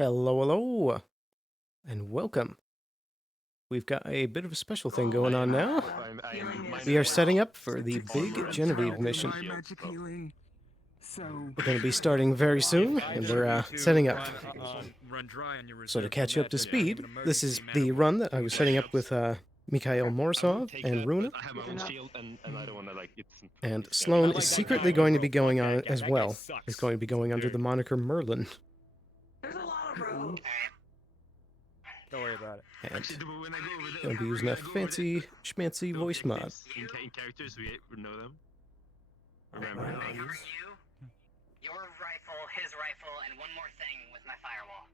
Hello, hello, and welcome. We've got a bit of a special thing going on now. We are setting up for the big Genevieve mission. We're going to be starting very soon, and we're setting up. So to catch you up to speed, this is the run that I was setting up with Mikhail Morsov and Runa. And Sloan is secretly going to be going on it as well. He's going to be going under the moniker Merlin. There's a lot of roads. Don't worry about it. And gonna be using a fancy schmancy voice mod. In characters, we know them. Remember? I cover you, your rifle, his rifle, and one more thing with my firewall.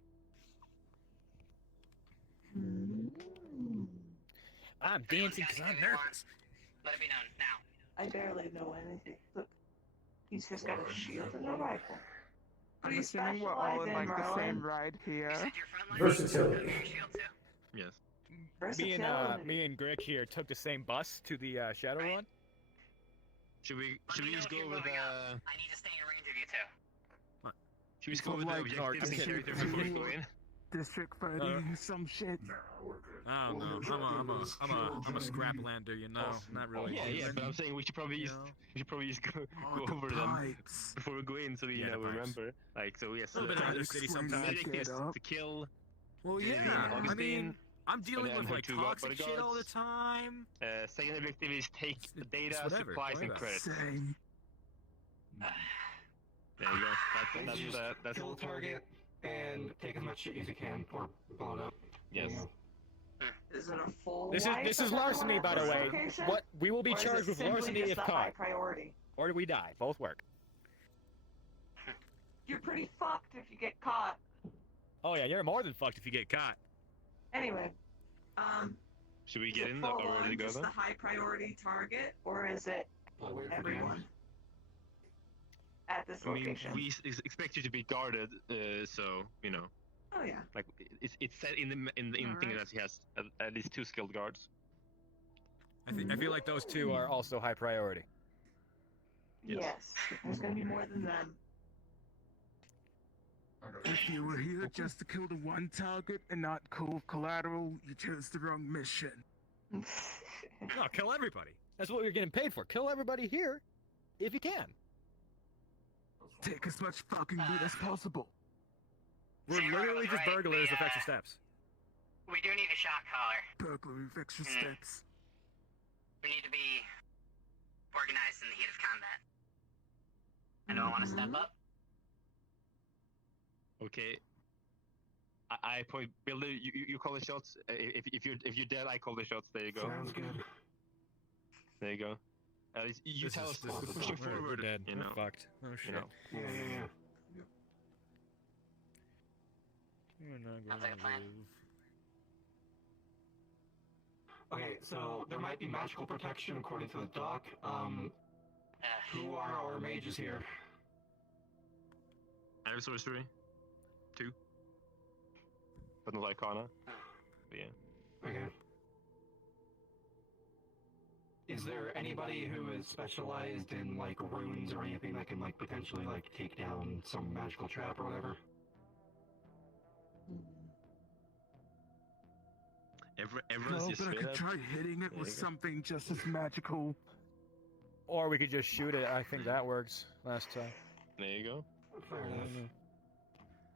I'm dancing because I'm nervous. Let it be known now. I barely know anything. Look, he's just got a shield and a rifle. I'm assuming we're all in like the same ride here. You said your front line Versatility. your shield too. Yes. Me and Greg here took the same bus to the Shadow Run. Should we Let me know just if go you're with moving up. I need to stay in range of you two. Should we just go with the objectives and characters before we go in? District 30, some shit. I don't know. I'm a scraplander, you know. Not really. Yeah, but I'm saying we should probably just go over them before we go in, so we remember. Like, so yes. A little bit out of the city sometimes. To kill. Well, yeah. I mean, I'm dealing with like toxic shit all the time. Second objective is take data, whatever, supplies, and credits. Same. There you go. That's kill the target and take as much shit as you can or blow it up. Yes. Is it a full This is larceny, by the way. What we will be charged with larceny if caught, priority? or do we die? Both work. You're pretty fucked if you get caught. Oh yeah, you're more than fucked if you get caught. Anyway, Should we is get it in full or ready to on go just then? the high priority target, or is it everyone at this I mean, location? we expect you to be guarded, so you know. Oh yeah. Like it's set in the thing that he has at least 2 skilled guards. I feel like those two are also high priority. Yes. There's gonna be more than them. If you were here just to kill the one target and not collateral, you chose the wrong mission. No, kill everybody. That's what you're getting paid for. Kill everybody here, if you can. Take as much fucking loot as possible. We're literally just burglars with extra steps. We do need a shot caller. Burglary with extra steps. We need to be organized in the heat of combat. Anyone want to step up? Okay. I point Builder. You call the shots. If you're dead, I call the shots. There you go. Sounds good. There you go. You tell us. We're pushing forward. We're dead. You know. We're fucked. Oh shit. You know. Yeah. Sounds like a plan. Okay, so there might be magical protection according to the doc. Who are our mages here? I have sorcery. 2. But not Arcana. But yeah. Okay. Is there anybody who is specialized in like runes or anything that can like potentially like take down some magical trap or whatever? Everyone's No, just but I straight could up. try hitting it There with you go. something just as magical. Or we could just shoot it. I think that works last time. There you go. Fair enough.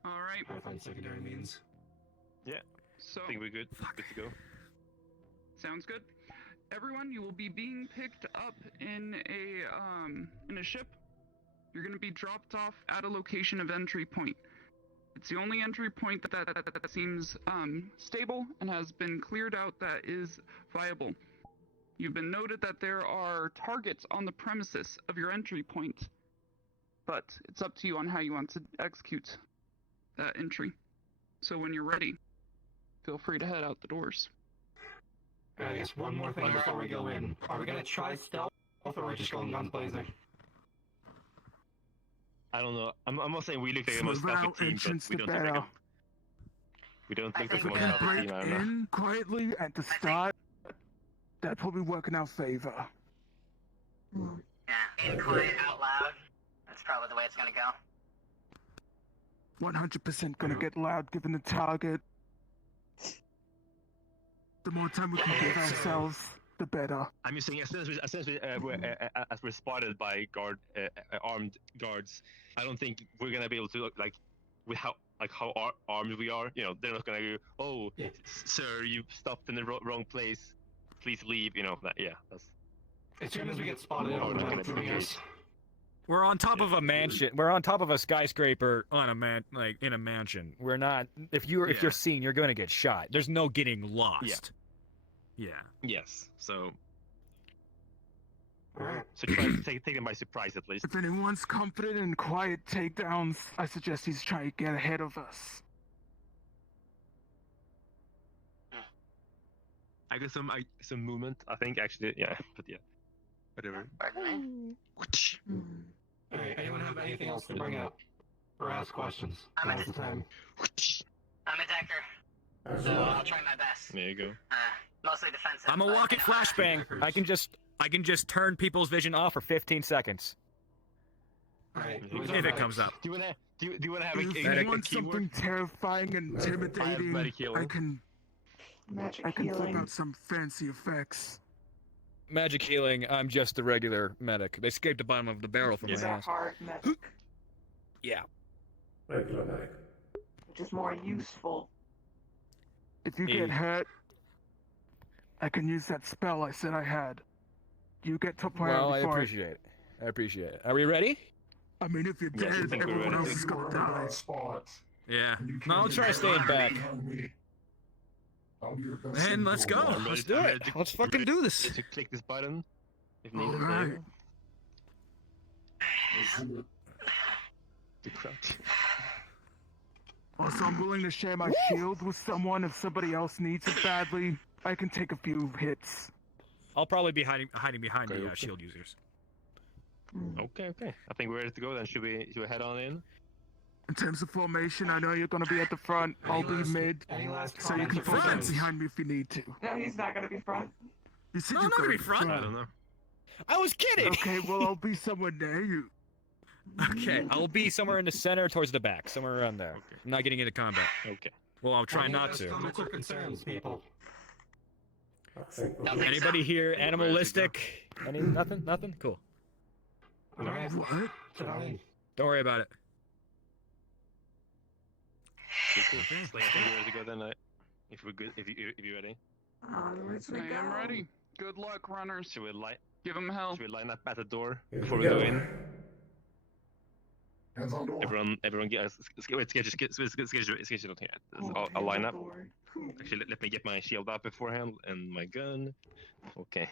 Alright. Try to find secondary means. So, I think we're good. Good to go. sounds good. Everyone, you will be being picked up in a ship. You're going to be dropped off at a location of entry point. It's the only entry point that seems stable and has been cleared out that is viable. You've been noted that there are targets on the premises of your entry point, but it's up to you on how you want to execute that entry. So when you're ready, feel free to head out the doors. I guess one more thing before we go in. Are we gonna try stealth or are we just going guns blazing? I don't know. I'm not saying we look like the most stealthy team, but we don't look like we don't look like the most stealthy team. I don't know. quietly at the start, that'd probably work in our favor. Yeah, being quiet out loud. That's probably the way it's gonna go. 100% gonna get loud given the target. The more time we can give ourselves, the better. I'm using as we're spotted by armed guards. I don't think we're gonna be able to like with how armed we are. You know, they're not gonna go. Oh, sir, you stopped in the wrong place. Please leave. You know that. Yeah, that's. As soon as we get spotted, we're on top of a mansion. We're on top of a skyscraper on a in a mansion. We're not. If you're seen, you're going to get shot. There's no getting lost. Yeah. Yes. So. So try to take them by surprise at least. If anyone's confident in quiet takedowns, I suggest he's trying to get ahead of us. I got some movement. I think actually, yeah, but yeah, whatever. Alright, anyone have anything else to bring up or ask questions? Now's the time. I'm a decker, so I'll try my best. There you go. Mostly defensive. I'm a walking flashbang. I can just turn people's vision off for 15 seconds. Alright, if it comes up. Do you wanna have a If keyword? you want something terrifying and intimidating, I can flip out some fancy effects. Magic healing. I'm just the regular medic. They scraped the bottom of the barrel from my ass. Hard medic, Yeah. Regular medic. which is more useful. If you get hurt, I can use that spell I said I had. You get top priority Well, I for appreciate it. I appreciate it. Are we ready? I mean, if you're Yes, I dead, think we're everyone ready. else is gonna die. Yeah. No, I'll try staying back. And let's go. I'm Let's ready- do I'm it. ready to- Let's fucking do this. To click this button if needed. Alright. The crowd. Also, I'm willing to share my shield with someone if somebody else needs it badly. I can take a few hits. I'll probably be hiding behind Okay, the okay. shield users. Okay. I think we're ready to go then. Should we head on in? In terms of formation, I know you're gonna be at the front. I'll be mid, Any last so you comments can or fall back concerns? behind me if you need to. No, he's not gonna be front. You said No, you're I'm not gonna gonna be front. I don't know. I was kidding. Okay, well, I'll be somewhere near you. Okay, I'll be somewhere in the center, towards the back, somewhere around there. Okay. I'm not getting into combat. Okay. Well, I'll try Any not last to. comments or concerns, people? Anybody here animalistic? Nothing? Cool. Alright, What? sit on in. Don't worry about it. Cool. Slay, I think we're ready to go then. If we're good, if you're ready, Let's I am ready. Good luck, runners. should we Give them hell. line up at the door before we go in? Everyone get schedule here. I'll line up. Actually, let me get my shield up beforehand and my gun. Okay,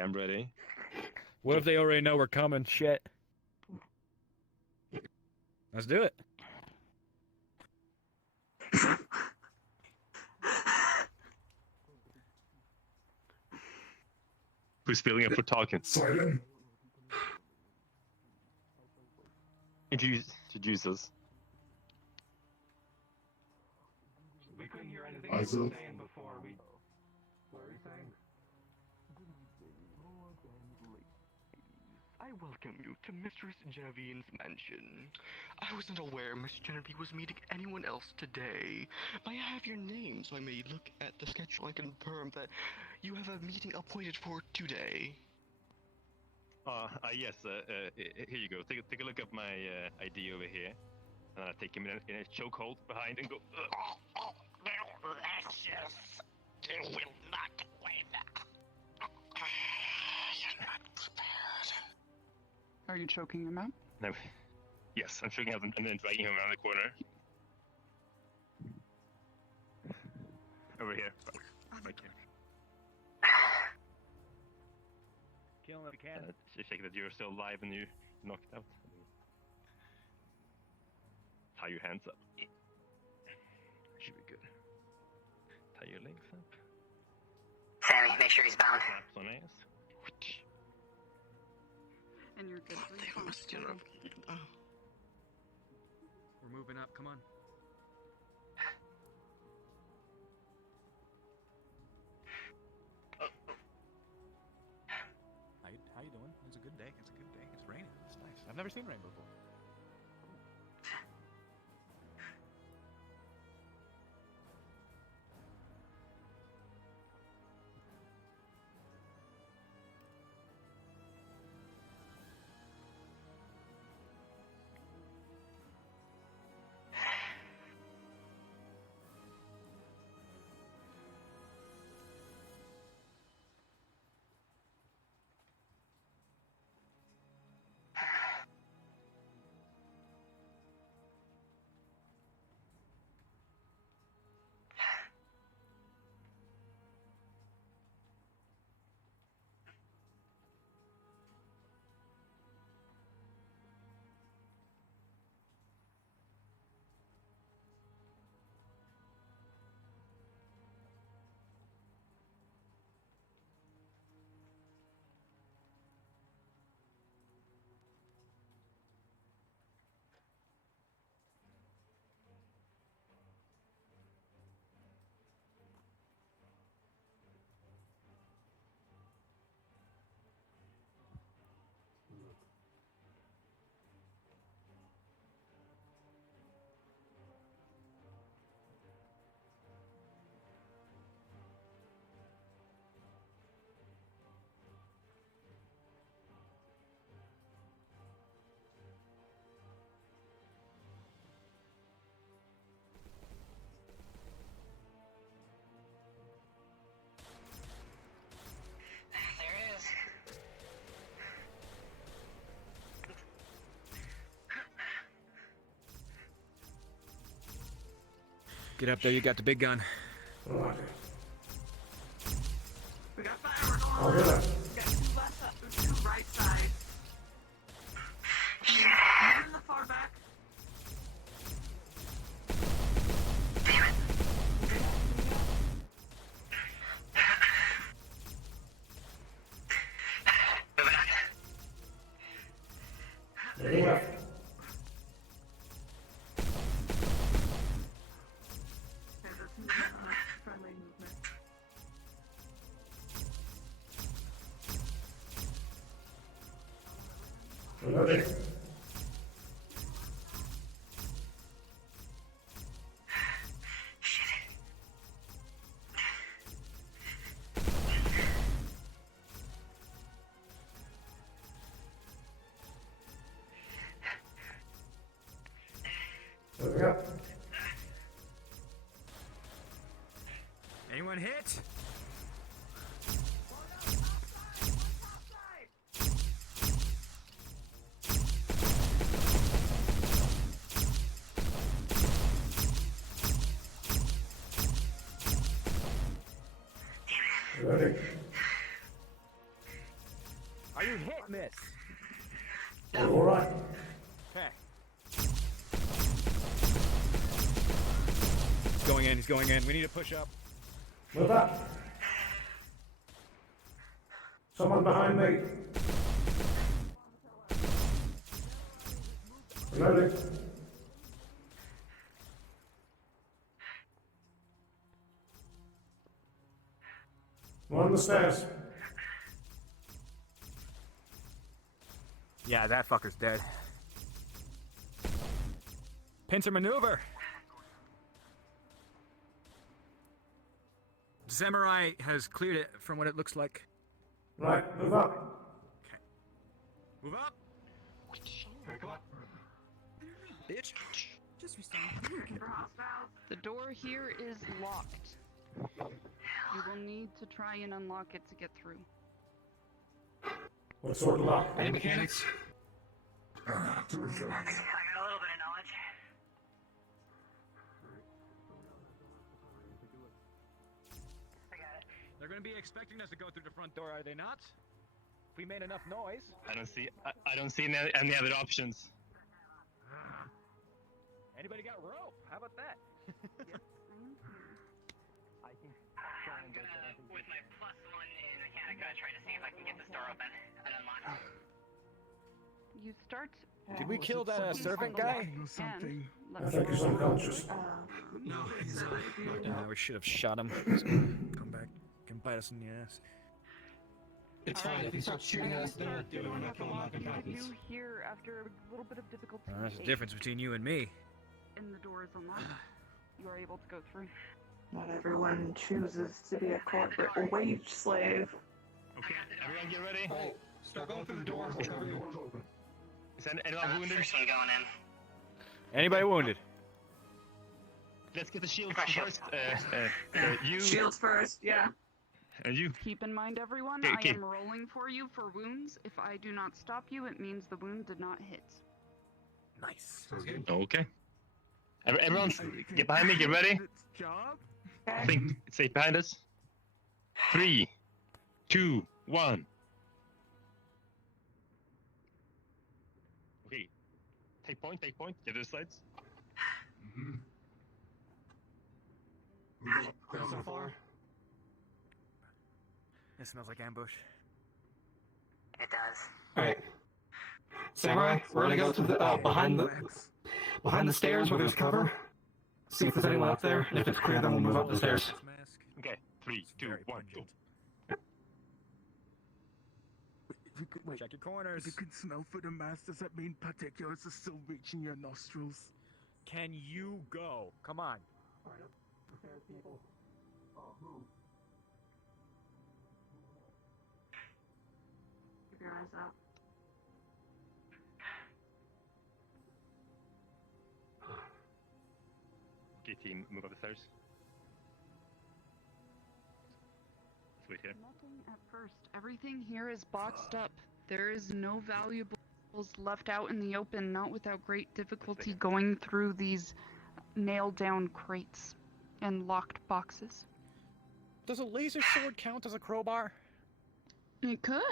I'm ready. What if they already know we're coming? Shit. Let's do it. Who's feeling up for talking? Introduce us. We couldn't hear anything you were saying before. What were you saying? I welcome you to Mistress Genevieve's mansion. I wasn't aware Miss Genevieve was meeting anyone else today. May I have your name so I may look at the schedule and confirm that you have a meeting appointed for today? Yes. Here you go. Take a look at my ID over here, and I take him in a chokehold behind and go. Delicious. You will not win. You're not prepared. Are you choking him out? No. Yes, I'm choking him and then dragging him around the corner. Over here. Right here. Kill him if you can. Check that you're still alive and you're knocked out. Tie your hands up. Should be good. Tie your legs up. Sammy, make sure he's bound. Slaps on ass. And you're good. They must get up. Oh. We're moving up. Come on. How you doing? It's a good day. It's raining. It's nice. I've never seen rain before. Get up there, you got the big gun. We got fire, we're going over. We got 2 left side, 2 right sides. One in the far back. Friendly movement. Anyone hit? Are you hit, miss? All right. Okay. He's going in, he's going in. We need to push up. Move up. Someone behind me. Reloading. One on the stairs. Yeah, that fucker's dead. Pincer maneuver! Samurai has cleared it from what it looks like. Right, move up. Okay. Move up! Bitch. Just The door here is locked. You will need to try and unlock it to get through. What sort of lock? Any mechanics? I got a little bit of knowledge. I got it. They're gonna be expecting us to go through the front door, are they not? If we made enough noise. I don't see any other options. Anybody got rope? How about that? I'm gonna, with my +1 in Mechanica, try to see if I can get this door open and unlock. You start. Did we kill that servant guy? Or something. I think he's unconscious. No, he's No, we should have shot him. He's gonna come back and bite us in the ass. It's fine. If he starts shooting at us, then we're not killing him off in I happens. do hear, after a little bit of difficulty, There's a difference between you and me. and the door is unlocked, you are able to go through. Not everyone chooses to be a corporate wage slave. Okay, everyone get ready. Alright, start going through the door. Whenever the door's open. Is anyone wounded? First one going in. Anybody wounded? Let's get the shields Got first. You Shields first, yeah. and you. Keep in mind, everyone, Okay. I am rolling for you for wounds. If I do not stop you, it means the wound did not hit. Nice. Sounds good. Okay. Everyone, get behind me. Get ready. Job? I think it's safe behind us. 3, 2, 1. Okay. Take point. Get to the sides. Mm-hmm. Got so far? It smells like ambush. It does. Alright. Samurai, we're gonna go to the behind the stairs where there's cover. See if there's anyone up there, and if it's clear, then we'll move up the stairs. Mask. Okay. 3, 2, Very 1, go. pungent. If you could, wait, Check your corners. if you can smell for the mask, does that mean particulars are still reaching your nostrils? Can you go? Come on. Keep your eyes up. Okay, team, move up the stairs. Let's wait here. Nothing at first. Everything here is boxed up. There is no valuables left out in the open, not without great difficulty going through these nailed down crates. and locked boxes. Does a laser sword count as a crowbar? It could.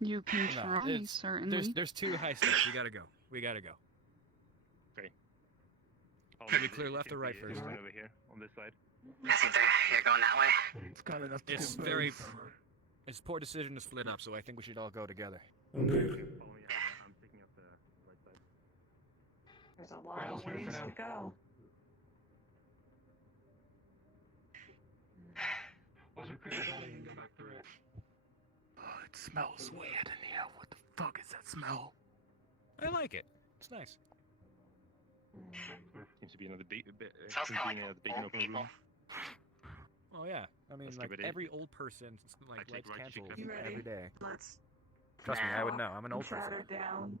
You can try, certainly. There's too high stakes. We gotta go. We gotta go. Okay. Can we clear left or right first? Over here on this side. It's either you're going that way. It's got enough to It's do very. both. It's a poor decision to split up, so I think we should all go together. I'm picking up the right side. There's a lot of ways to go. Once we clear the building and get back through it. Oh, it smells weird in here. What the fuck is that smell? I like it. It's nice. Seems to be another big, Sounds seems to like be another big old open people. room. Oh yeah. I mean, Let's like give it a- every old person like take lights right candles chicken. You ready? every day. Let's Trust me, I would know. I'm an old chat person. her down.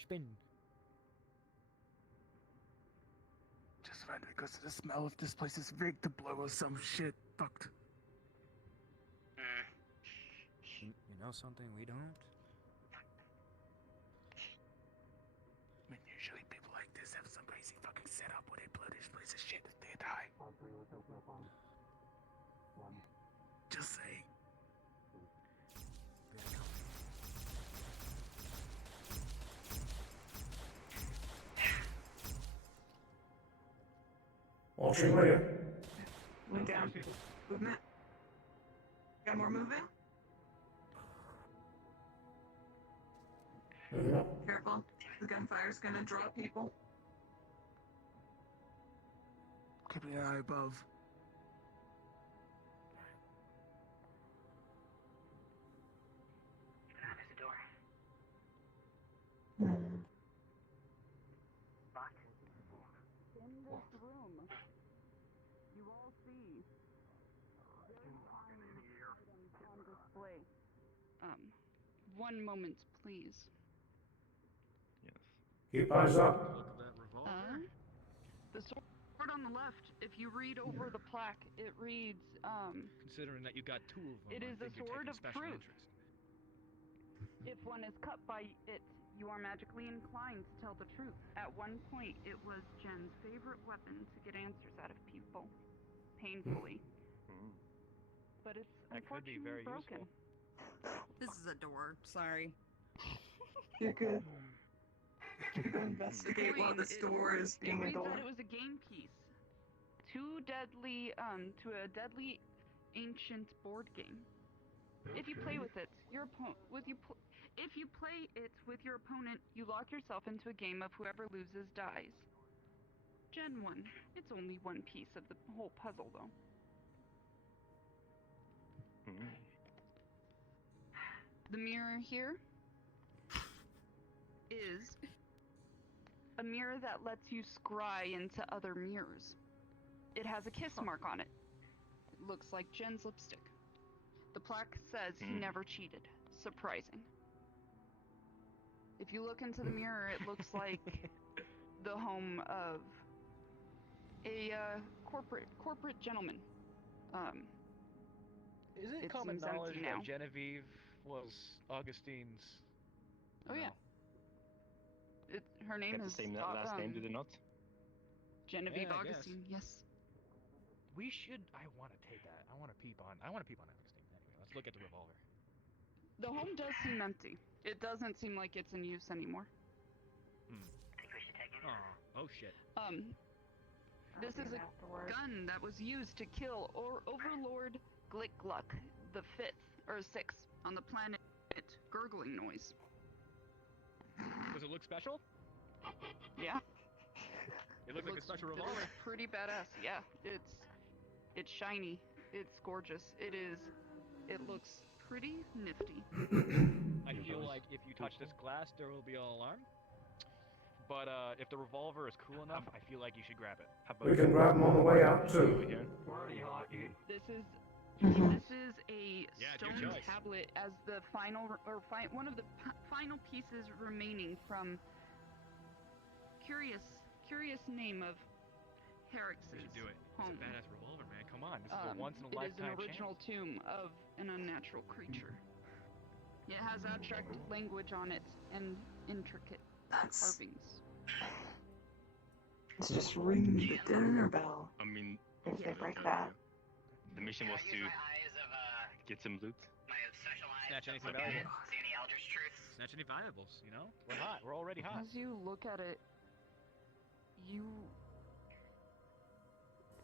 Spin. Just ran because of the smell. If this place is rigged to blow or some shit, fucked. You know something we don't? I mean, usually people like this have some crazy fucking setup where they blow this place of shit if they die. Just saying. Watching later. Went down. Movement. Got more movement? Careful. The gunfire's gonna draw people. Keeping an eye above. There's a door. Locked. In this room, you all see very fine items on display. One moment, please. Yes. Keep eyes up. Look at that revolver. The sword on the left, if you read over the plaque, it reads, Considering that you got two of them, it I is a think you're sword taking of special truth. interest. If one is cut by it, you are magically inclined to tell the truth. At one point, it was Jen's favorite weapon to get answers out of people. Painfully. But it's That could be very broken. useful. This is a door. Sorry. You're good. Go investigate while this door is being a It reads door. that it was a game piece. To a deadly ancient board game. If you play with it, if you play it with your opponent, you lock yourself into a game of whoever loses dies. Gen 1. It's only one piece of the whole puzzle, though. The mirror here is a mirror that lets you scry into other mirrors. It has a kiss mark on it. It looks like Jen's lipstick. The plaque says he never cheated. Surprising. If you look into the mirror, it looks like the home of a corporate gentleman. Is it It common seems empty knowledge now. that Genevieve was Augustine's? Oh yeah. Her name Got is the same last name, do they not? Genevieve Yeah, I guess. Augustine. Yes. We should. I want to take that. I want to peep on Augustine. Anyway, let's look at the revolver. The home does seem empty. It doesn't seem like it's in use anymore. I think we should take it. Oh shit. This is a gun that was used to kill Overlord Glickgluck the 5th or 6th on the planet Gurgling Noise. Does it look special? Yeah. It looks like a special revolver. It's pretty badass. Yeah. It's shiny. It's gorgeous. It looks pretty nifty. I feel like if you touch this glass, there will be an alarm. But if the revolver is cool enough, I feel like you should grab it. We can grab them on the way out too. This is a Yeah, do stone choice. tablet as the final one of the final pieces remaining from curious name of Herrick's We should do it. It's home. a badass revolver, man. Come on, this is a once in a It is lifetime an original chance. tomb of an unnatural creature. It has abstract language on it and intricate carvings. Let's just ring the dinner bell. I mean, If they break that. the mission was to get some loot. Snatch anything Okay. valuable. See any Eldritch truths? Snatch any valuables, you know? We're hot. We're already hot. As you look at it, you.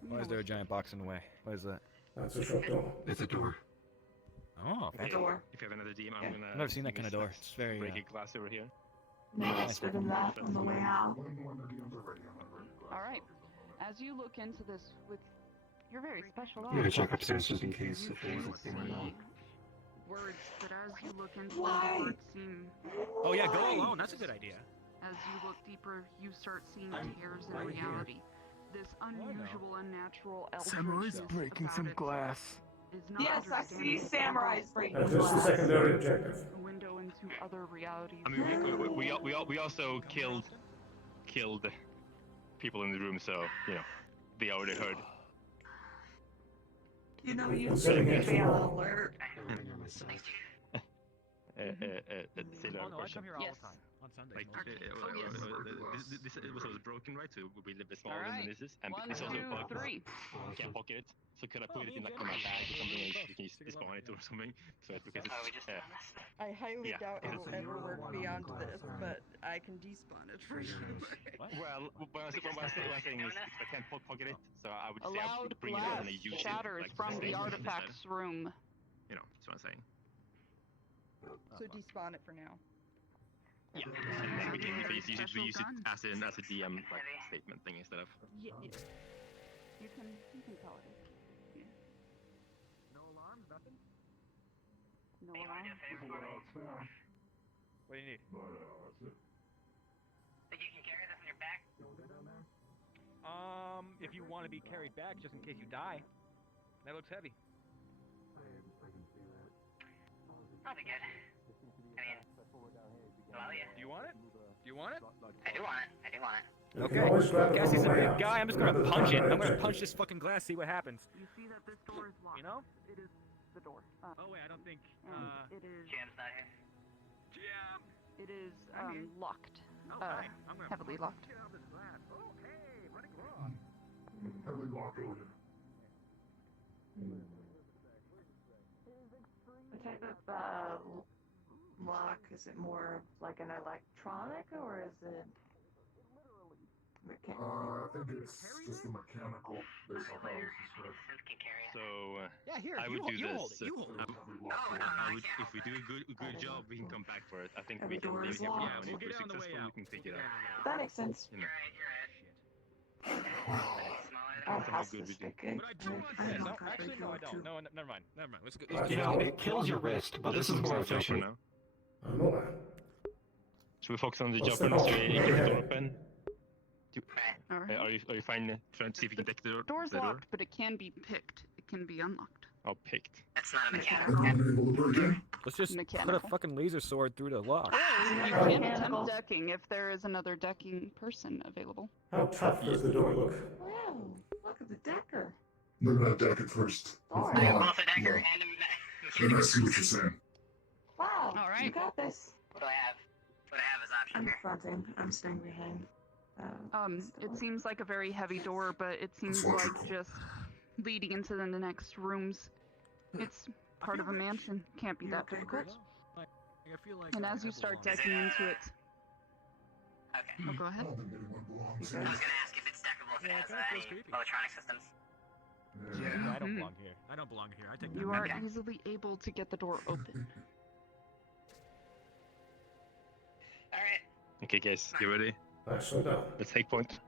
Why is there a giant box in the way? What is that? That's a trap door. It's a door. Oh, Okay. Door. If you have another DM, I'm gonna. I've never seen that kind of door. snatch- It's very. break a glass over here. Next to that on the way out. Alright. As you look into this with your very special I'm gonna eyes, check upstairs just in case you if there's can anything or not. see words, but as you look into Why? those words seem. Oh yeah, go alone. That's a good idea. As you look deeper, you start seeing tears in right here. reality. This unusual, unnatural Samurai's eldritchness breaking about some it glass. is not Yes, I see understandable. samurais breaking That's just the glass. secondary objective. A window into other realities. I mean, we also killed people in the room, so you know they already heard. You know, you Setting should it be for- alert. Say that Oh no, I question. come here all Yes. the time. On Sundays. Like, mostly. this was broken, right? So it will be a little bit smaller Alright. than this is, and 1, it's also 2, bugged. 3. You can't pocket it. So could I Oh, put me it in and like in my Jen bag or are something, and close. you can Sing spawn along, it or yeah. something? So it's because Oh, we it's just found this. I highly Yeah, doubt it it's- will ever work beyond this, but I can despawn it for you. well, what I'm saying is I can't pocket it, so I would A say I loud would bring it out blast and I use shatters it like from the station instead. artifact's room. You know, that's what I'm saying. So despawn it for now. Yeah, and then we can use it Special as a DM like Heavy. statement thing instead of. Yeah. You can tell it. Yeah. No alarms, nothing. No Hey, you alarm. wanna do a favor? What do you need? Think you can carry this on your back? If you want to be carried back, just in case you die. That looks heavy. Probably good. I mean, well, yeah. Do you want it? Do you want it? I do want it. I do want it. You can always Okay. grab it Cassie's on a the way big out. guy. I'm just gonna punch it. I'm gonna punch this fucking glass. See what happens. You see that this door is locked. You know? It is the door. Oh wait, I don't think. And it is. Jam's not here. Jam. It is locked. Okay. I'm gonna Heavily locked. Get out of this glass. Oh hey, running wrong. Heavily locked over. What type of lock? Is it more like an electronic or is it mechanical? I think it's just a mechanical based on how it's described. Synth can carry it. So Yeah, here. I would do you this. hold it. You hold it. I would, if we do a good job, we can come back for it. I think we Every can. door is If, locked. yeah, We'll if get we're it on the way successful, out. we can take We'll it get out. it on the way out. That makes sense. You know. You're right. Smaller Our than house good is we do. big. But I do want I this. don't No, know actually, no, I go don't. to. No, never mind. Never mind. Let's go. You know, it kills your wrist, but this is more Successful efficient. now. I know that. Should we focus on the What's job the and so option? we get the door open? Alright. Are you fine trying to see if you can take the door? Door's the door? locked, but it can be picked. It can be unlocked. Oh, picked. That's not a mechanical. Anyone able to break in? Let's just put a Mechanical. fucking laser sword through the lock. You can attempt decking if there is another decking person available. How tough does the door look? Wow, look at the decker. Look at that deck at first. Door. I got both a decker Yeah. and a Then I mechanical. see what you're saying. Wow, All you right. got this. What do I have? What do I have as option I'm here? fronting. I'm staying behind. It seems like a very heavy door, but it seems That's like logical. just leading into the next rooms. It's part of a mansion. Can't be You that okay, difficult. Chris? I feel like And I as you belong. start decking into it, Okay. oh, go I ahead. don't think anyone belongs I here. was gonna ask if it's deckable if it Yeah, it has kinda feels any creepy. electronic systems. I don't Mhm. belong here. I don't belong here. I take You that are back. easily able to get the door open. Alright. Okay, guys, you ready? Slow down. Let's take point.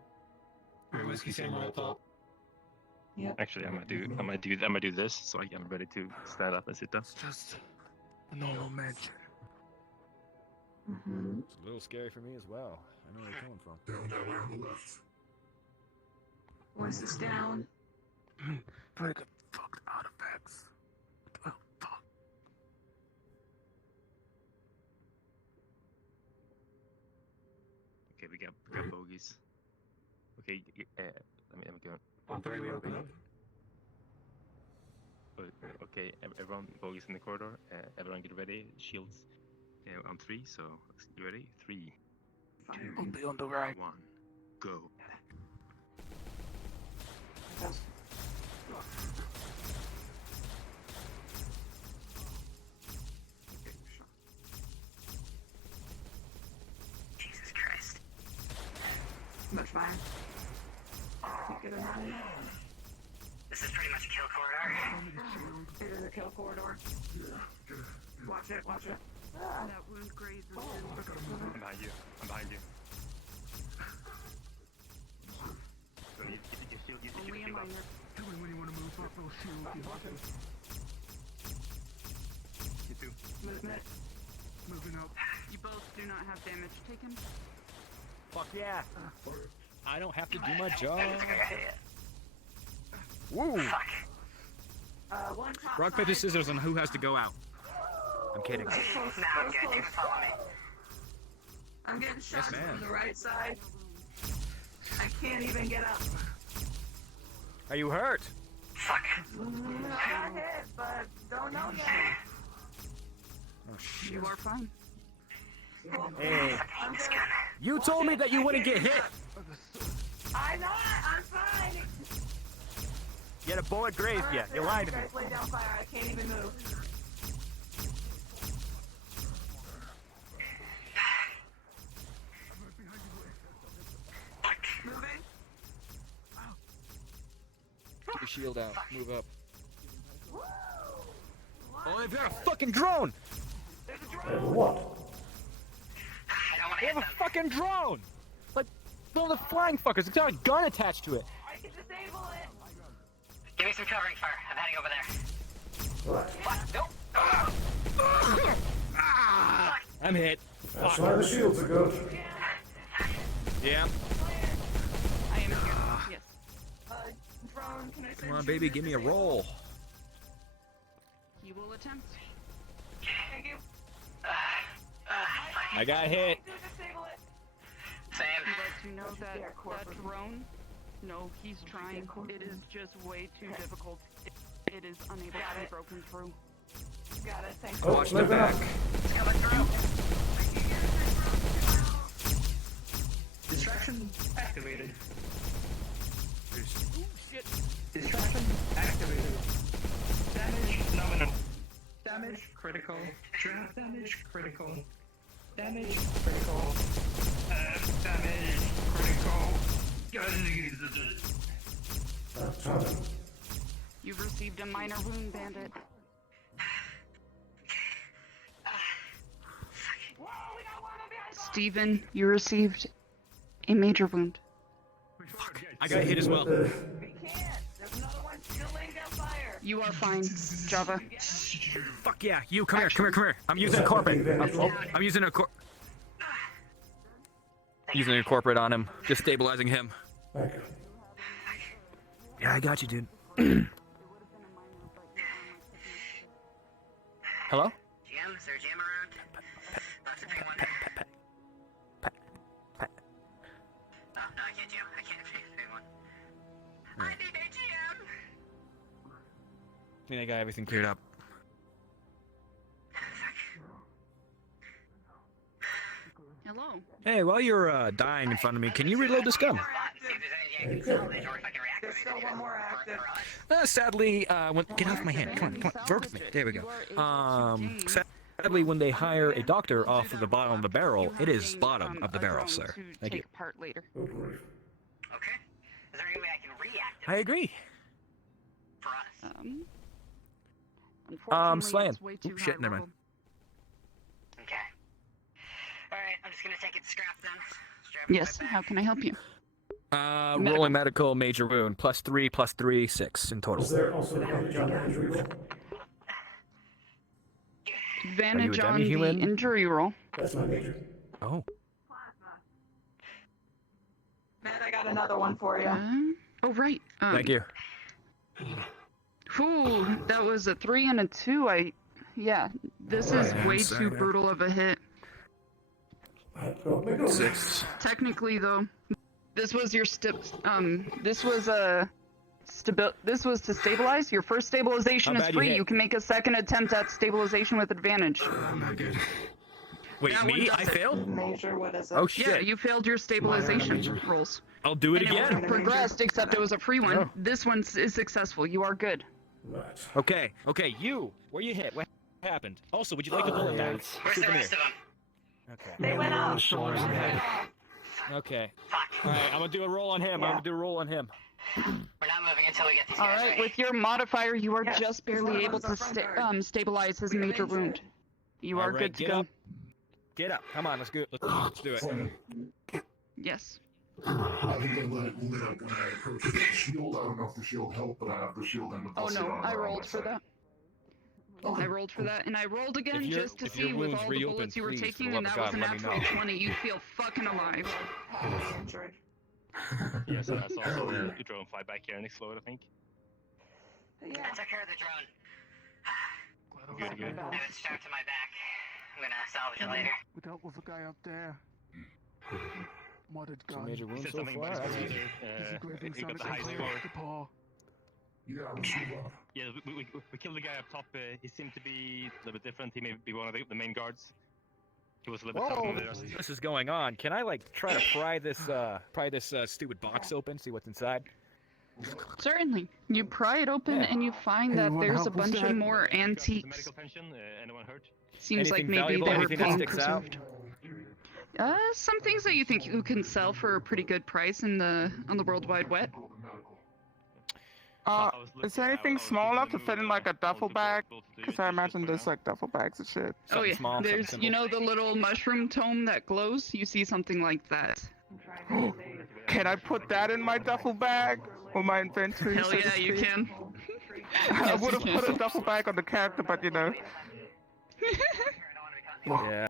Whiskey Samurai at top. Actually, I might do this, so I'm ready to stand up and sit down. It's just a normal mansion. Mm-hmm. It's a little scary for me as well. I know where you're coming from. Down that way on the left. Voices down. Very good fucked artifacts. Oh, fuck. Okay, we got bogeys. Okay, let me go. On three, we open up. Okay, everyone focus in the corridor. Everyone get ready. Shields on 3. So you ready? 3, 2, I'll be on the right. 1, go. Jesus Christ. Much fire. Get him out of here. This is pretty much a kill corridor. It is a kill corridor. Watch it, watch it. That wound grazes him. I'm behind you. I'm behind you. So you shield, you Only a shield up. minor. Tell me when you want to move up, I'll shield you. You too. Movement. Moving up. You both do not have damage taken. Fuck yeah. I don't have to do my That job. was a good idea. Woo! Fuck. One top Rock, paper, side. scissors on who has to go out. I'm kidding. Now I'm good. You can follow me. I'm getting shot ma'am. from the right side. I can't even get up. Are you hurt? Fuck. I got hit, but don't know yet. Oh shit. You are fine. Hey, I'm good. you told me that you wouldn't get hit. I'm not. I'm fine. Yet a bullet grazed you. You lied to me. Guys, lay down fire. I can't even move. Moving. Get your shield out. Move up. Oh, they've got a fucking drone! There's a drone. What? I don't want They to have hit a them. fucking drone! Like, one of the flying fuckers. It's got a gun attached to it. I can disable it. Give me some covering fire. I'm heading over there. Fuck. Nope. I'm hit. That's why the shields are good. Yeah. I am here. Yes. Drone, can I send Come on, you baby, to give me a disable? roll. He will attempt. Thank you. I got hit. Do disable it. Same. I'd like to know that that drone. No, he's trying. It is just way too difficult. It is unable to be broken through. Got it. Thanks. Oh, Watch the let back. back. It's coming through. Distraction activated. Oh shit. Distraction activated. Damage nominal. Damage critical. Draft damage critical. Damage critical. Damage critical. That's right. You've received a minor wound, Bandit. Steven, you received a major wound. I got hit as well. We can't. There's another one still laying down fire. You are fine, Java. Fuck yeah, you come here, come here, come here. I'm using a corporate. I'm using a using a corporate on him, just stabilizing him. Thank you. Yeah, I got you, dude. Hello? GM, is there a GM around? That's a big one. Oh, no, I can't GM. I can't pick a big one. I need a GM! I think I got everything cleared up. Hello. Hey, while you're dying in front of me, can you reload this gun? See if there's anything I can salvage or if I can There's reactivate still it one more active. for us. Sadly, get off my hand. Come on, come on. Work with me. There we go. Sadly, when they hire a doctor off of the bottom of the barrel, it is bottom of the barrel, sir. Thank you. Take part later. Okay. Is there any way I can reactivate I agree. for us? Unfortunately, Slan. it's way too Oop, shit, high never mind. level. Okay. Alright, I'm just gonna take it scrap then. Strap it Yes, right how back. can I help you? Rolling medical, major wound. +3, +3, 6 in total. Is there also advantage on the injury roll? Advantage on the demi-human? injury roll. That's my major. Oh. Matt, I got another one for you. Oh, right. Thank you. Whew, that was a 3 and a 2. Yeah, this is way too brutal of a hit. Oh, 6. Technically, though, this was your this was a This was to stabilize. Your first stabilization How is bad you free. hit? You can make a second attempt at stabilization with advantage. I'm not good. Wait, That me? one I does it. failed? Major, what is it? Oh Yeah, shit! you failed your stabilization rolls. I'll do it And it again. would have progressed, except it was a free one. Oh. This one is successful. You are good. Okay, you. Where you hit? What happened? Also, would you like to pull it back? Where's the Souvenir. rest of them? Okay. They went On the out. shoulders and head. Okay. Fuck. All right, I'm gonna do a roll on him. Yeah. I'm gonna do a roll on him. We're not moving until we get these All guys right, ready. with your modifier, you are Yes, just one barely of able them's to our front guard. stabilize his major wound. You All are right, good to get go. up. Get up. Come on, let's go. Let's do it. Yes. I think I lit up when I approached the shield. I don't know if the shield helped, but I have the shield in with Oh the no, I on rolled my for side. that. Okay. I rolled for that, and I rolled again If your- just to if your see with wounds all the reopen, bullets you were please, for taking, the and love that of was a God, let me natural know. 20. You feel fucking alive. Injured. Yes, I saw the drone fly back here and explode, I think. Yeah. I took care of the drone. Good, good. I have it strapped to my back. I'm gonna salvage it later. We dealt with a guy up there. Modded Some gun. major He wounds said so something far. about That's his good. He's a great brother. He got the sonic high control score. of the paw. Yeah, let's move on. Yeah, we killed the guy up top. He seemed to be a little bit different. He may be one of the main guards. He was a little bit tougher than the rest. This is going on. Can I like try to pry this stupid box open? See what's inside. Certainly. You pry it open, Yeah. and you find that Anyone there's a help us, bunch Dad? of more Got the antiques. medical pension. Anyone hurt? Seems like Anything maybe valuable? they were Anything that being sticks out? preserved. Some things that you think you can sell for a pretty good price on the World Wide Web. Is there anything small enough to fit in like a duffel bag? Because I imagine there's like duffel bags and shit. Oh Something yeah, small, something there's simple. you know the little mushroom tome that glows. You see something like that. Can I put that in my duffel bag or my inventory? Hell so to yeah, you speak? can. I Yes, would have you can. put a duffel bag on the character, but you know. Yeah.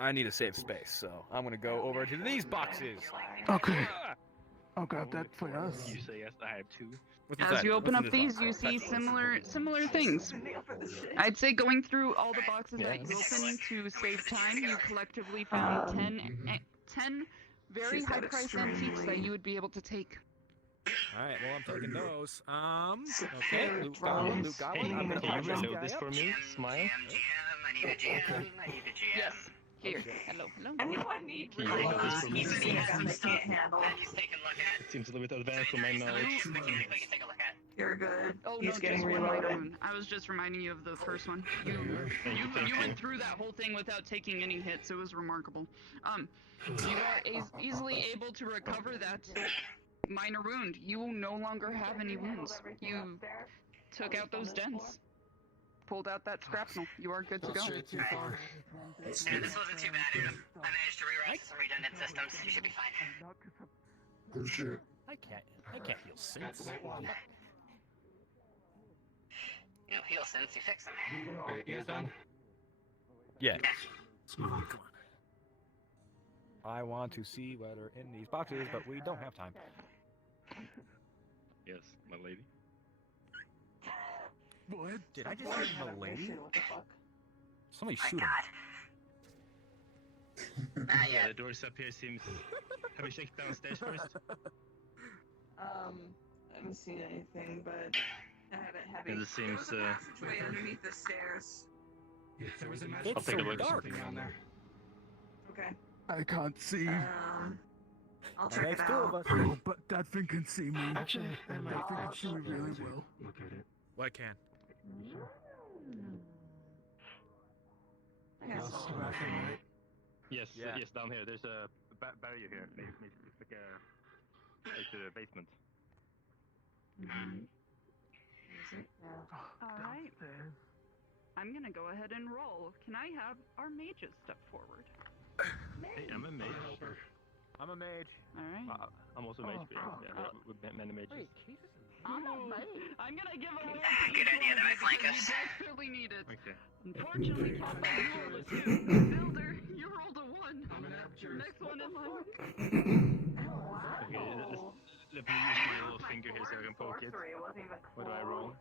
I need a safe space, so I'm gonna go over to these boxes. Okay. Ah! I'll grab that for us. You say yes. I have two. What's As inside? you open What's in up this these, box? you see similar things. I'd say going through all the boxes that you Yes. open to save time, you collectively found 10 very She's got high-priced antiques that extremely- you would be able to take. All right, well I'm taking those. Okay, Secure Luke Goblin. drones. I'm gonna Can you pop this reload guy this up. for me? Smile. GM, I need a GM, I need a GM. Yes. Here. Hello. Anyone need Can you reload this for me? He said he has some they stuff can't handle? that he's taking a look at. It seems a little bit advanced for my Next to the knowledge. mechanic we can take a look at. You're good. Oh He's no, getting just one reloaded. minor wound. I was just reminding you of the first one. You went through that whole thing without taking any hits. It was remarkable. You are easily able to recover that minor wound. You no longer have any wounds. You took out those dents. Pulled out that shrapnel. You are good to go. Straight too far. That's Yeah, good. this wasn't too bad. I managed to rewrite some redundant systems. You should be fine. Good shit. I can't heal since. You know, heal since you fix them. Alright, you guys done? Yeah. Come on. I want to see what are in these boxes, but we don't have time. Yes, my lady. What? Did I just say my lady? What the fuck? Somebody My shoot him. God. Yeah, the doors up here seems. Have we checked downstairs first? I haven't seen anything, but I haven't heavy. Yeah, this seems, There was a passageway underneath the stairs. If there was a It's magic I'll take a so look. dark. something down there. Okay. I can't see. I'll And check that's it two of out. us. Oh, but that thing can see me. Actually, that might That thing can see me be able really to well. look at it. Well, I can. I got Yes, some. back in, right? Yes, Yeah. yes, down here. There's a barrier here. It's like a basement. Alright. I'm gonna go ahead and roll. Can I have our mages step forward? Hey, I'm a mage. I'm a mage. Alright. I'm also a mage. Yeah, we're many mages. I'm gonna give a roll. Good idea to flank us. You desperately need it. Okay. Unfortunately, Captain, you rolled a 2. Builder, you rolled a 1. Next one in line. Okay, let me use my little finger here so I can poke it. What do I roll?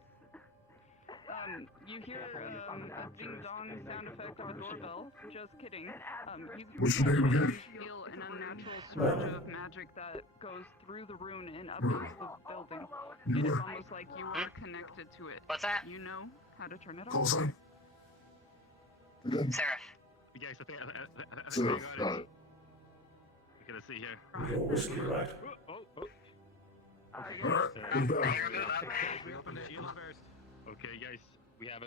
You hear a ding-dong sound effect of a doorbell. Just kidding. You What's your name again? feel an unnatural surge of magic that goes through the rune and up into the building. It is almost like you are connected to it. What's that? You know how to turn it Call off. sign? Seraph. You guys, I think I Seraph, got got it. it. We're gonna see here. Your whiskey, right? Okay. Alright, I move hear back. a move up. We open the shields first. Okay, guys, we have a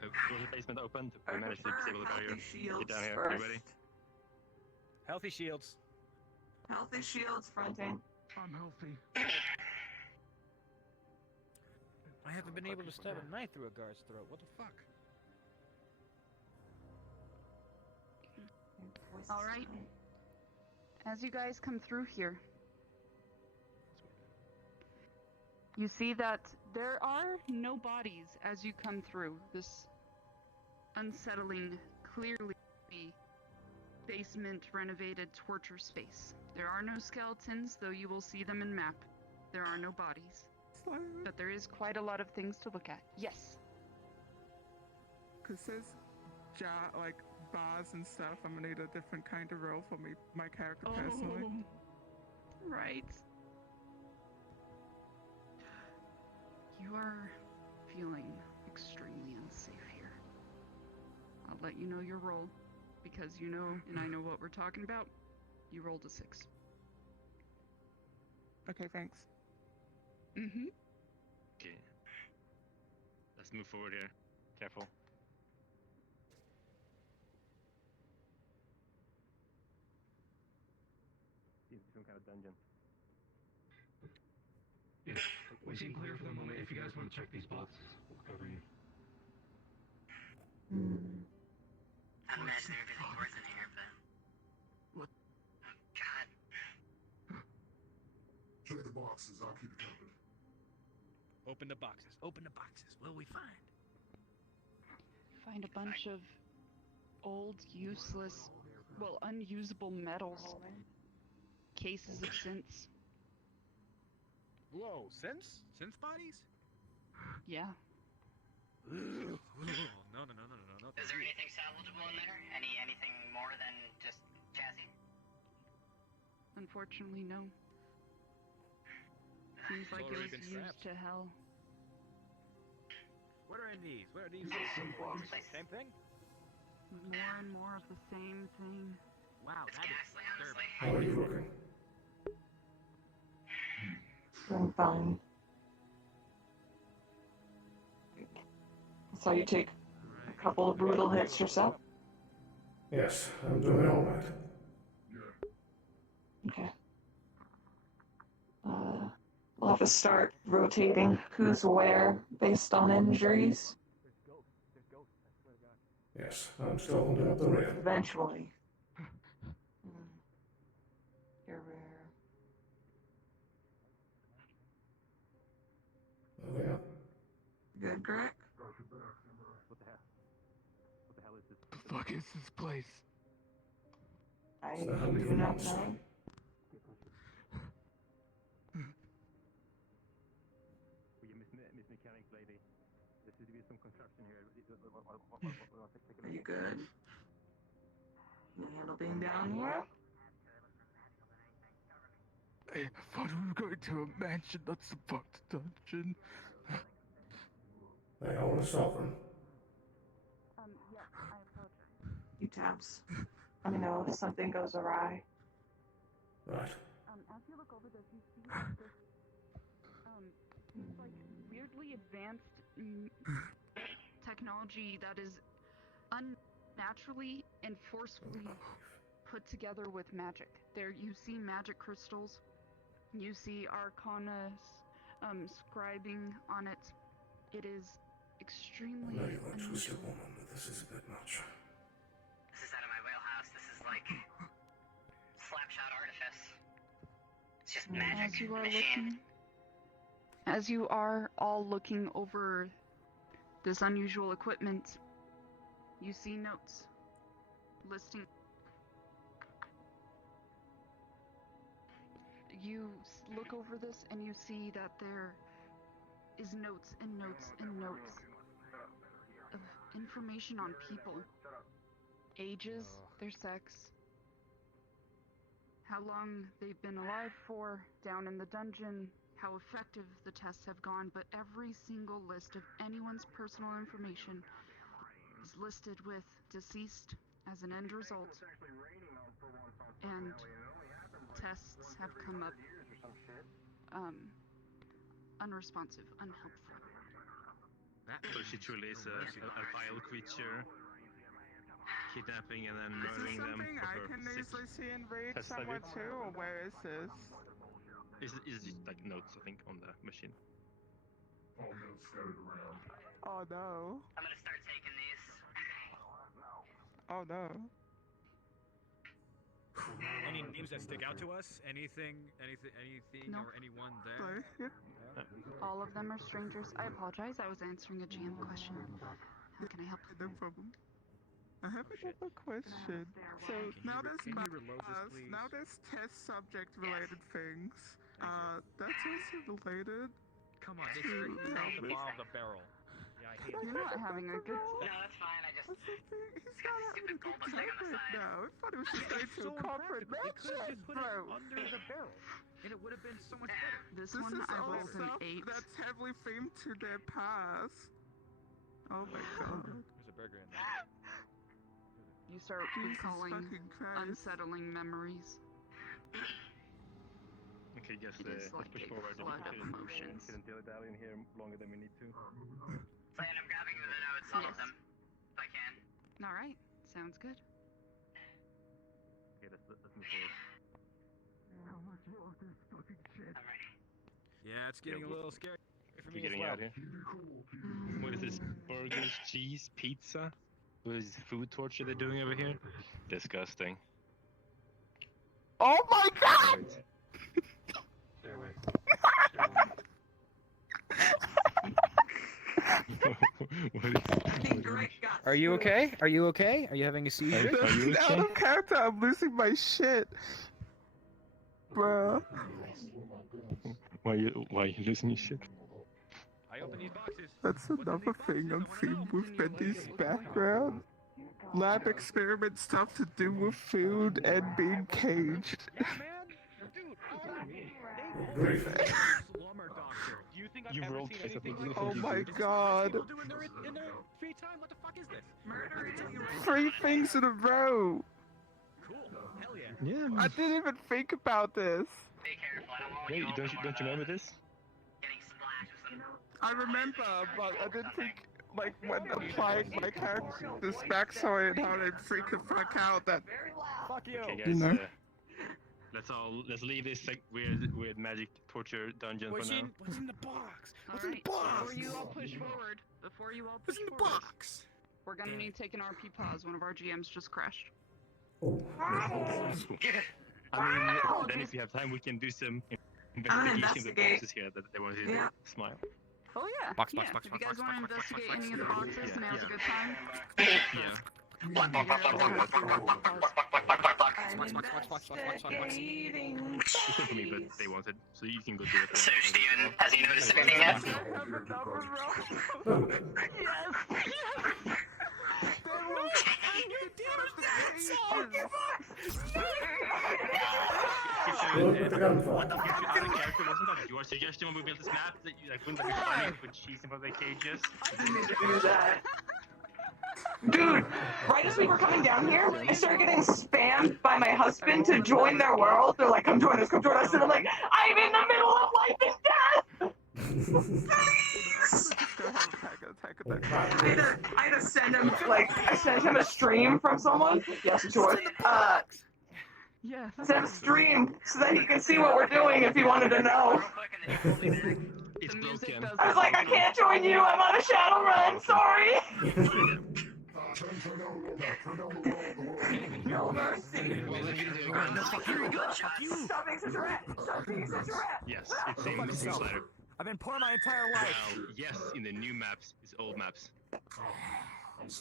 door to the basement open. We managed to disable the barrier. Healthy shields Get down here. first. You ready? Healthy shields. Healthy shields fronting. I'm healthy. I haven't been able to stab a knife through a guard's throat. What the fuck? All right. As you guys come through here, you see that there are no bodies as you come through this unsettling, clearly basement renovated torture space. There are no skeletons, though you will see them in map. There are no bodies. But there is quite a lot of things to look at. Yes. Cause there's like bars and stuff. I'm gonna need a different kind of role for my character personally. Right. You are feeling extremely unsafe here. I'll let you know your roll, because you know, and I know what we're talking about. You rolled a 6. Okay, thanks. Mm-hmm. Okay. Let's move forward here. Careful. Seems to be some kind of dungeon. Yes, we seem clear for the moment. If you guys want to check these boxes, we'll cover you. I imagine everything's worth in here, but... What? Oh, God. Check the boxes, I'll keep you covered. Open the boxes. Open the boxes. What will we find? Find a bunch of old, useless, well, unusable metals. Cases of synths. Whoa, synths? Synth bodies? Yeah. No, no, no, no, no, no, no. Is there anything salvageable in there? Anything more than just chassis? Unfortunately, no. Seems like it already was been used scrapped. to hell. What are in these? What are these? Same thing? More and more of the same thing. Wow, It's that is ghastly, disturbing. honestly. How are you looking? Doing fine. So you take a couple of brutal hits yourself? Yes, I'm doing all right. Okay. We'll have to start rotating who's where based on injuries. Yes, I'm still holding up the rail. Eventually. You're rare. Oh, yeah. Good, Greg? What the hell? What the hell is this? The fuck is this place? I So how many do not rounds? know. Will you miss mechanics, lady? There seems to be some construction here. Are you good? Can you handle being down here? I thought we were going to a mansion, that's a fucked dungeon. I own a sovereign. Yeah, I apologize. You taps. Let me know if something goes awry. Right. As you look over this, you see this, like, weirdly advanced technology that is unnaturally and forcefully put together with magic. There you see magic crystals, you see arcana scribing on it. It is extremely I know you like twisted unusual. woman, but this is a bit much. This is out of my wheelhouse. This is like slapshot artifice. It's just magic. As you are machine. as you are all looking over this unusual equipment, you see notes listing. You look over this and you see that there is notes and notes and notes information on people. Ages, their sex, how long they've been alive for, down in the dungeon, how effective the tests have gone, but every single list of anyone's personal information is listed with deceased as an end result. And tests have come up unresponsive, unhelpful. So she truly is a vile creature, kidnapping and then murdering them for I her can sick easily see in raid test somewhere subjects. too, or where is this? Is just like notes, I think, on the machine. Oh no. I'm gonna start taking these. Oh no. Any names that stick out to us? Anything No. or anyone there? All of them are strangers. I apologize, I was answering a GM question. How can I help? No problem. I have another question. So now there's can you reload this, maps, please? now there's test subject related things. That's also related. Come on, they to straightened out the helmet. bottom of the barrel. Yeah, I hate You're it. not having a good No, that's fine. I just What's the thing? He's got not the having a stupid good bulbous thing on the time side. now. I thought it was just going to So a corporate impractical. They could have just put it bro. under the barrel, and it would have been so much better. This This one is I all rolled an stuff 8. that's heavily themed to their past. Oh my god. There's a burger in there. You start Jesus recalling fucking Christ. unsettling memories. Okay, guess It is let's like push a forward. flood of emotions. Shouldn't dilly-dally in here longer than we need to. plan. I'm grabbing the notes, all of them, if I can. Alright, sounds good. Okay, let's move forward. Alright. Yeah, it's getting a little scary for We're me as getting well. out here. What is this? Burgers, cheese, pizza? What is this food torture they're doing over here? Disgusting. Oh my god! Are you okay? Are you okay? Are you having a seizure? Are you Out okay? of character, I'm losing my shit. Bruh. Why are you losing your shit? I open these boxes. That's another thing I'm seeing with Bendy's background. Lab experiment stuff to do with food and being caged. Yeah, man. Dude, slumber doctor. Do you think I've You ever rolled seen twice, I anything think. like Oh this? my Is this what god. people do in their free time? What the fuck is this? Murder until you 3 things in a row. Cool. Hell yeah. Yeah, I didn't even think about this. Be careful. I don't want Hey, you don't you remember this? getting splashed with some. I remember, but I didn't think, like, when applying my character's backstory and how they'd freak the fuck out that... Fuck you. Okay, You guys. know? Let's leave this like weird magic torture dungeon for now. What's in the box? What's Alright, in the box? before you all push forward, we're gonna need to take an RP pause. One of our GMs just crashed. I mean, then if you have time, we can do some investigation of the boxes here that they want to Yeah. smile. Oh yeah. Box, yeah. box, box, If you box, guys box, want to box, box, investigate box, any of the box. boxes, Yeah, now's a yeah. good time. Yeah. Investigating. It's not for me, but they wanted, so you can go do it. So, Steven, has he noticed anything yet? What the fuck? Character wasn't that your suggestion when we built this map that you like wouldn't that be funny if we put cheese in front of the cages? Do that. Dude, right as we were coming down here, I started getting spammed by my husband to join their world. They're like, come join us, and I'm like, I'm in the middle of life and death! I had to send him, I sent him a stream from someone. Yes, George. Yes. Send him a stream so that he can see what we're doing if he wanted to know. It's The music broken. does I was like, I can't join you, I'm on a shadow run, sorry! No mercy! Stop being such a rat! Stop being such a rat! Yes, it's same slider. I've been poor my entire life. Well, yes, in the new maps, it's old maps.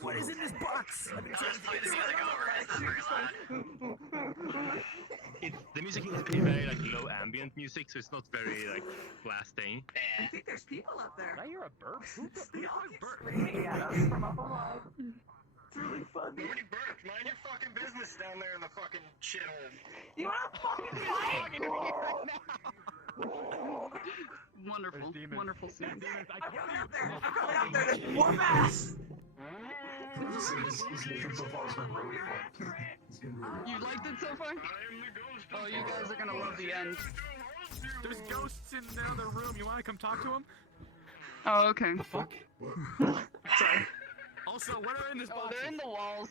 What is in this box? I've been trying to find this The music is very like low ambient music, so it's not very like blasting. I think there's people up there. Did I hear a burp? Who burped? Yeah, that's from up above. It's really funny. Nobody burped. Mind your fucking business down there in the fucking shithole. You wanna fucking fight? Wonderful, wonderful scene. I'm coming up there. I'm coming up there. There's more mass. You liked it so far? Oh, you guys are gonna love the end. There's ghosts in the other room. You want to come talk to them? Oh, okay. Fuck. Sorry. Also, what are in this box? Oh, they're in the walls.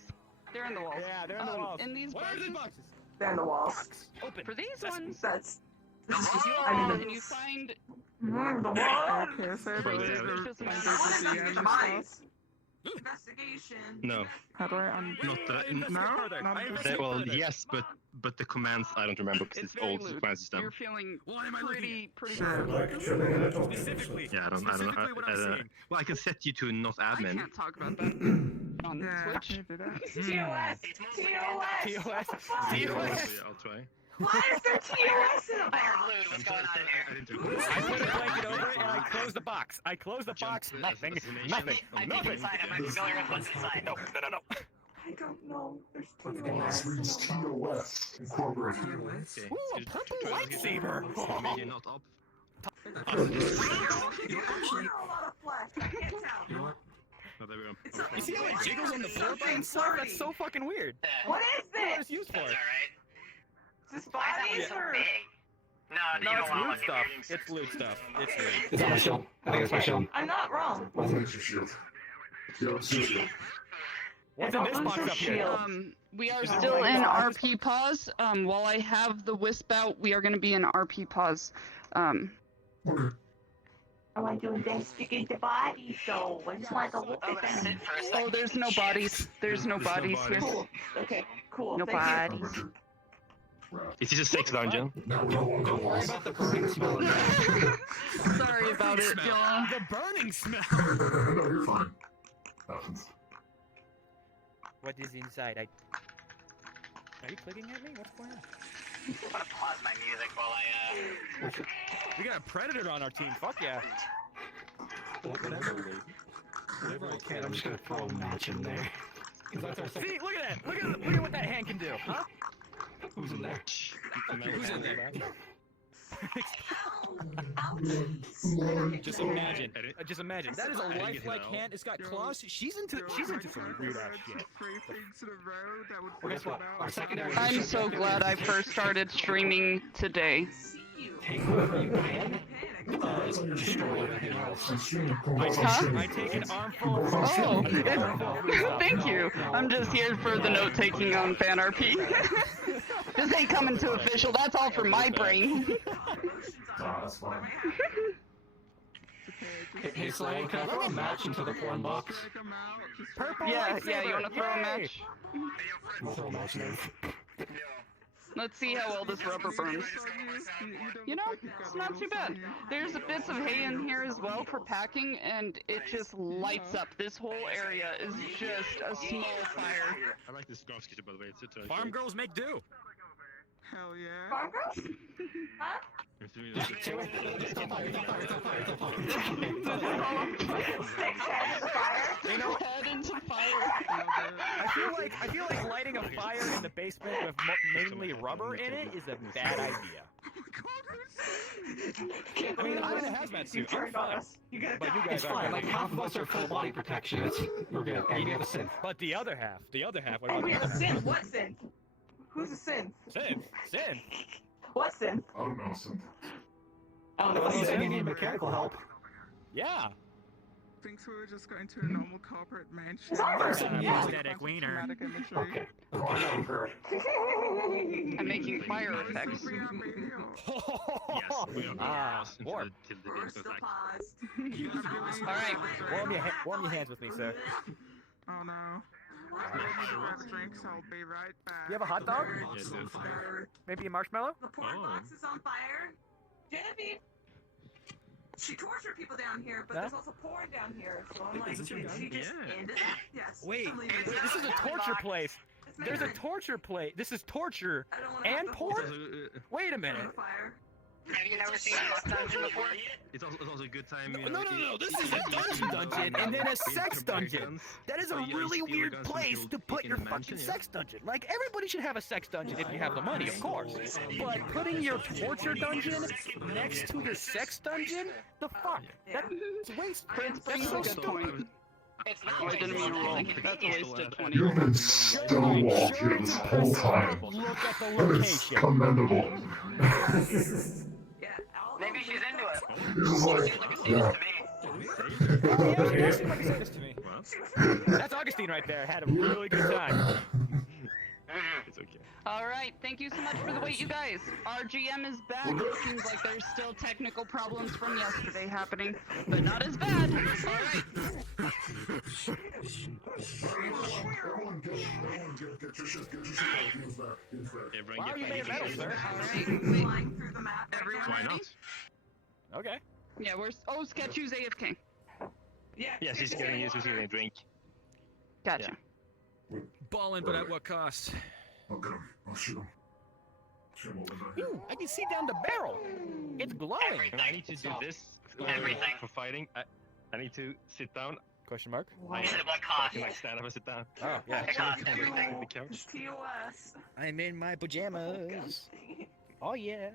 They're in the walls. Yeah, they're in the walls. In these What are boxes. these boxes? They're in the walls. Open. For these ones, That's. you I and you find the wall. Okay, so Pretty those suspicious are amounts under the DM stuff. Mines. Investigation. No. How do I Not the, no? well, yes, but the commands I don't remember because it's very old loose. command system. You're feeling What am I looking pretty Specifically. Yeah, I don't. Specifically what I'm seeing. Well, I can set you to not I admin. can't talk about that on Yeah, Twitch. can you do that? TOS. TOS. TOS. I'll try. Why is there TOS in there? What's going on here? I put a blanket over it and I closed the box. I closed the box. Nothing. Nothing. I peek Nothing. inside. I'm familiar with what's inside. No. I don't know. There's Last read's TOS Incorporated. Okay. Ooh, a purple lightsaber. Maybe not up. actually a lot of flesh. I can't tell. No, there we go. It's You see how it jiggles on the floor by itself? That's so fucking weird. What is What this? is used for? That's alright. Is this Why is bodies that one so or? big? No, No, you it's don't want loot to stuff. look It's loot stuff. It's loot. Is that my shield? I think it's my shield. I'm not wrong. I think it's your shield. Yeah, it's your shield. What's in this box up here? We are Is there still like in box? RP pause. While I have the wisp out, we are going to be in RP pause. Okay. I want to investigate the bodies, so I just want to look I'm at gonna them. sit for a Oh, second. there's no bodies. There's no bodies here. Cool. Okay, cool. No Thank you. bodies. Is this a sex dungeon? Now we no longer lost. About the burning smell. Sorry about it, y'all. The burning smell. No, you're fine. Happens. What is inside? Are you clicking at me? What's going on? I'm gonna pause my music while We got a predator on our team. Fuck yeah. Whatever I can, I'm just gonna throw a match in there. 'Cause that's our See, second. look at that. Look at what that hand can do. Huh? Who's in there? Who's in there? Just imagine. That is a lifelike hand. It's got claws. She's into some weird ass shit. Three things in a row that would Well, guess what? Our secondary I'm mission so is glad I first started streaming today. take whoever you can. It's on your destroy everything else. And stream I take an armful of Oh, thank you. I'm just here for the note taking on fan RP. This ain't coming to official. That's all for my brain. That's fine. Hey, Sloan, can I throw a match into the porn box? purple Yeah, lightsaber. you wanna throw a Yay! match? I'll throw a match in. Let's see how well this rubber burns. You know, it's not too bad. There's bits of hay in here as well for packing, and it just lights up. This whole area is just a small fire. I like this scarf sketch, by the way. It's a Farm girls make do. Hell yeah. Farm girls? Huh? You know, Head into fire. I feel like lighting a fire in the basement with mainly rubber in it is a bad idea. I mean, I'm in a hazmat suit. I'm fine. But you guys It's fine, like half of us are full body protection. We're good. And you have a synth. But the other half. What Oh, about we the have a other half? synth. What synth? Who's a synth? Sin. What synth? I don't know, synth. I don't know. Well, What you synth. need mechanical help. Yeah. Thinks we were just going to a normal corporate mansion. Aesthetic wiener. Dramatic imagery. Okay. Okay, heard. I'm making fire effects. Ah, warm. We're still paused. Alright. Warm your hands with me, sir. Oh no. I need to grab a drink, so I'll be right back. You have a hot dog? Yes, yes. Maybe a marshmallow? The porn box is on fire. Genevieve. She tortured people down here, but No? there's also porn down here. So I'm like, she just ended that? Yes. Wait, I'm leaving wait, it. this is a torture place. It's There's a making torture place. This is torture I don't wanna have and the porn? Wait a on minute. fire. Have you never seen Fuck Dungeon before? It's also a good time. No. This is a dungeon and then a sex dungeon. That is a really weird place to put your fucking sex dungeon. Like, everybody should have a sex dungeon if you have the money, of course. But putting your torture dungeon next to the sex dungeon? The fuck? That's waste. That's so stupid. It's not Oh, I didn't mean to roll. That's a waste of 20. You've been stonewalking this whole time. Look at the That is location. commendable. Maybe she's into it. It's like, yeah. Oh, yeah, she seemed like a sadist to me. That's Augustine right there. Had a really good time. It's okay. All right, thank you so much for the wait, you guys. Our GM is back. It seems like there's still technical problems from yesterday happening, but not as bad. All right. Wow, you made it better, sir. All right. Flying through the map. Everyone Why ready? not? Okay. Yeah, we're. Oh, Sketchu's AFK. Yeah, she's getting a drink. Gotcha. Ballin', but at what cost? I'll get him. I'll shoot him. Ooh, I can see down the barrel. It's glowing. I need to do this Everything. for fighting. I need to sit down. Question mark? I Is it what I cost? can like stand up and sit down. Oh, yeah. It costs On the couch. POS. I'm in my pajamas. Oh, yeah.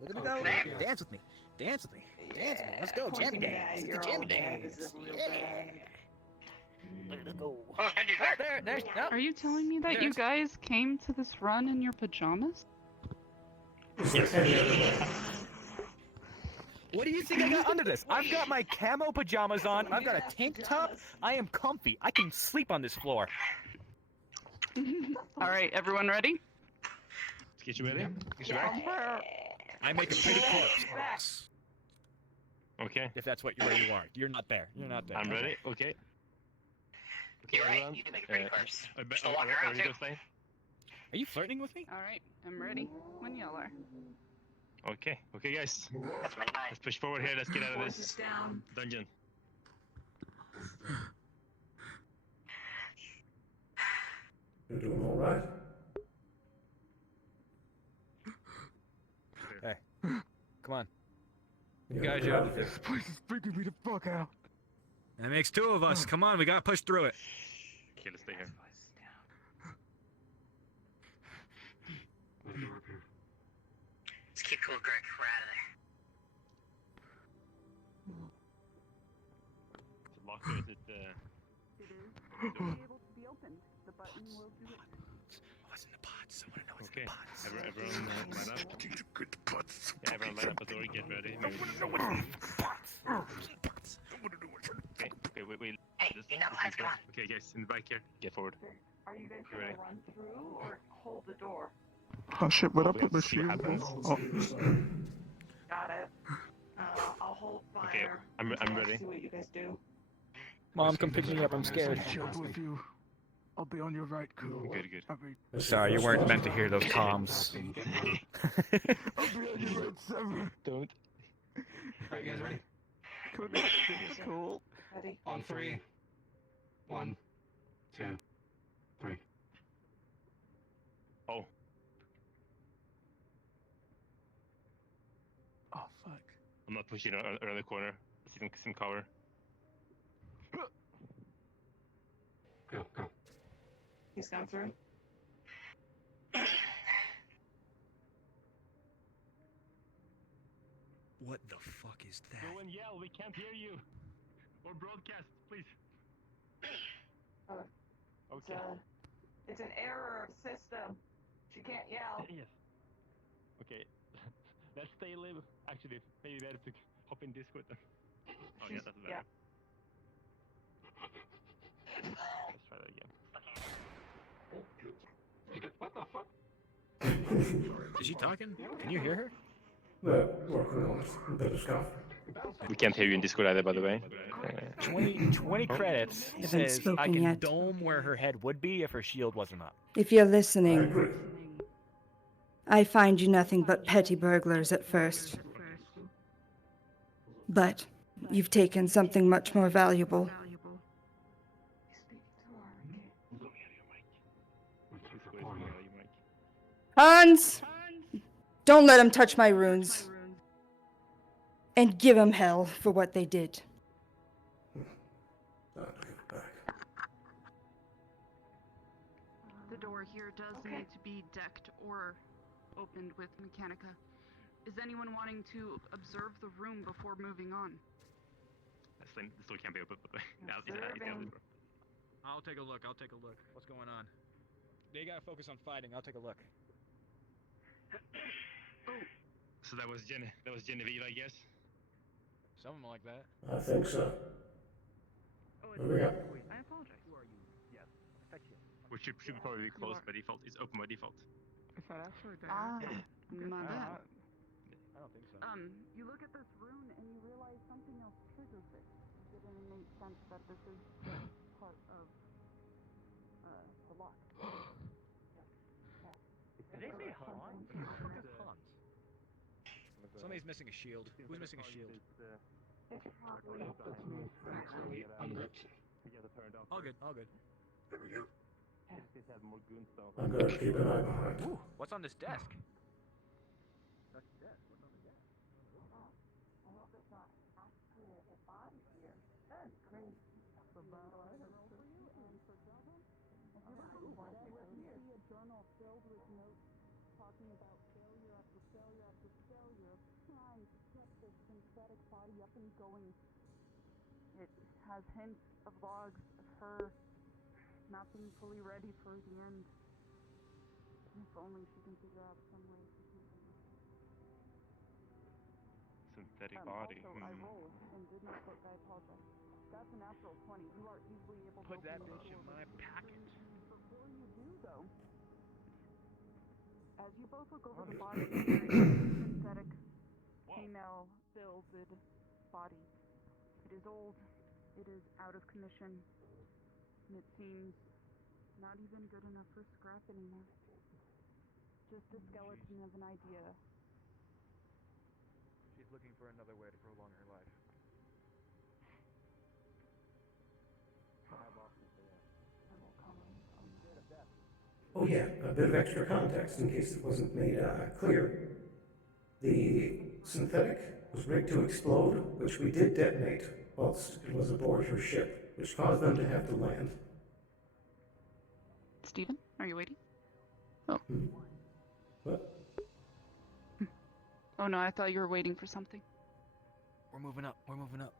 Look at me go. Damn. Dance with me. Dance with me. Dance with me. Let's go. Jammy dance. It's a jammy dance. Yeah. Let's go. Oh, and you're there. There's, no. Are you telling me that you guys came to this run in your pajamas? What do you think I got under this? I've got my camo pajamas on. I've got a tank top. I am comfy. I can sleep on this floor. All right, everyone ready? Let's get you ready. Get you back. I make a pretty corpse. Okay. If that's where you are. You're not there. You're not there. I'm ready. Okay. You're right. everyone. You can make a pretty corpse. Are walk around you too. guys playing? Are you flirting with me? All right, I'm ready when y'all are. Okay. Okay, guys. That's my night. Let's push forward here. Let's get out of Voices this down. dungeon. You're doing all right. Hey. Come on. You guys are out. This place is freaking me the fuck out. That makes two of us. Come on, we gotta push through it. Okay, let's stay here. Just keep cool, Greg. We're out of there. Is it locked or is it able to be opened. The button will do it. What's in the pots? I want to know what's okay? in the pots. Everyone line up. Yeah, everyone line up at the door. Get ready. Okay, wait. Hey, you know, let's go on. Okay, guys, in the back here. Get forward. Are you guys You gonna ready? run through or hold the door? Oh shit, what up We with have the to see what shield? happens. Oh, Got it. I'll hold fire. Okay, I'm ready. See what you guys do. Mom, come pick me up. I'm scared. shield with you. I'll be on your right, cool. Good, good. I'll be Sorry, you weren't meant to hear those comms. on your right, seven. Don't. Alright, you guys ready? Cool. Ready? On 3. 1, 2, 3. Oh. Oh fuck. I'm not pushing around the corner. See some cover. Go, go. He's gone through. What the fuck is that? Go and yell. We can't hear you. Or broadcast, please. Okay. It's an error of system. She can't yell. Yes. Okay. Let's stay live. Actually, maybe better to hop in Discord then. Oh yeah, that's better. Yeah. Let's try that again. What the fuck? Is she talking? Can you hear her? We can't hear you in Discord either, by the way. 20 credits Haven't says I spoken can yet. dome where her head would be if her shield wasn't up. If you're listening, I find you nothing but petty burglars at first. But you've taken something much more valuable. Hans! Don't let him touch my runes. And give him hell for what they did. The door here does need to be decked or opened with Mechanica. Is anyone wanting to observe the room before moving on? The door can't be open, but I'll take a look. What's going on? They gotta focus on fighting. I'll take a look. So that was Genevieve, I guess. Something like that. I think so. Oh, Where we at? I apologize. Who are you? Yes. Fetch him. Which should probably be closed by default. It's open by default. Is that actually there? My bad. I don't think so. You look at this rune and you realize something else triggers it. You get an innate sense that this is part of the lock. Did they say Hans? Who the fuck is Hans? Somebody's missing a shield. Who's missing a shield? All good. I'm gonna keep an eye behind. Ooh, what's on this desk? Journal filled with notes talking about failure after failure after failure of trying to get this synthetic body up and going. It has hints of logs of her not being fully ready for the end. If only she can figure out some way to do it. Synthetic body. Also, I rolled and did not look. I apologize. That's a natural 20. You are easily able to Put that open bitch in my packet. Before you do, though, as you both look over the body, synthetic, female-filled body. It is old, it is out of commission, and it seems not even good enough for scrap anymore. Just a skeleton of an idea. She's looking for another way to prolong her life. Oh yeah, a bit of extra context in case it wasn't made clear. The synthetic was rigged to explode, which we did detonate whilst it was aboard her ship, which caused them to have to land. Steven, are you waiting? Oh. What? Oh no, I thought you were waiting for something. We're moving up. Come on. We have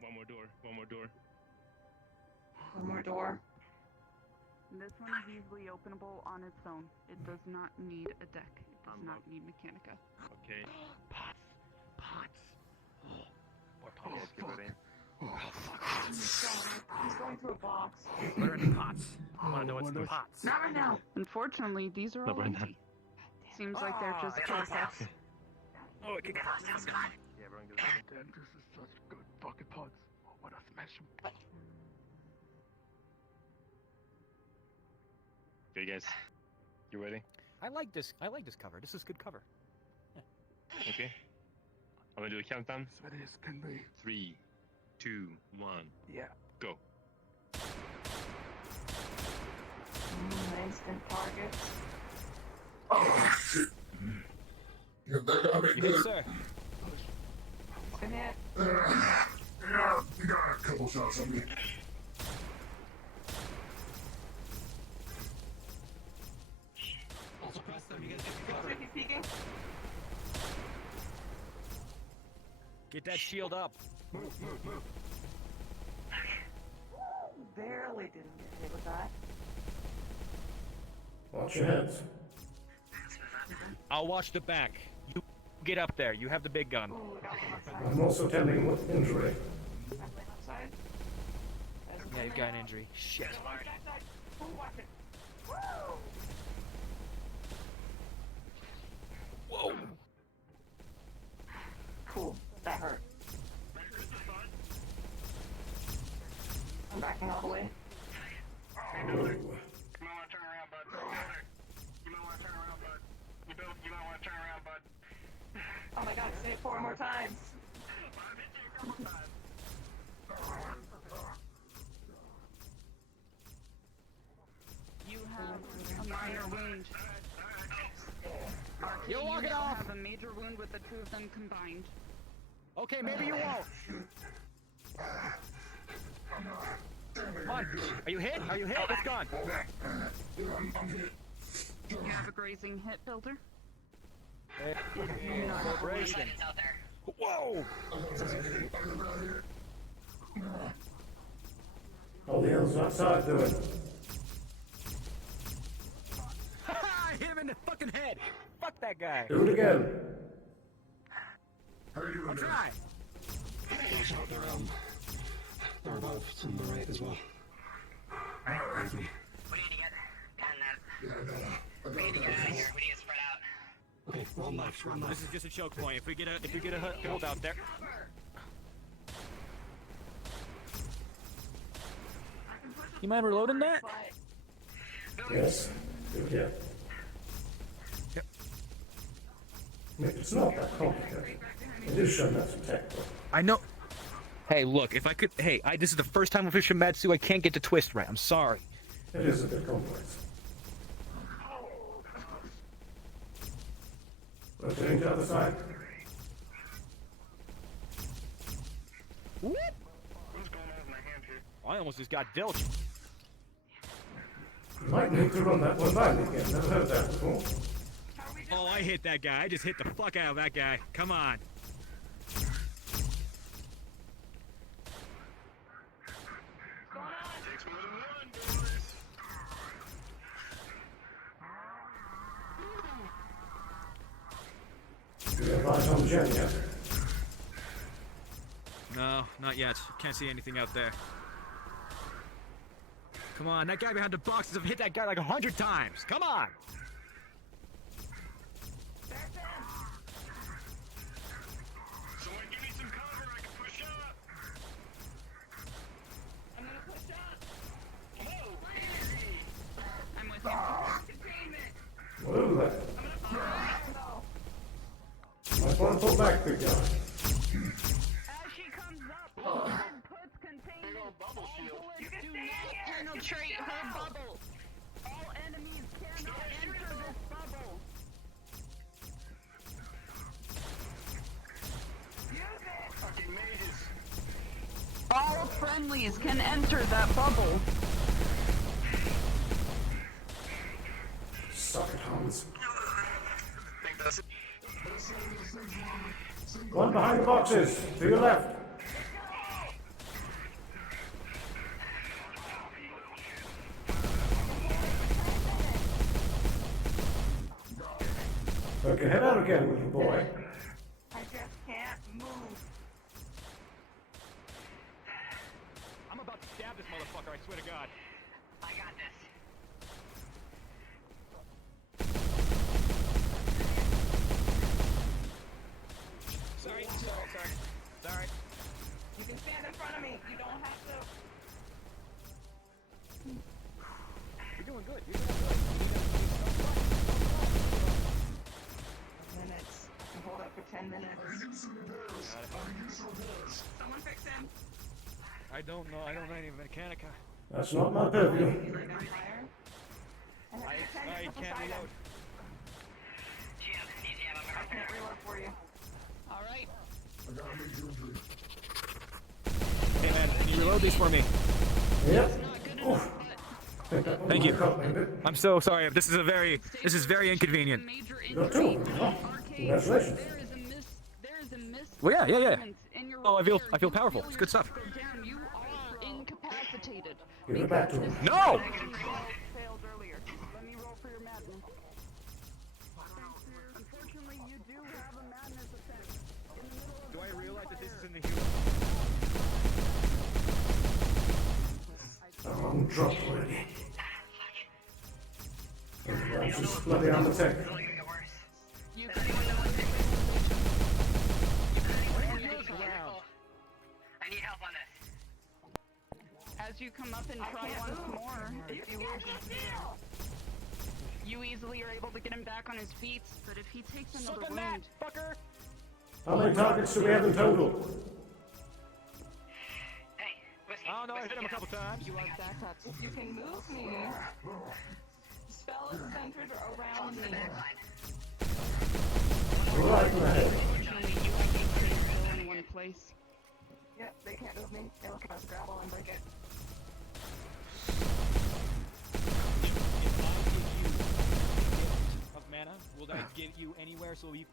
one more door. One more door. This one is easily openable on its own. It does not need a deck. It does not need Mechanica. Okay. Pots. More pots. Get ready. He's going through a box. What are in the pots? I want to know what's in the pots. Not right now. Unfortunately, these are all empty. Seems like they're just jar pots. Oh, it can Yeah, everyone goes in. Damn, this is such good fucking pots. Oh, what a smash 'em. Okay, guys. You ready? I like this cover. This is good cover. Okay. I'm gonna do a countdown. As ready as can be. 3, 2, 1. Yeah. Go. Instant targets. Oh, shit. Yeah, that got me good. Yes, sir. Good hit. Yeah, you got a couple shots on me. Tricky speaking. Get that shield up. Move. Barely didn't get hit with that. Watch your heads. I'll watch the back. You get up there. You have the big gun. I'm also tending with injury. Outside. Yeah, you've got an injury. Shit. Whoa. Cool. That hurt. I'm backing all the way. You might want to turn around, bud. You might want to turn around, bud. You might want to turn around, bud. Oh my god, say it 4 more times. You have a minor wound. RK, You walk it now off. have a major wound with the two of them combined. Okay, maybe you won't. Come on. Are you hit? Are you hit? It's gone. You have a grazing hit filter. Hey, celebration. Out there. Whoa! All the hell's outside doing? Ha! Hit him in the fucking head. Fuck that guy. Do it again. I'll try. Watch out, they're above to the right as well. Leave me. We need to get. We need to get out of here. We need to spread out. Okay, run left, run This left. is just a choke point. If we get a hold out there. You mind reloading that? Yes. Good, yeah. Yep. It's not that complicated. It is shown that's tech, but I know. Hey, look, if I could. Hey, this is the first time with Shimetsu. I can't get the twist right. I'm sorry. it is a bit complex. Rotating to the other side. Whoop. I almost just got dilched. You might need to run that one by me again. Never heard that before. Oh, I hit that guy. I just hit the fuck out of that guy. Come on. You have eyes on Jen yet? No, not yet. Can't see anything out there. Come on, that guy behind the boxes have hit that guy like 100 times. Come on. Someone give me some cover. I can push up. I'm gonna push up. Oh, I'm with you. Whoa there. Might want to pull back, big guy. As she comes up, and puts containment. All bullets do not penetrate her bubble. All enemies cannot enter this bubble. fucking mages. All friendlies can enter that bubble. Suck it, Hans. I think that's it. One behind the boxes, to your left. Okay, head out again, little boy. I just can't move. I'm about to stab this motherfucker, I swear to God. I got this. Sorry. You can stand in front of me. You don't have to. You're doing good. You're doing good. Minutes. I can hold up for 10 minutes. Someone fix him. I don't know. I don't know any mechanica. That's not my purview. You like on fire? I have I can't reload. Jim, need to have a I can't reload for you. All right. Hey man, can you reload these for me? Yep. Thank you. I'm so sorry. This is very inconvenient. Major Got two. injury. Congratulations. There is a Well, yeah. in your Oh, I feel repair. powerful. It's good stuff. Go down. You are incapacitated. Give it back to him. No! Failed earlier. Let me roll for your madness. Unfortunately, you do have a madness effect. In the middle of Do I realize that this is in the I'm drop already. I'm just bloody on the tech. You can I need help on this. As you come up and try once more, if you wish, you easily are able to get him back on his feet, but if he takes another wound, fucker! How many targets do we have in total? Oh no, I hit him a couple times. You are back up. If you can move me, the spell is centered around me. Right in the head. Unfortunately, you have to stay still in one place. Yep, they can't move me. They'll cast gravel and break it. Of mana, will that get you anywhere so you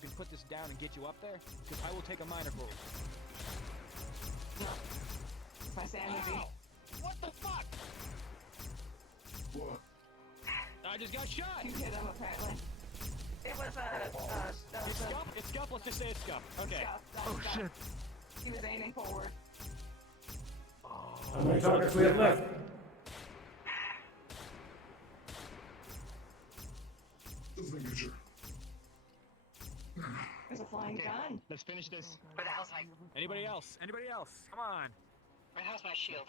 can put this down and get you up there? Because I will take a minor blow. No. My sanity. Wow. What the fuck? What? I just got shot. You hit him apparently. It was It's scuff. It's scuff. Let's just say it's scuff. Okay. Oh shit. He was aiming forward. How many targets we have left? Just making sure. There's a flying gun. Let's finish this. Where the hell's my... Anybody else? Anybody else? Come on. Where the hell's my shield?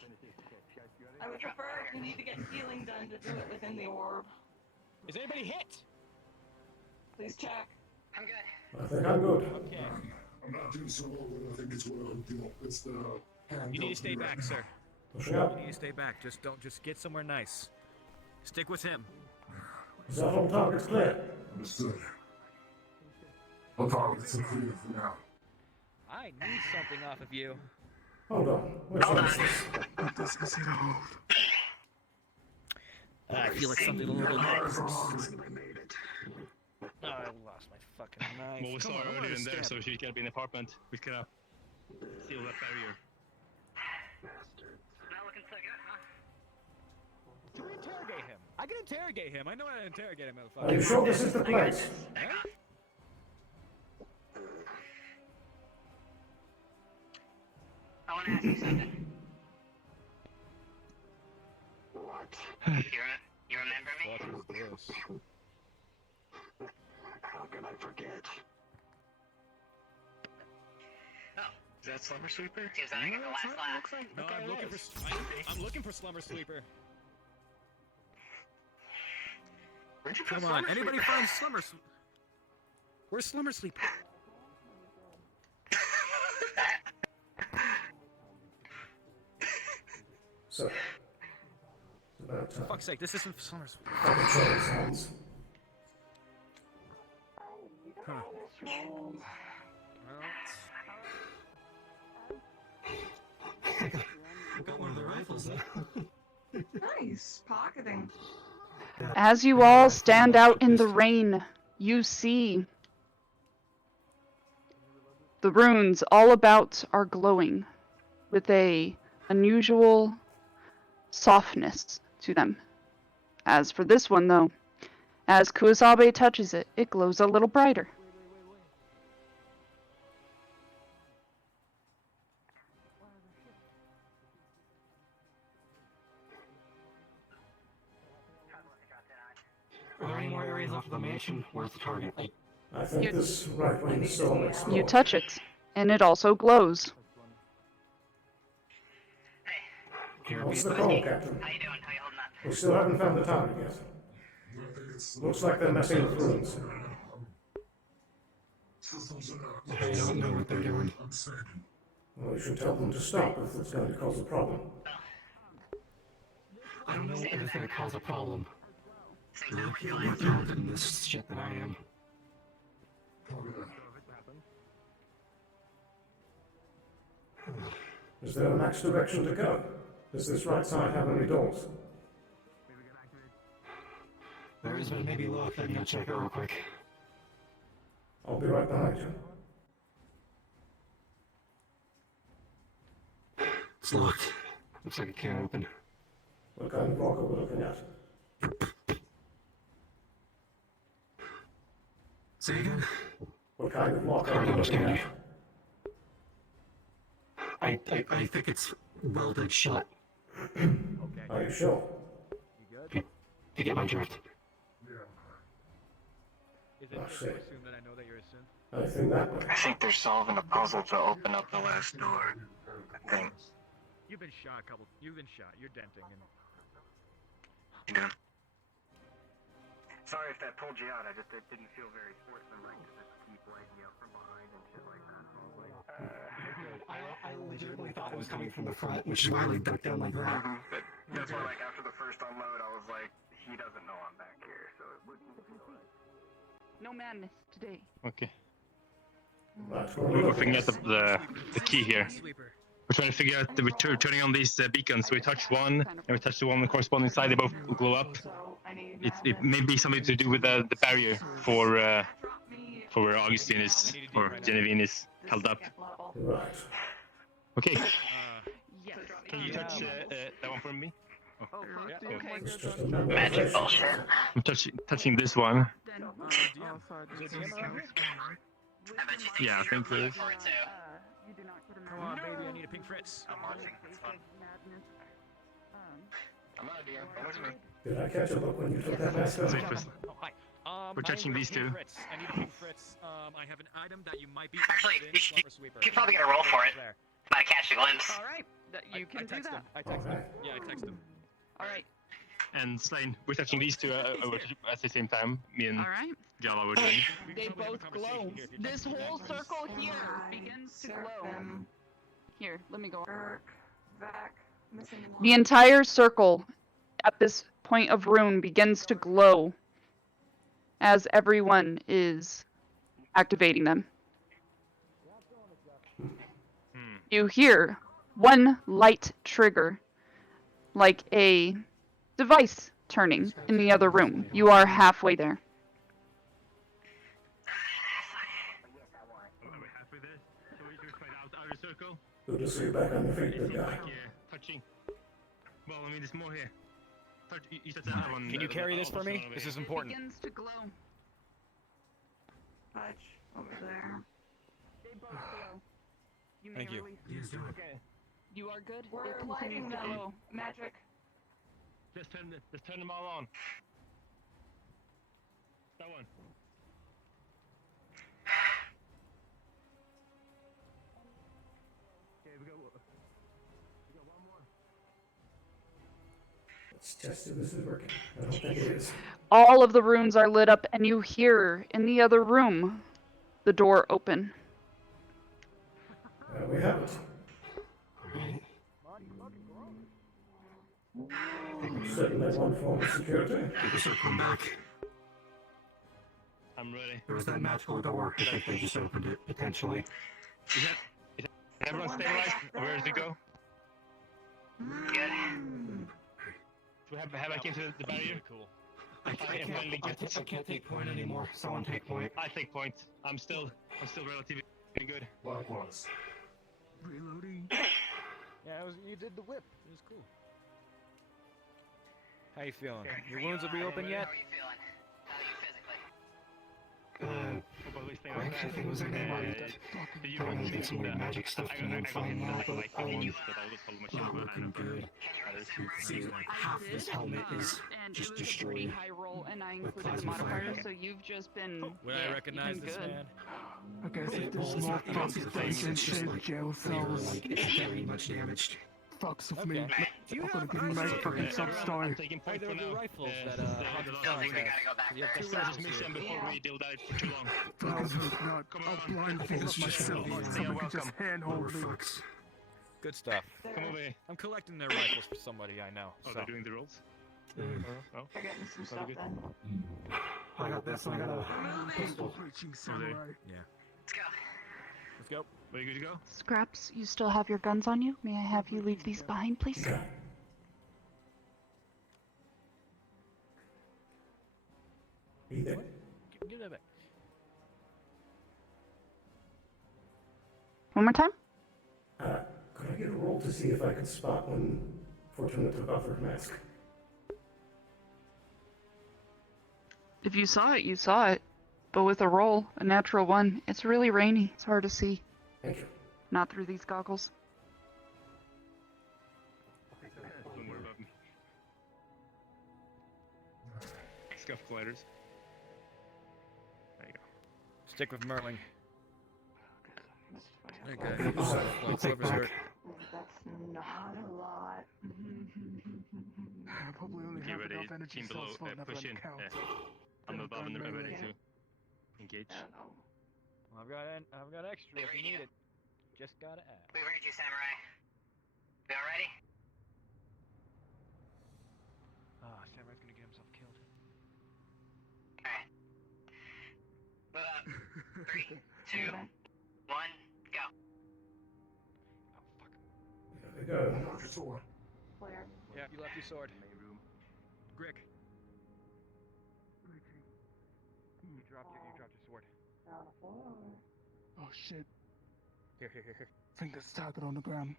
I would prefer if you need to get healing done to do it within the orb. Is anybody hit? Please check. I'm good. I think I'm good. Okay. I'm not doing so well, but I think it's what I'm doing. It's the hand. You need to stay back, sir. Pushing up. You need to stay back. Just get somewhere nice. Stick with him. Is that all targets clear? Understood. I'll targets are clear for now. I need something off of you. Hold on. Which one is this? What does this hit a hold? I feel like something a little As nice. long as I made it. Oh, I lost my fucking knife. Well, we saw her earlier in there, so she can't be in the apartment. We could have sealed that barrier. Not looking so good, huh? Can we interrogate him? I can interrogate him. I know how to interrogate him, motherfucker. Are you sure this is the place? Huh? I want to ask you something. What? You remember me? What is this? How can I forget? Oh, Is that Slumber Sweeper? seems like I got the last laugh. No, I'm looking for Slumber Sweeper. Where'd you put Come on, Slumber anybody Sweeper? find Slumber Sweeper? Where's Slumber Sweeper? So, it's about For time. fuck's sake, this isn't Slumber Sweeper. Fucking troll sounds. Huh. Got one of the rifles, huh? Nice. Pocketing. As you all stand out in the rain, you see the runes all about are glowing with a unusual softness to them. As for this one, though, as Kuwasabe touches it, it glows a little brighter. Are there any more areas off of the mansion? Where's the target? Like, I think this right wing is still unexplored. You touch it, and it also glows. here, What's be the the call, Captain? How you doing? How you holding up? We still haven't found the target yet. Looks like they're messing with ruins. They don't know what they're doing. Well, we should tell them to stop if it's going to cause a problem. I don't know if it's gonna cause a problem. You're more talented in this shit than I am. Is there a max direction to go? Does this right side have any doors? There is, but maybe look. I'm gonna check it real quick. I'll be right behind you. It's locked. Looks like it can't open. What kind of rock are we looking at? Say again? What kind of lock I are don't we looking understand at? you. I think it's welded shut. Are you sure? You get my drift. Is it Oh, safe shit. to assume that I know that you're a Sin? I think that way. I think they're solving a puzzle to open up the last door. I think. You've been shot a couple. You've been shot. You're denting. And You doing? Sorry if that pulled you out. It didn't feel very sportsmanlike to just keep lighting you up from behind and shit like that. I legit certainly thought it was coming from the front, which is why we ducked down like that. But that's why, like, after the first unload, I was like, he doesn't know I'm back here, so it wouldn't feel like... No madness today. Okay. But We're looking at the key here. We're trying to figure out we're turning on these beacons. So we touch one, and we touch the one on the corresponding side. They both glow up. It may be something to do with the barrier for where Augustine is or Genevieve is held up. Right. Okay. Yes. Can you touch that one for me? Oh, Yeah. okay. It's just a number of Magic places. bullshit. I'm touching this one. Then, Yeah, I think it is. you do not get a Come on, baby, I need a pink Fritz. I'm watching. It's fun. madness. I'm not a DM. Don't look at me. Did I catch a look when you took that mask off? Wait, first. Oh, hi. We're touching I need these a pink two. Fritz. I need a pink Fritz. I have an item that you might be Actually, interested in. Slumber Sweeper. you probably get a roll for it. There. Might catch a glimpse. All right, you can do text that. him. I text him. Yeah, I text him. All right, And Sloan, we're touching these two at the same time. Me and all right. Jala were doing. They both glow. This whole circle here begins to glow. Here, let me go. The entire circle at this point of rune begins to glow as everyone is activating them. You hear one light trigger, like a device turning in the other room. You are halfway there. Halfway there. So we just find out outer circle. Good to see you back on your feet, good guy. Like touching. Well, I mean, there's more here. You touch that one. Can you carry this for me? This is important. Begins to glow. Fudge over there. They both glow. You may Thank you. release. Okay. You are good. We're It lighting continues to them. glow. Magic. Let's turn them all on. That one. Okay, we got one more. Let's test if this is working. I don't think it is. All of the rooms are lit up, and you hear in the other room the door open. We have it. Setting that one form of security. Take a circle back. I'm ready. There was that magical door. I think they just opened it, potentially. Is everyone stabilized? Where does it go? Good. Do we have back into the barrier? Cool. I can't take point anymore. Someone take point. I take point. I'm still relatively good. Likewise. Reloading. Yeah, you did the whip. It was cool. How you feeling? Your wounds will be open yet? How are you feeling? How are you physically? I actually think it was a name on it. Probably did some weird magic stuff to me and find out, but looking good. See, half this helmet is And just it was a pretty destroyed. high roll, and I with included the plasma modifier, fire. so you've just been. Would I recognize you've this been good. man? I guess if Well, there's it's more not fucks the than same, it's just like jail flavor, cells. like it's very much damaged. Fucks with Okay. me. Do you I'm gonna have give you my archery? fucking sub story. I'm taking point Either for of the now. rifles that since Hunter the Fries we has. gotta go back You have there. two Let's rifles mission here. before we deal out for too long. Fucking hope not. Come I'll on. blindfold It's up just myself. gonna be Someone can just welcome. handhold me. Fucks. Good stuff. Come over here. I'm collecting their rifles for somebody I know. Oh, So. they're doing the rolls? Oh. They're getting some stuff good. then. I got this and I got a pistol. Preaching samurai. Let's go. Let's go. Are you good to go? Scraps, you still have your guns on you? May I have you leave these behind, please? Okay. Be there. Give that back. One more time? Could I get a roll to see if I could spot when Fortuna took off her mask? If you saw it, you saw it. But with a roll, a natural one, it's really rainy. It's hard to see. Thank you. Not through these goggles. Don't worry about me. Scuff gliders. There you go. Stick with Merling. Okay. I'll take back. That's not a lot. I probably only Get have ready. enough energy Team below. cells for another Push in. account. I'm above and ready melee. to engage. I've got extra if you need it. Just gotta ask. We've heard you, Samurai. We all ready? Ah, Samurai's gonna get himself killed. Alright. Move up. 3, 2, 1, go. Oh, fuck. There we go. Where? Yeah, you left your sword. Grick. You dropped your sword. On the floor. Oh shit. Here. Fingers tapping on the ground.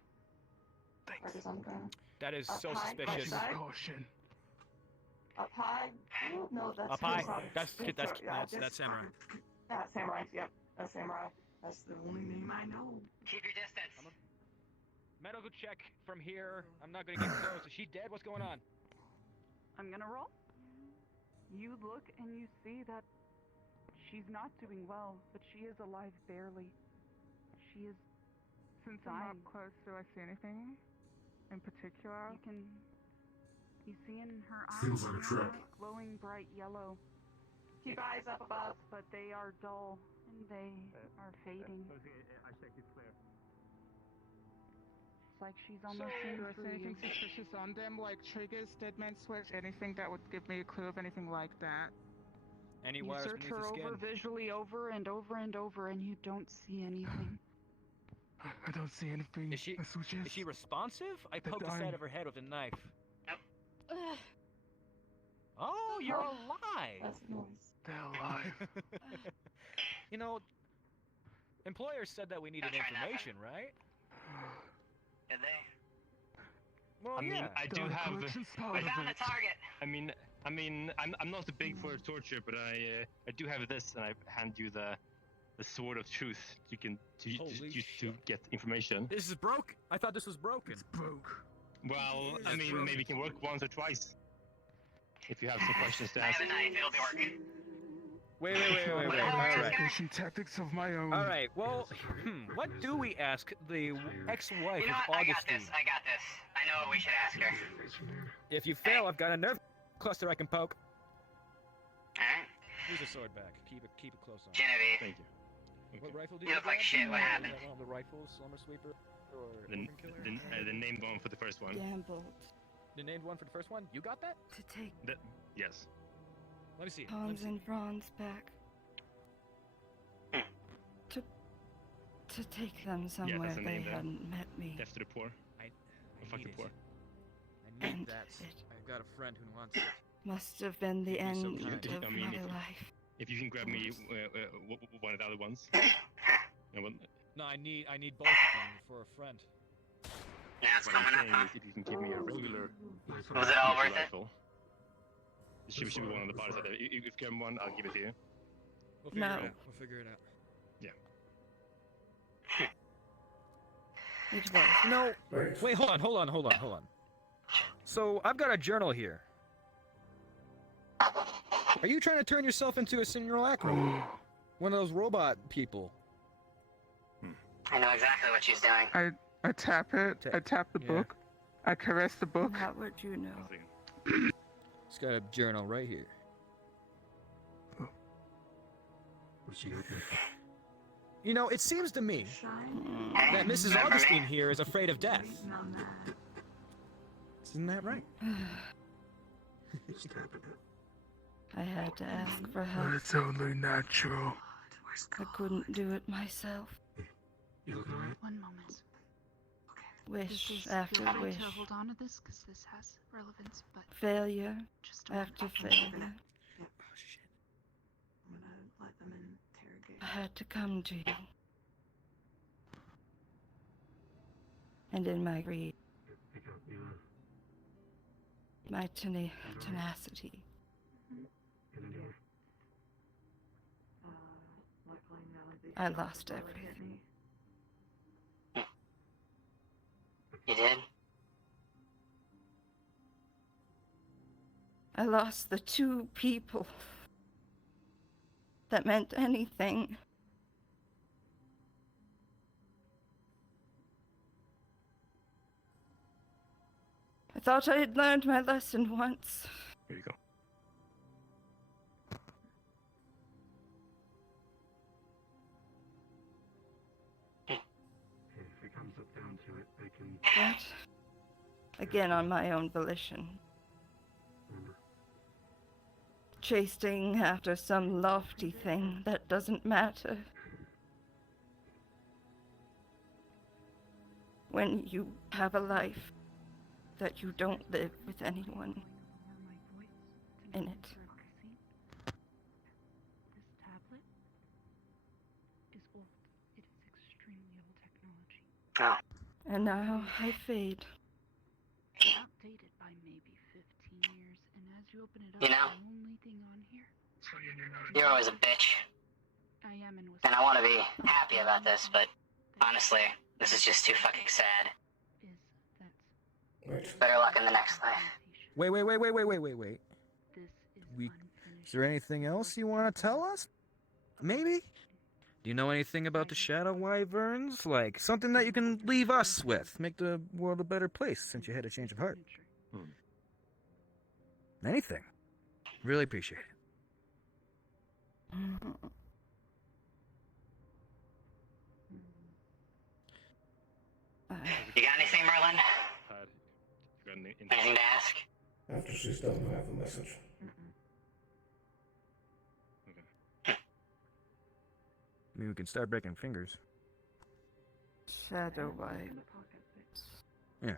Where is on the ground? That is Up so high, suspicious. outside. Caution. Up high? No, that's Up high. Samurai. That's Samurai. That's Samurai, yep. That's Samurai. That's the only name I know. Keep your distance. Medical check from here. I'm not gonna get close. Is she dead? What's going on? I'm gonna roll. You look and you see that she's not doing well, but she is alive barely. She is Since dying. I'm up close, do I see anything in particular? You see in her eyes, Feels like a trap. glowing bright yellow, Keep eyes up above. but they are dull and they are fading. I checked it's clear. It's like she's almost Do I seeing see through anything you. suspicious on them, like triggers, dead man switch, anything that would give me a clue of anything like that? Any You wires search beneath her the skin? over visually over and over and over, and you don't see anything. I don't see anything. Is she suspicious. is she responsive? I They're poked the side dying. of her head with a knife. Ugh. Oh, you're alive. That's the noise. They're alive. You know, employers said that we needed Don't try information, right? Did they? Well, I mean, yeah. I do Data have. collection's part We of found the it. target. I'm not big for torture, but I do have this, and I hand you the sword of truth. You can Holy use to shit. get information. This is broke. I thought this was broken. It's broke. Well, I That's mean, broken. maybe it can work once or twice. If you have some questions to I ask. have a knife, it'll be working. Wait. All right. All right. Investigation tactics of my own. All right. Well, what do we ask the ex-wife You know of what? I got Augustine? this. I know what we should ask her. If you fail, I've got a nerve cluster I can poke. Alright? Here's a sword back. Keep it close on. Genevieve. Thank you. What rifle did You look like grab? shit, what Was happened? that one of the rifles, Slumber Sweeper, or The, Orphan Killer? the named one for the first one. Gambled The named one for the first one? You got that? to take Yes. Let me see. Hans and Franz back. To take them somewhere that's the they name there. hadn't met me. Death to the poor. I Or fuck the need poor. it. I need And that. it I've got a friend who wants it. must have been the You'd be so end kind. of I mean, my if- life. If you can grab me one of the other ones. No, I need both of them for a friend. Yeah, it's What I'm coming up, saying huh? is if you can give me a regular Was it all worth it? rifle. It should be one of the parts. If you give him one, I'll give it to you. We'll figure No. it out. We'll figure it out. It was. No. Right. Wait, hold on. So, I've got a journal here. Are you trying to turn yourself into a simulacrum? One of those robot people? I know exactly what she's doing. I tap it. I tap the Yeah. book. I caress the book. How would you know? It's got a journal right here. You know, it seems to me that Mrs. Augustine here is afraid of death. Isn't that right? I had to ask for But help. it's only natural. I couldn't do it myself. One moment. Wish after feel free wish. to hold on to this because this has relevance, but Failure just a moment. after failure. Oh, shit. I'm gonna let them interrogate. I had to come to you. And in my greed, my tenacity, Luckily none of these I shots lost would everything. hit me. You did? I lost the two people that meant anything. I thought I had learned my lesson once. Here you go. But, again, on my own volition. Chasing after some lofty thing that doesn't matter. When you have a life that you don't live with anyone in it. This tablet is old. It is extremely old technology. Oh. And now I fade. Outdated by maybe 15 years, and as you open it up, You know, the only thing on here. you're always a bitch. I am in And I want to be happy about this, but honestly, this is just too fucking sad. Better luck in the next life. Wait. Is there anything else you want to tell us? Maybe? Do you know anything about the Shadow Wyverns? Like, something that you can leave us with? Make the world a better place since you had a change of heart. Anything. Really appreciate it. You got anything, Merlin? Anything to ask? After she's done, I have a message. Maybe we can start breaking fingers. Shadow White. Yeah.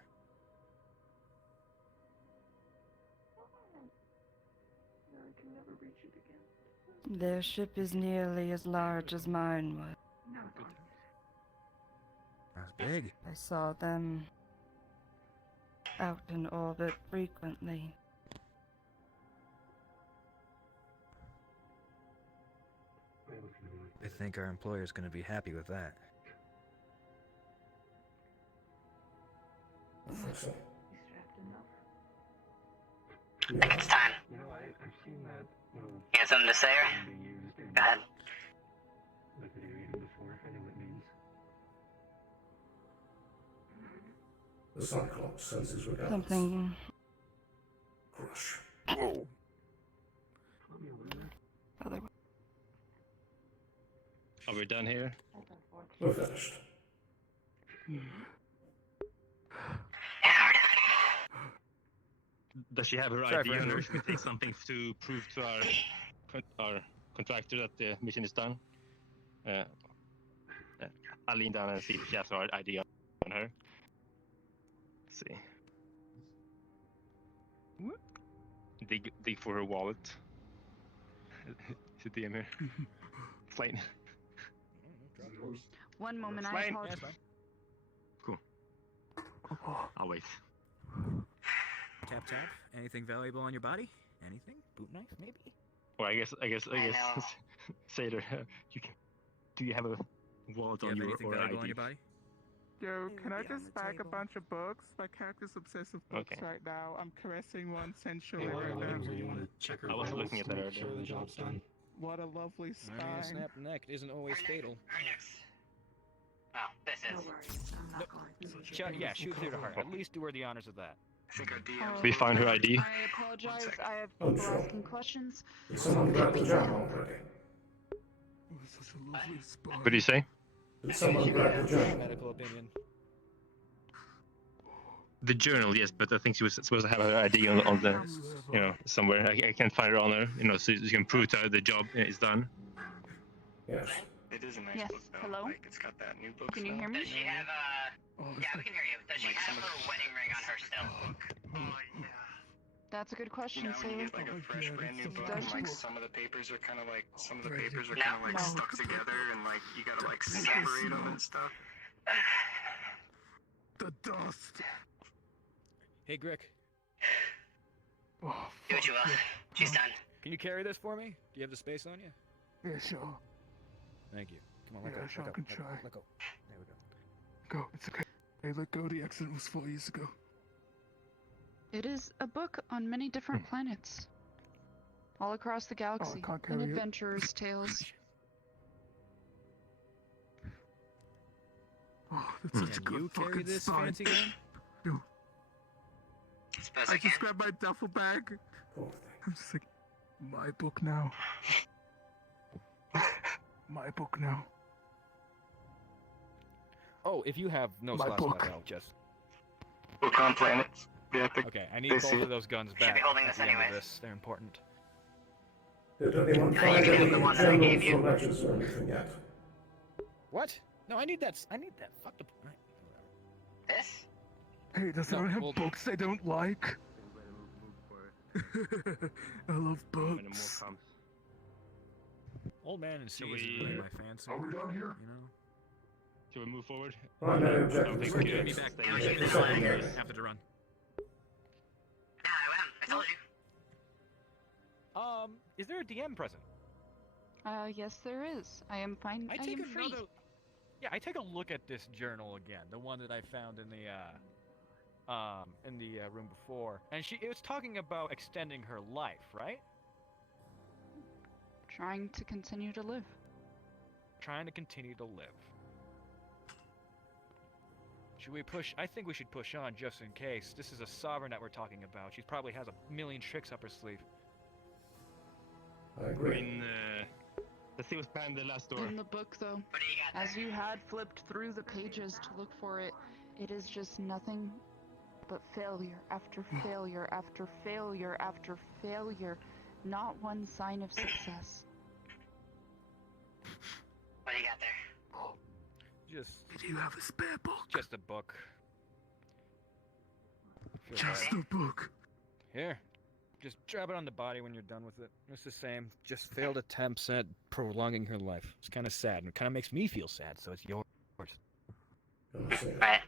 Their ship is nearly as large as mine was. That's big. I saw them out in orbit frequently. I think our employer's gonna be happy with that. I think so. It's time. You got something to say, or? Go ahead. The Cyclops sends his regards. Something. Crush. Whoa. Are we done here? We're finished. Does she have her Sorry ID for on her? interrupting. Should we take something to prove to our contractor that the mission is done? I'll lean down and see if she has her ID on her. Let's see. Dig for her wallet. Is it DM here? Slain. One moment, I Slain. apologize. Cool. I'll wait. Tap. Anything valuable on your body? Anything? Boot knife, maybe? Well, I guess. know. Sailor, do you have a wallet Do you on have you anything or valuable ID? on your body? Yo, can I just bag a bunch of books? My character's obsessed with books Okay. right now. I'm caressing one sensually Hey, right now. you want to check her I wasn't vitals looking at to that make sure earlier. the job's done? What a lovely I spine. mean, a snapped neck isn't always fatal. Oh, this is. Yeah, shoot through the heart. At least do her the honors of that. I think our DM's We find her ID. I apologize. I have Oh, people sure. asking questions. Did someone grab the journal already? Oh, such a lovely spine. What do you say? Did someone grab the journal? Medical opinion. The journal, yes, but I think she was supposed to have her ID on the, somewhere. I can't find her on her, so you can prove to her the job is done. Yes. It is a nice Yes, book though. hello? Like it's got that new book. Can you smell. hear me? Does she have yeah, we can hear you. Does she Like have some of her wedding ring on her still? Oh yeah. That's a good You question, know when you Sailor. get like a fresh brand new book Does and like she? some of the papers are kind of like No. stuck together and like you gotta like separate them and stuff. The dust. Hey, Grick, Oh, Do what you will. She's done. can you carry this for me? Do you have the space on you? yeah, sure. Thank you. Come on, let Yeah, go. sure, Let I go. can Let go. try. Let go. There we go. Go, it's okay. Hey, let go. The accident was 4 years ago. It is a book on many different planets. All across the galaxy. can't An carry it. adventurer's tales. Oh, that's such a Can good you carry fucking this spine. fancy gun? No, Suppose I I can. just grabbed my duffel bag. Poor I'm just like, my book now. My book now. Oh, if you have no My slots book. left, I'll just Book on planets. Yeah, Okay, I need they both see of it. those guns Should be back holding at this the end of anyways. this. They're important. Did anyone you find can have any the one that I gave journals you. or ledgers or anything yet? What? No, I need that. I need that. Fuck the. Right. This? Hey, does No, anyone have hold- books they don't like? I love Many more books. comes. Old man and sea Should isn't we- really my fancy. Are we done here? You know. Should we move forward? Primary I objective don't is think Give me engaged. back. stay Yeah, here. shoot this Secondary. Have to run. Yeah, I told you. Is there a DM present? Yes, there is. I am fine. I take am free. another. Yeah, I take a look at this journal again, the one that I found in the room before, and it was talking about extending her life, right? Trying to continue to live. Trying to continue to live. Should we push? I think we should push on just in case. This is a sovereign that we're talking about. She probably has a million tricks up her sleeve. I I agree. mean, let's see what's behind the last door. In the book, though, What do you got as there? you had flipped through the pages to look for it, it is just nothing but failure after failure after failure after failure. Not one sign of success. What do you got there? Just, Did you have a spare book? just a book. Feel Just bad. a book. Here. Just drop it on the body when you're done with it. It's the same. Just failed attempts at prolonging her life. It's kind of sad, and it kind of makes me feel sad, so it's yours. Gonna say it. Right.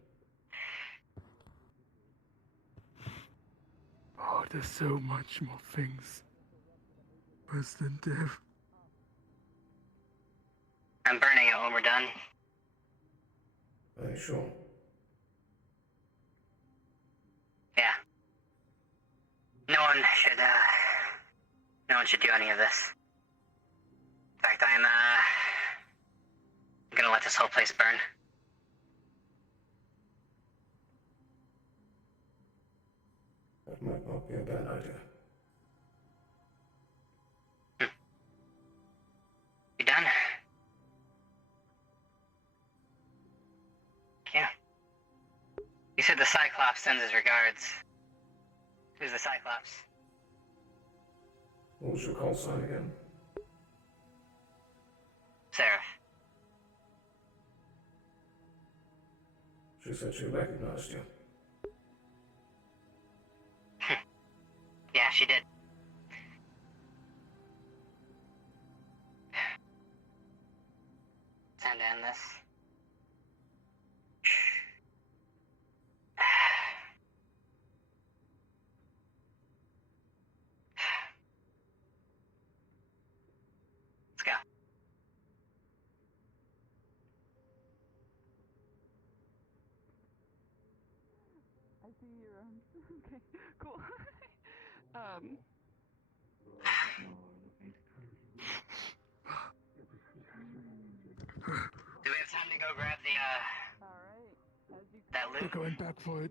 Oh, there's so much more things. Worse than death. I'm burning it when we're done. Are you sure? Yeah. No one should do any of this. In fact, I'm gonna let this whole place burn. That might not be a bad idea. You done? Yeah. You said the Cyclops sends his regards. Who's the Cyclops? What was your call sign again? Seraph. She said she recognized you. Yeah, she did. Time to end this. Let's go. I see your okay, cool. Do we have time to go grab the that They're loot? going back for it.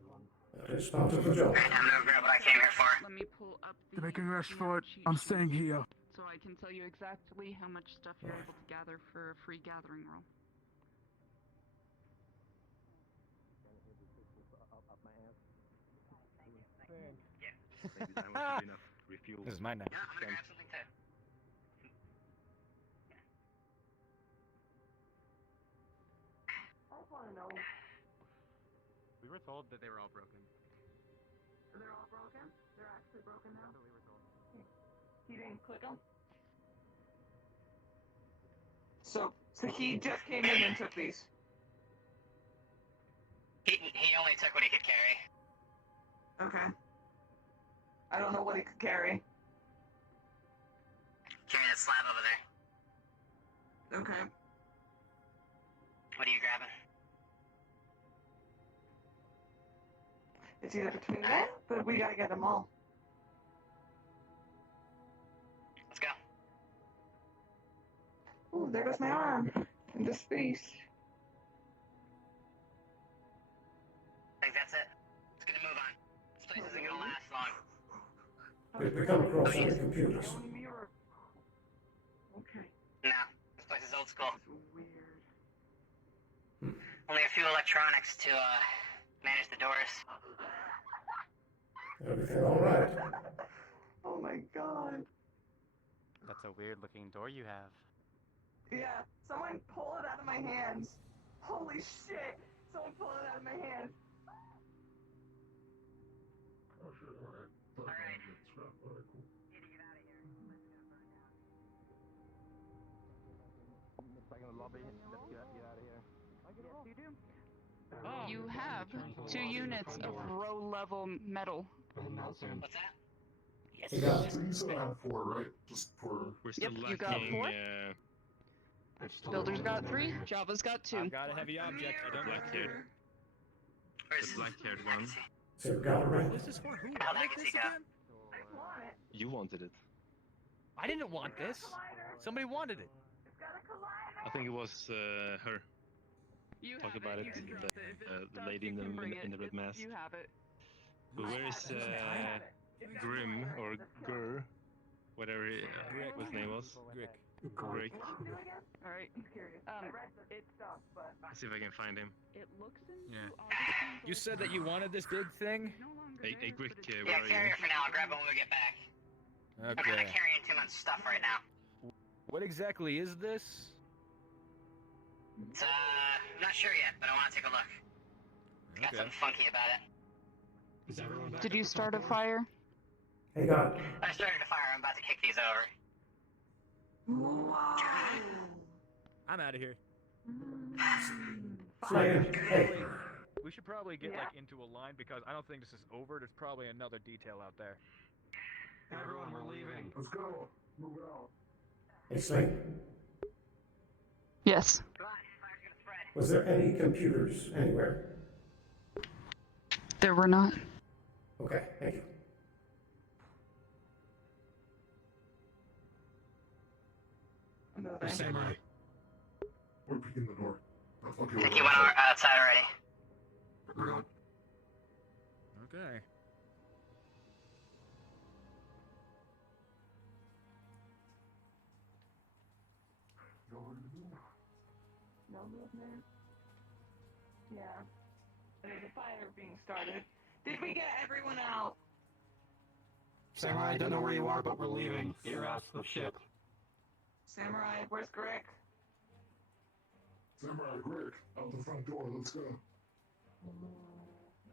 That is part of the job. Alright, time to go grab what I came here for. Let me pull up the They're making a rush for it. cheat I'm sheet staying here. so I can tell you exactly how much stuff you're able to gather for a free gathering roll. Maybe that was enough refuel. This is mine now. Yeah, I'm gonna grab something too. I wanna know. We were told that they were all broken. They're all broken? They're actually broken now? He didn't click them? So he just came in and took these. He only took what he could carry. Okay. I don't know what he could carry. Carry that slab over there. Okay. What are you grabbing? It's either between that, but we gotta get them all. Let's go. Ooh, there goes my arm. In this space. I think that's it. Let's get a move on. This place isn't gonna last long. We come across any computers. Okay. No, this place is old school. Weird. Only a few electronics to manage the doors. Everything all right? Oh my god. That's a weird looking door you have. Yeah, someone pull it out of my hands. Holy shit! Someone pull it out of my hands. You have 2 units of row level metal. What's that? You got 3, so I have 4, right? Just for. We're still Yep, lacking. you got 4. Builder's got 3. Java's got 2. I've got a heavy object. I don't like it. The black-haired one. So you got it right? This is for who? How I like big this is he got? again? You wanted it. I didn't want this. Somebody wanted it. I think it was her. You Talk have about it. it. You can drop it. If it's The stuck, lady you in can bring the red it. mask. You have it. But where's Grim or Gur, whatever his name was? Rick. Alright. Let's see if I can find him. It looks Yeah. You said that you wanted this big thing? Hey, Rick, Yeah, where are carry you? it for now. I'll grab it when we get back. I'm kind Okay. of carrying too much stuff right now. What exactly is this? It's, I'm not sure yet, but I want to take a look. It's got Okay. something funky about it. Did you start a fire? Hey, God. I started a fire. I'm about to kick these over. I'm out of here. Sloan, hey. We should probably get like into a line because I don't think this is over. There's probably another detail out there. Everyone, we're leaving. Let's go. Move out. Hey, Sloan. Yes. Was there any computers anywhere? There were not. Okay, thank you. Samurai. We're picking the door. Okay, I think you went outside already. we're going. Okay. No movement. Yeah. There's a fire being started. Did we get everyone out? Samurai, I don't know where you are, but we're leaving. You're off the ship. Samurai, where's Greg? Samurai, Greg, out the front door. Let's go.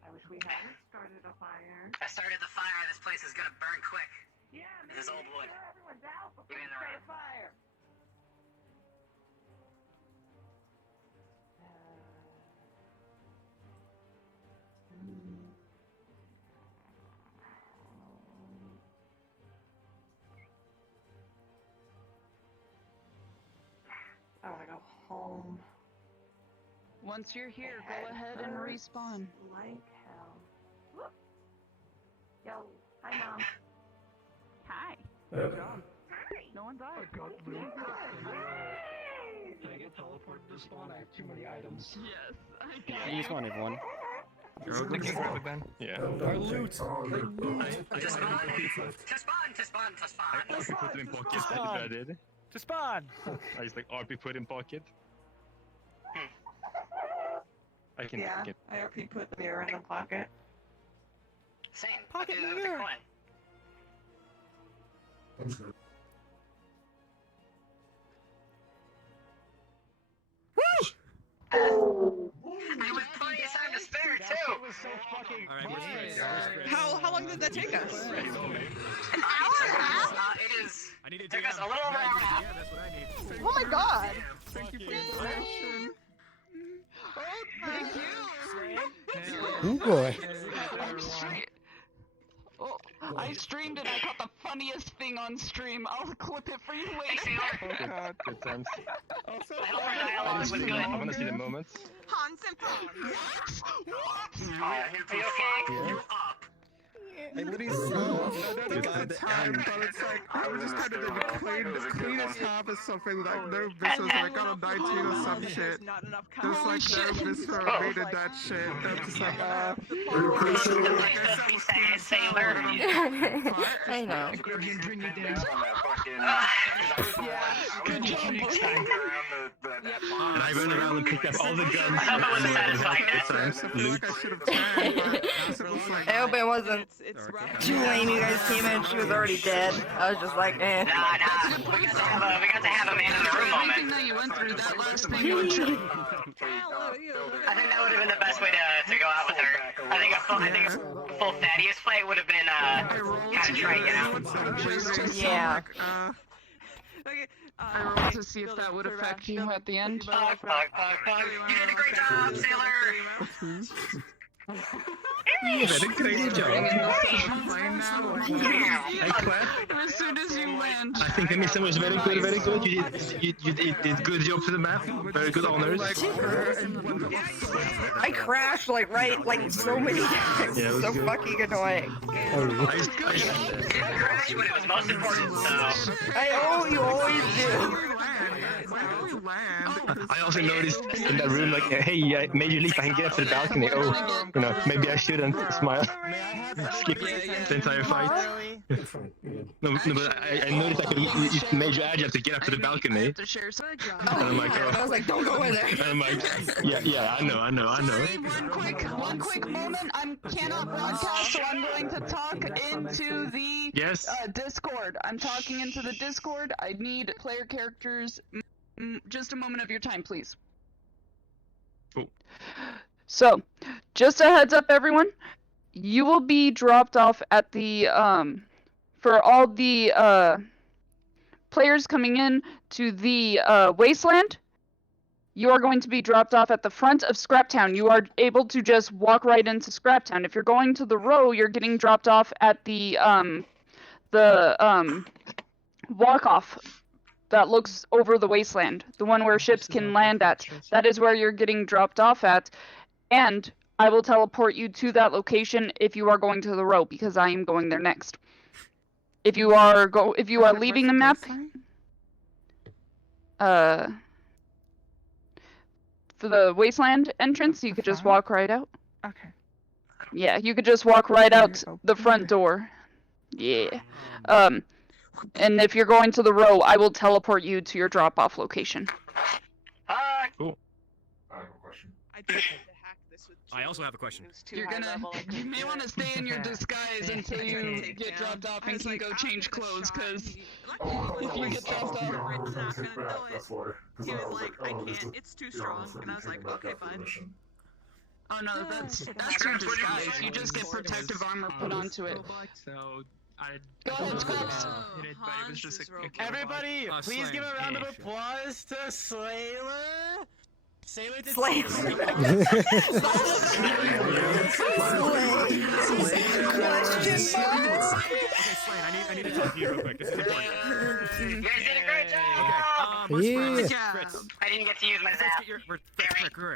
I wish we hadn't started a fire. I started the fire. This place is gonna burn quick. Yeah, This is old wood. everyone's out before Give me we the start right. a fire. I wanna go home. Once you're here, go ahead and respawn. Like hell. Whoop. Yo, hi mom. Hi. Hi. No one died. Can I get teleported to spawn? I have too many items. Yes, I got You just wanted one. Yeah. Our loot. To spawn. RP put them in pocket. I did. To spawn. I just like RP put in pocket. I can. Yeah, I can. IRP put the mirror in the pocket. Same. Pocket I'll do that with the mirror. coin. I'm just gonna. There was plenty of time to spare too. was so fucking All right, where's Chris? How long did that take us? An hour and a half? It is. I need a Took us DM. a little over an hour and a half. Yeah, that's what I need. Oh my god! Thank you for the information. Oh, thank you! Oh boy. Oh, I streamed and I caught the funniest thing on stream. I'll clip it for you later. Oh god. Good times. Also, The Helper dialogue was good. I want to see the moments. Hans and What? Are you okay? You up? I literally There's the time, but it's like, I was just kind of in the cleanest half or something, like, no viscers, like, on a 19 or some shit. There's, like, no viscer rated that shit. I'm just like, Sailor. I know. Good job. And I ran around and picked up all the guns. I hope it was a satisfying Loot. I hope it wasn't too lame. You guys came in, she was already dead. I was just like, eh. Nah. We got to have a man in the room moment. Everything that you went through, that last thing I think that would have been the best way to go out with her. I think a full Thaddeus fight would have been kind of trite, you know? Yeah. I rolled to see if that would affect you at the end. You did a great job, sailor! Very great job. As soon as you land. I think the mission was very good, very good. You did good job to the map. Very good honors. I crashed like so many times. Yeah, it was so good. fucking annoying. Crash when it was most important, so... You always do. I also noticed in that room, like, hey, Major League, I can get up to the balcony. Oh, maybe I shouldn't smile. Skip the entire fight. No, but I noticed I could use Major Agile to get up to the balcony. And I'm like, oh. I was like, don't go in there. And I'm like, yeah, I know. One quick moment. I cannot broadcast, so I'm going to talk into the Discord. I'm talking into the Discord. I need player characters. Just a moment of your time, please. Cool. So, just a heads up, everyone. You will be dropped off at the for all the players coming in to the wasteland. You are going to be dropped off at the front of Scraptown. You are able to just walk right into Scraptown. If you're going to the row, you're getting dropped off at the walk-off that looks over the wasteland, the one where ships can land at. That is where you're getting dropped off at, and I will teleport you to that location if you are going to the row, because I am going there next. If you are leaving the map, for the wasteland entrance, you could just walk right out. Okay. Yeah, you could just walk right out the front door. Yeah. And if you're going to the row, I will teleport you to your drop-off location. Cool. I have a question. I also have a question. You may want to stay in your disguise until you get dropped off and can go change clothes, because if you get dropped off... He was like, I can't, it's too strong, and I was like, okay, fine. Oh no, that's your disguise. You just get protective armor put onto it. So Go ahead, Scraps. Everybody, please give a round of applause to Sailor. Sailor did Slay. Question Okay, Sloan, I need to talk to you real quick. This is important. You guys did a great job! Fritz. I didn't get to use my zap.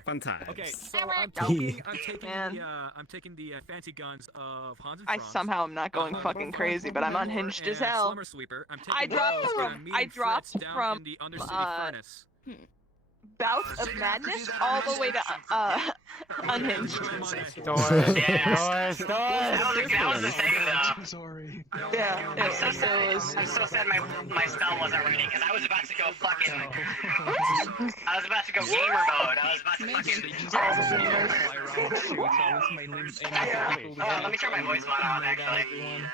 Fun time. Okay, so I'm taking the fancy guns of Hans and I Franz. somehow am not going fucking crazy, but I'm unhinged as hell. Summer Sweeper. I'm I taking dropped down from in the Undercity Furnace. Bouts of Madness all the way to Unhinged. Doors. That was the thing though. Sorry. Yeah. I'm so sad my spell wasn't ready because I was about to go fucking. I was about to go gamer mode. I was about to fucking. Let me turn my voice mod on actually.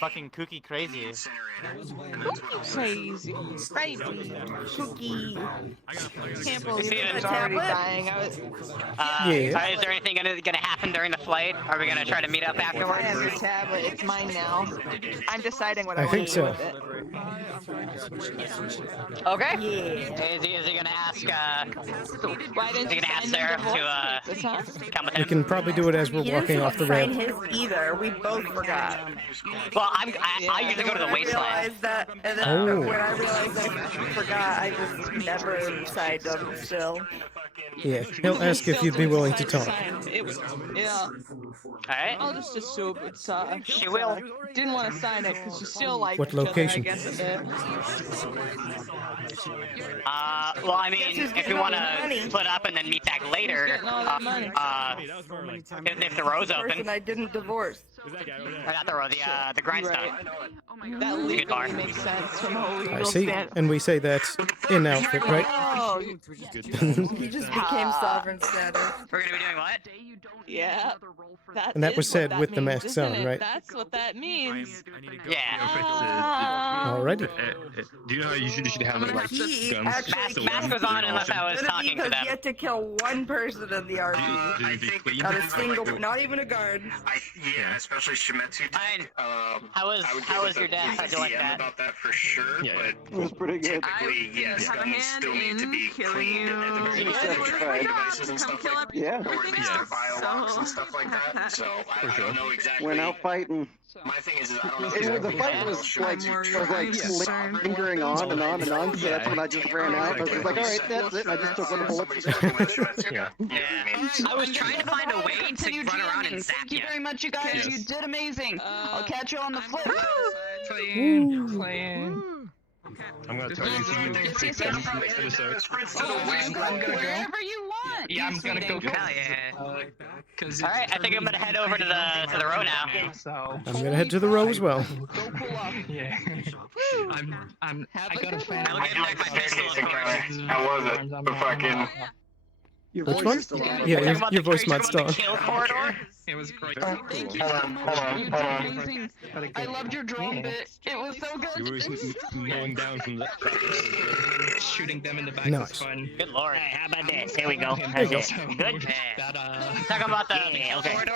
Fucking kooky crazy. Crazy. Cookie. Can't believe It's already dying. I was. Is there anything gonna happen during the flight? Are we gonna try to meet up afterwards? I have the tablet. It's mine now. I'm deciding what I want think to so. do with it. Okay. Is he gonna ask? Why didn't you ask send Sarah him the to voice? come with We him? can probably do it as we're He walking didn't off the sign ramp. his either. We both forgot. Well, I usually go to the I wasteland. realized that, and then Oh. when I realized I forgot, I just never signed them still. Yeah, he'll ask if you'd be willing to talk. Yeah. Alright. I'll just assume it's She will. didn't want to sign it because you still like What each other, I location? guess a bit. Well, I mean, if we want to split up and then meet back later, Getting all that money. if the road's open. Person I didn't divorce. Or not the road, the grindstone. That It's a good bar. legally makes sense from a legal I see, standpoint. and we say that's in outfit, right? Oh, he just became sovereign status. We're gonna be doing what? Yeah. And that was is what said that with the means, masks isn't on, it? right? That's what that means. Yeah. Alrighty. Do you know how you should have like He guns? actually Mask was on unless I was talking to has them. yet to kill one person in the RV. Not a single, not even a guard. Yeah, especially Shimetsu. How was your death? How'd you like that? About that for sure, but It was pretty good. typically, yes, guns still need to be cleaned and at the very least Right. devices and stuff like that. Yeah. Or at least their biolocks and stuff like that. So I don't know exactly. Went out fighting. My thing is I don't know The exactly fight how was like lingering on and on and on, so that's when I just ran out. I was just like, alright, that's it. I just took one bullet. I was trying to find a way to Continue run around and DMing. zap Thank you you. very much, you guys. You did amazing. I'll catch you on the flip. Playing. I'm gonna tell you to next episode. I'm gonna go wherever you want. Yeah, I'm gonna go. Hell yeah. Alright, I think I'm gonna head over to the row now. So. I'm gonna head to the row as well. Yeah. I got a fan. I'll give you like my pistol, of course. How was it? The fucking. Which one? Yeah, your voice might start. Kill corridor? It was great. Thank you so much. You did amazing. I loved your drone bit. It was so You were good. mowing down from the Shooting them in the back Nice. was fun. Good lord. How about this? Here we go. There you go. Good? That, Talk about the kill corridor?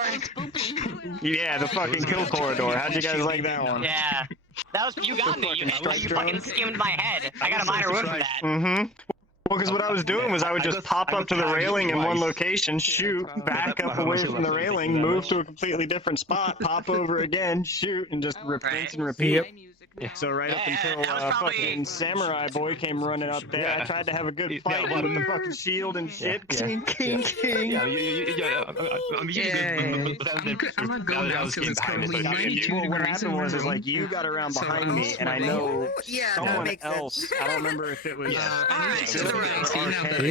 Yeah, the fucking kill corridor. How'd you guys like that one? Yeah. That was, you got me. You strike fucking drone. skimmed my head. I got a minor wound from that. Mm-hmm. Well, because what I was doing was I would just pop up to the railing in one location, shoot, back up away from the railing, move to a completely different spot, pop over again, shoot, and just rinse and repeat. Yep. So right up Yeah, until that was probably- fucking Samurai Boy came running up there, I tried to have a good fight with the fucking shield and shit. King, king, king. Yeah, I'm usually but I'm not going down because it's probably 92 Well, what degrees happened in was the is room. like you got around So behind I'm me, and I sweating. know Yeah, that someone makes else. sense. I don't remember if it was Yep.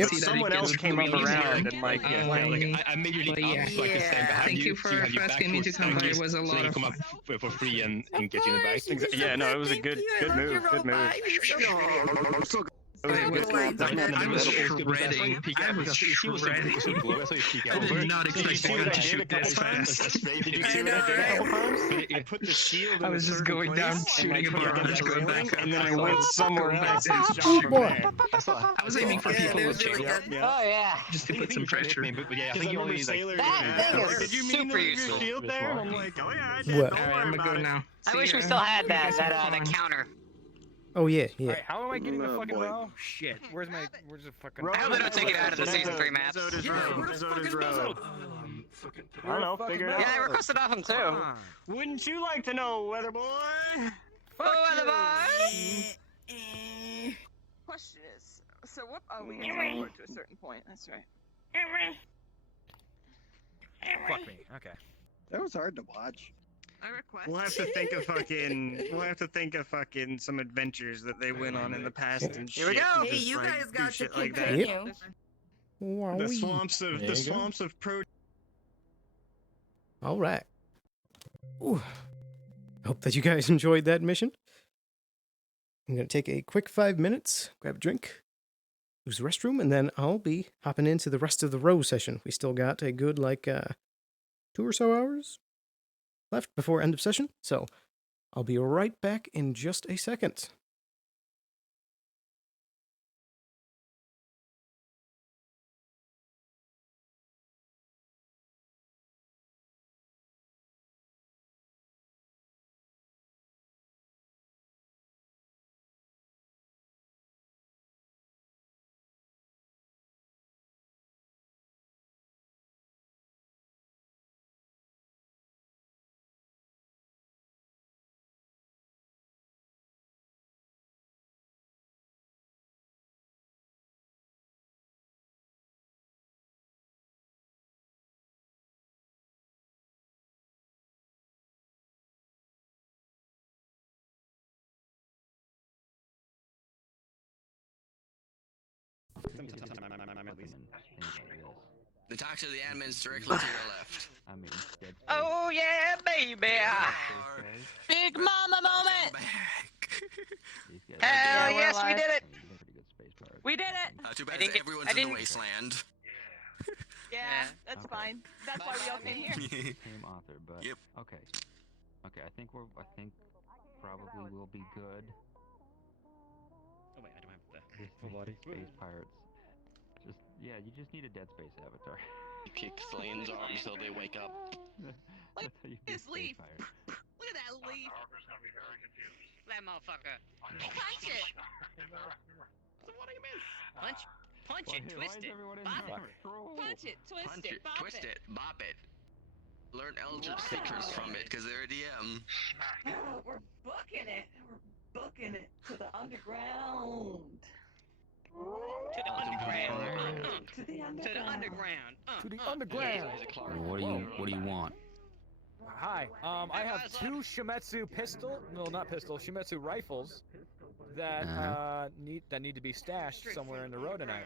someone else came up around and like I made you But up so I could stand behind Thank you so for have your back asking me to towards come by. enemies, It was a so lot they of can come up for free and get you in the back. Yeah, no, it was a good move. Good move. I was shredding. I was shredding. I did not expect you to shoot this fast. Did you see what I did a couple times? I put the shield in I was a just certain going place, down, and shooting a I put it barrage, on the going railing, back up. and then I went somewhere Going back else. down. and shot from boy. there. I was aiming for people with chicken. Oh yeah. Just to put some pressure. But yeah, I Because think I you remember only like. Sailor That going, thing is "Did you mean super to leave your useful. shield there?" And I'm like, oh yeah, I did. What? Don't Alright, worry I'm gonna about go it. now. I See wish we ya. still had You that guys have the fun. counter. Oh yeah, yeah. Alright, how am I getting the Oh, fucking boy. row? Shit. Where's the fucking... I hope they don't take it out of the season 3 maps. Mizota's road. Mizota's road. I don't know, figure it out. Yeah, I requested off them too. Wouldn't you like to know, weather boy? Oh, the boy! Question is, so what? Oh, we can teleport to a certain point. That's right. Fuck me. Okay. That was hard to watch. I request. We'll have to think of fucking. We'll have to think of fucking some adventures that they went on in the past and Here we shit. go. and Hey, just, you like, guys do got to shit like that. continue. The Wowee. swamps of pro. All right. Ooh. Hope that you guys enjoyed that mission. I'm gonna take a quick 5 minutes, grab a drink, use the restroom, and then I'll be hopping into the rest of the row session. We still got a good 2 or so hours left before end of session, so I'll be right back in just a second. The talk to the admins directly to your left. Oh yeah, baby! Big mama moment! Hell yes, we did it! We did it! Too bad everyone's in the wasteland. Yeah, that's fine. That's why we all came here. Same author, but Yep. Okay, I think probably we'll be good. Oh wait, I don't have This full body. Space pirates. You just need a Dead Space avatar. Kick Slane's arms so they wake up. That's how you beat This Space leaf. Pirates. Look at that leaf. That motherfucker. Punch it. So what do you miss? Punch it, twist it, bop it. Punch it, twist Punch it, it, bop twist it. it, bop it. Learn Eldritch Secrets from it, because they're a DM. We're booking it. We're booking it to the underground. To the underground. To the underground. To the underground. To the underground. What do you want? Hi. I have two Shimetsu Shimetsu rifles that need to be stashed somewhere in the Rhodonite.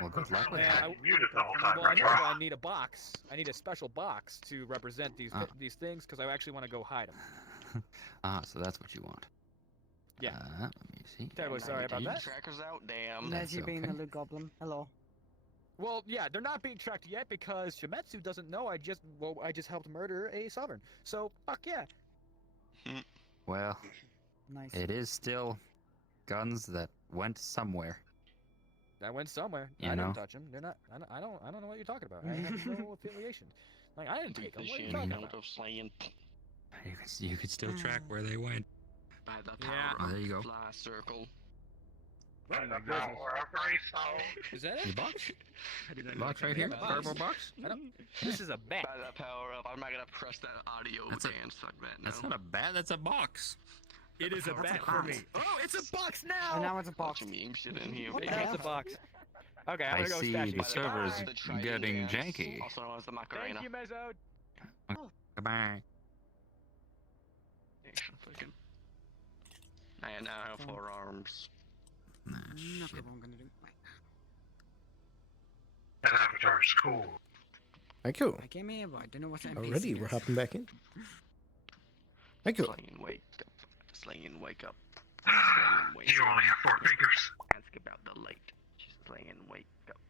Well, good luck with And that. I need a box. I need a special box to represent these things because I actually want to go hide them. So that's what you want. Yeah. Let me see. Terribly sorry about that. Trackers out, damn. That's Lazy being okay. the little goblin. Hello. Well, yeah, they're not being tracked yet because Shimetsu doesn't know I just helped murder a sovereign. So fuck yeah. Well, Nice. it is still guns that went somewhere. That went somewhere. You I know? didn't touch them. They're not. I don't know what you're talking about. I have no affiliation. Like I didn't take them. What are you talking about? You could still track where they went. By the power There you go. of the fly circle. Is that The it? box? Box right here? Cardboard box? This is a bat. By the power of, I'm not gonna press that audio dance like that. That's not a bat, that's a box. It is a bat for me. Oh, it's a box now. And now it's a box. Meme shit in here. Now it's a box. Okay, I'm I gonna go see stash the it. server's Bye. getting janky. Also known as the Macarena. Thank you, Mezzo. Goodbye. I now have 4 arms. Not what I'm gonna do. That avatar's cool. Thank you. I came here, but I don't know what NPC Already, we're is. hopping back in. Thank you. Slaying, wake up. Slaying, wake up. Slaying, wake You only have 4 fingers. Ask about the light. Slaying, wake up.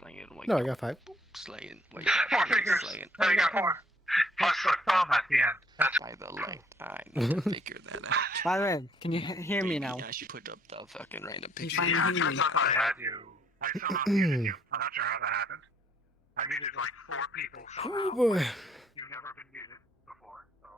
Slaying, wake No, up. I got 5. Slaying, wake up. 4 fingers. Slaying, I got 4. Plus a thumb at the end. That's by the light. I need to figure that out. By the way, can you hear me now? I should put up the fucking random You picture. finally yeah, hear turns me. out I had you. I somehow muted you. I'm not sure how that happened. I muted like 4 people somehow. Oh boy. You've never been muted before, so.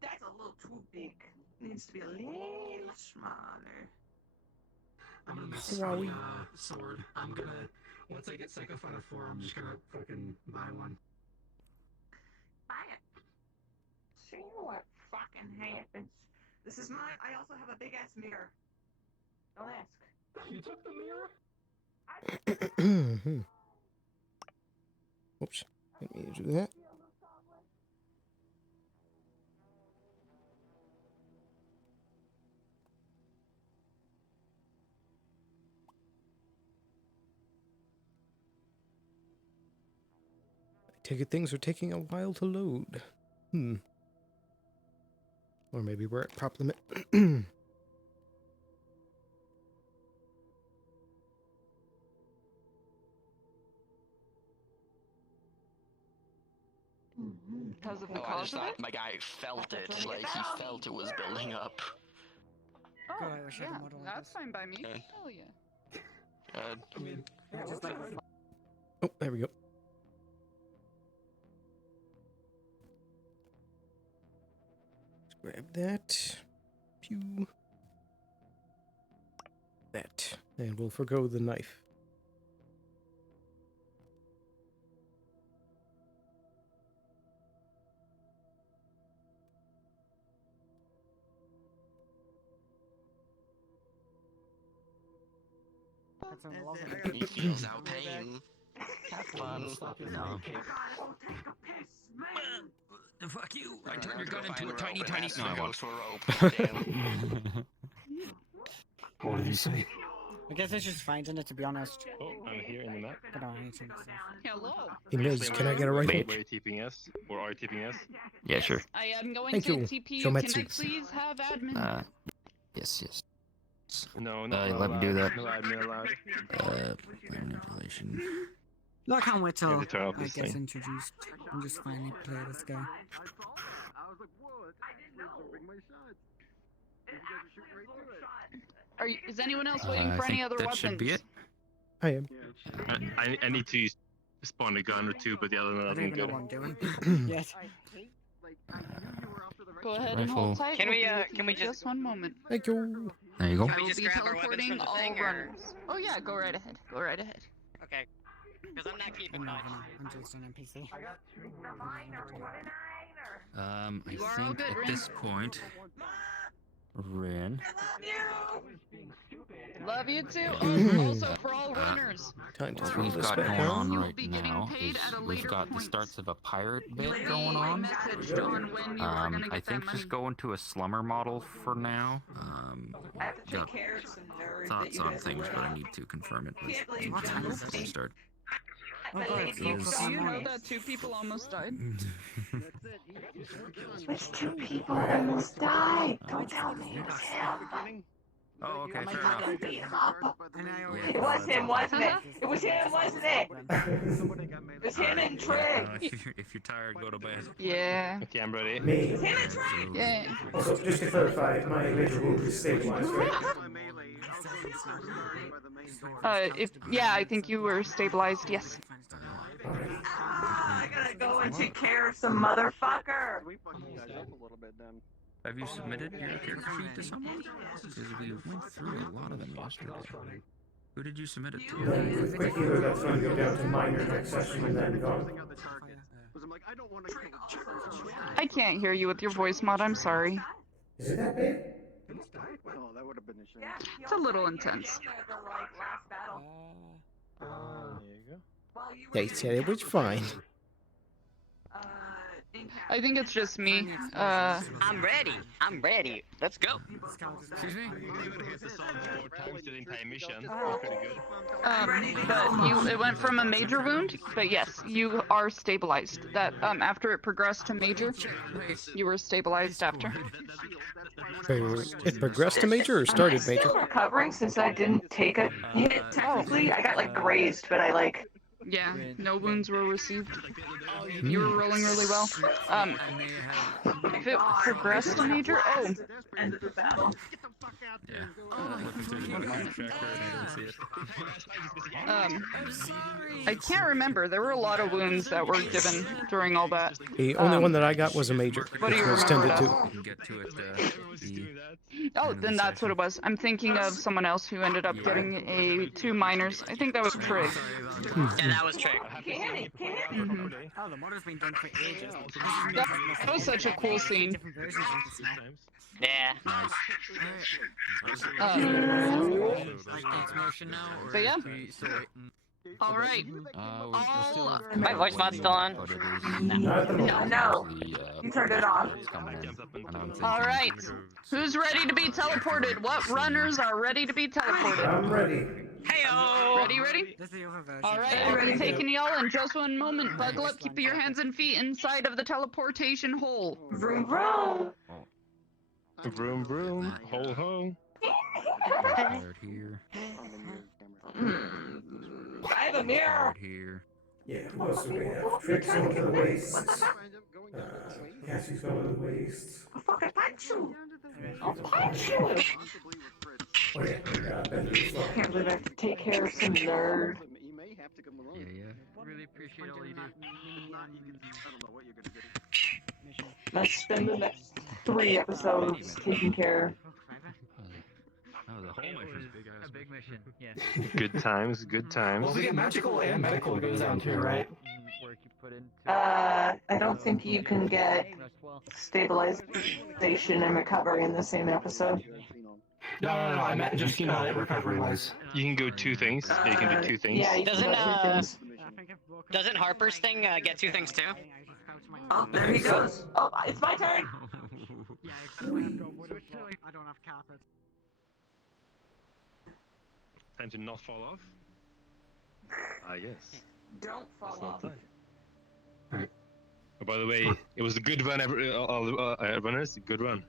That's a little too big. Needs to be a little smaller. I'm gonna miss Wowie. my sword. I'm gonna, once I get Psychofighter 4, I'm just gonna fucking buy one. Buy it. See what fucking happens. This is mine. I also have a big ass mirror. Don't ask. You took the mirror? Oops. Let me do that. I take it things are taking a while to load. Or maybe we're at prop limit. Because of the Oh, I cause just of thought it? my guy felt it. Like, he felt it was building up. Oh, God, I wish I had a yeah, model like that's this. fine by me. Okay. Hell yeah. Good. I mean, Yeah, just like Oh, there we go. Let's grab that. Pew. That. And we'll forgo the knife. That's on the log. He feels our pain. Have fun. No. Fuck you! I turned your gun into a tiny. No, I won't. What did you say? I guess it's just finding it, to be honest. Oh, I'm here in the map. I don't need to. Hello. Hey, Miz, can I get a rifle? Where are you TPing us? Or are you TPing us? Yeah, sure. I am going Thank to you, TP. Can I Shometsu. please have admin? Yes. No, no. Let me do that. No admin allowed. Manipulation. No, I can't wait till have to turn off I this get thing. introduced and just finally play this guy. Is anyone else waiting for any other that weapons? should be it. I am. I need to spawn a gun or two, but the other one I don't doesn't even know good. what I'm doing. Yes. Go ahead and hold tight. Can we Can we just one moment? Thank you. There you go. Can we We'll just be grab our weapons teleporting from the all thing, or? runners. Oh yeah, go right ahead. Go right ahead. Okay. Because I'm not keeping much. I'm just an NPC. I You are all think good, at Rin. this point, Rin. Love you too. Also for all runners. Time to What throw we've this got back going out. on You will right be getting now paid is at a we've later got the point. starts of a pirate You'll bit be going on. messaged on when you are gonna I get think that just money. go into a slumber model for now. I have to Got take care of some nerds that thoughts you on guys things, have but I lit need to confirm it with Can't believe Angel that. before we start. Oh, God, Do you focus on know mine. that 2 people almost died? Which 2 people almost died? Don't tell me it was him. Oh, okay, fair enough. Beat him up. Yeah, It was him, wasn't it? It was him, wasn't it? It was him and Trig. If you're tired, go to bed. Yeah. Okay, I'm ready. Me. It was him and Trig. Yeah. Also, just to clarify, my major wound is stabilized, right? I think you were stabilized. Yes. I gotta go and take care of some motherfucker. Have you submitted your character sheet to someone? Because we went through a lot of them yesterday. Who did you submit it to? Then quick healer, that's going to go down to minor next session and then gone. I can't hear you with your voice mod. I'm sorry. Is it that big? It's a little intense. They said it was fine. I think it's just me. I'm ready. I'm ready. Let's go. Excuse me? But it went from a major wound, but yes, you are stabilized. That after it progressed to major, you were stabilized after. It progressed to major or started Still major? recovering since I didn't take a hit technically. I got like grazed, but I like. Yeah, no wounds were received. You were rolling really well. If it progressed to major, I can't remember. There were a lot of wounds that were given during all that. The only one that I got was a major. What do you which was remember? 10 to That? 2. Get to it. Oh, then that's what it was. I'm thinking of someone else who ended up getting 2 minors. I think that was Trig. Yeah, that was Trig. Oh, the model's been done for ages. That was such a cool scene. Yeah. But yeah. All right. My voice mod's still on. No. You turned it off. All right. Who's ready to be teleported? What runners are ready to be teleported? I'm ready. Heyo. Ready? This is the other version. All right. I'm taking y'all in just one moment. Buckle up. Keep your hands and feet inside of the teleportation hole. Vroom vroom. Vroom vroom. Ho ho. Here. I have a mirror. Here. Yeah, who else do we have? Tricks going to the wastes. Cassie's going to the wastes. I'll fucking punch you. I'll punch you. Oh yeah, Bender's I can't believe I have to take care of some nerd. Yeah. Really appreciate all you do. Let's spend the next 3 episodes taking care. Oh, the whole mission's a big mission. Yeah. Good times, good times. Well, we get magical and medical goes down too, right? I don't think you can get stabilization and recovery in the same episode. No, I meant just, recovery-wise. You can go 2 things. Yeah, you can do 2 things. Yeah, you can do 2 things. Doesn't Harper's thing get 2 things too? Oh, there he goes. Oh, it's my turn. Yeah, except I have to avoid a fall. I don't have carpet. Time to not fall off. Ah, yes. Don't fall That's off. not time. Oh, by the way, it was a good run, runners. Good run.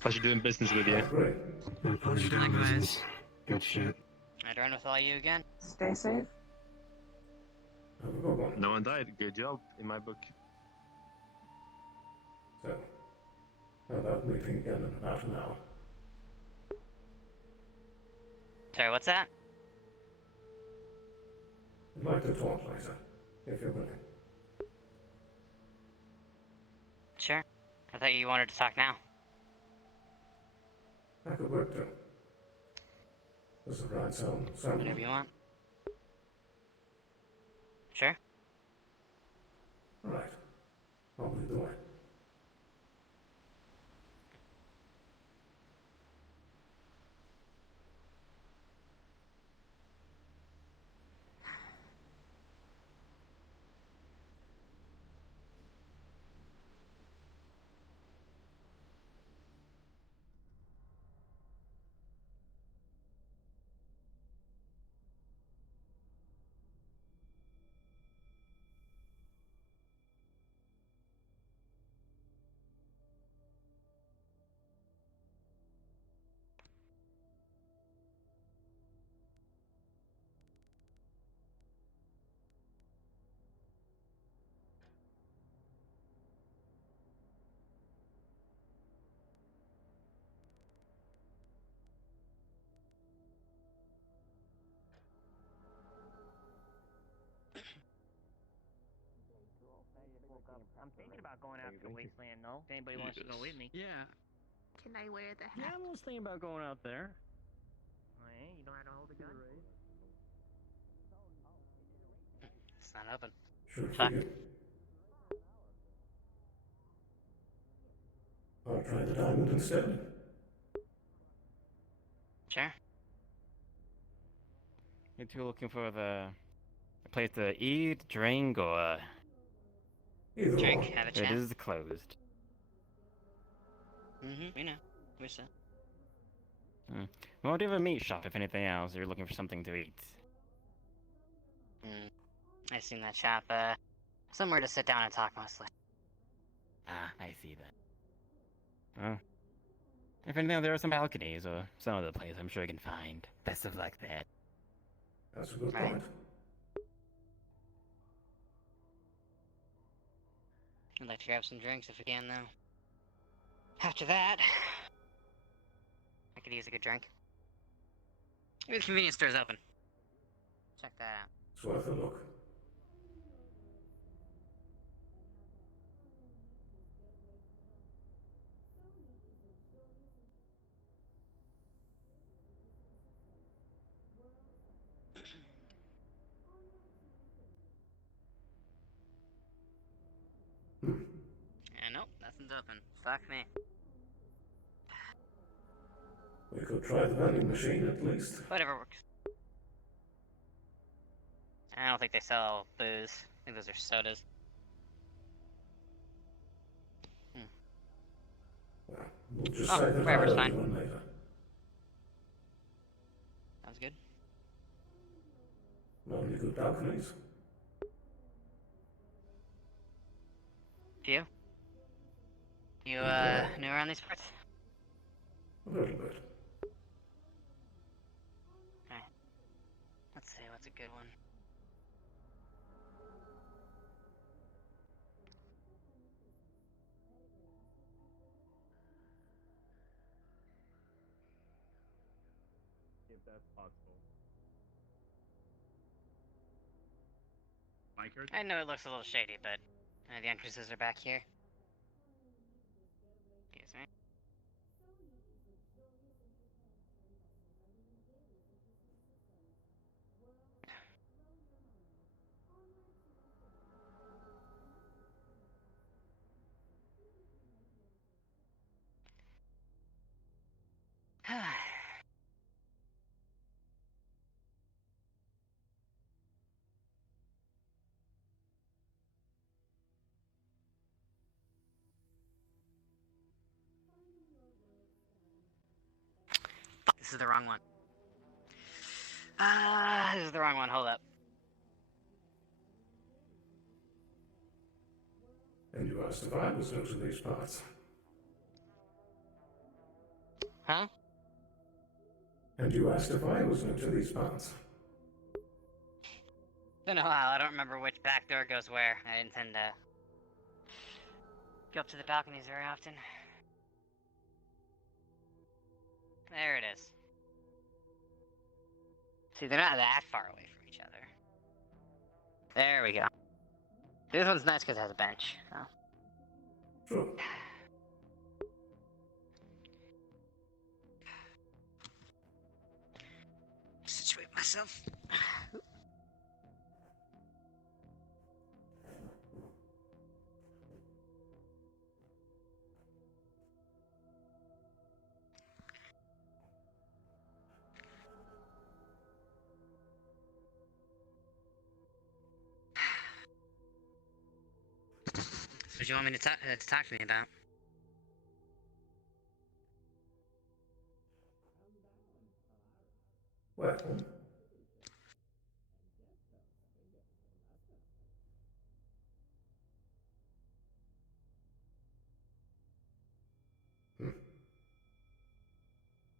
Pleasure doing business with you. Yeah, pleasure doing business. Good shit. I'd run with all you again. Stay safe. No one died. Good job in my book. So, how about meeting again in half an hour? Sorry, what's that? I'd like to talk later, if you're willing. Sure. I thought you wanted to talk now. I could work too. Does the ride sound Whatever you want. Sure. Alright. I'll lead the way. I'm thinking about going out to the wasteland, no? If anybody wants to go with me. Yeah. Can I wear the hat? Yeah, I was thinking about going out there. Hey, you don't have to hold a gun? It's not open. Sure. Fuck. I'll try the diamond instead. Sure. You two looking for a place to eat, drink, or... Either Drink, or. have a chat. It is closed. We know. We said. We won't have a meat shop if anything else. You're looking for something to eat. I seen that shop, somewhere to sit down and talk mostly. Ah, I see that. Well, if anything, there are some balconies or some other place I'm sure you can find. Best of luck there. That's a good Right. point. I'd like to grab some drinks if we can, though. After that, I could use a good drink. Maybe the convenience store's open. Check that out. It's worth a look. Nope, nothing's open. Fuck me. We could try the vending machine at least. Whatever works. I don't think they sell booze. I think those are sodas. Well, we'll just Oh, say that wherever's I'll fine. do one later. Sounds good. Know any good balconies? You? You, new around these parts? A little bit. Okay. Let's see, what's a good one? If that's possible. Micard? I know it looks a little shady, but the entrances are back here. Excuse me. is the wrong one. This is the wrong one. Hold up. And you asked if I was new to these parts. Huh? And you asked if I was new to these parts. Been a while. I don't remember which back door goes where. I didn't tend to go up to the balconies very often. There it is. See, they're not that far away from each other. There we go. This one's nice because it has a bench. Oh. Sure. Situate myself. What do you want me to talk to me about? Well,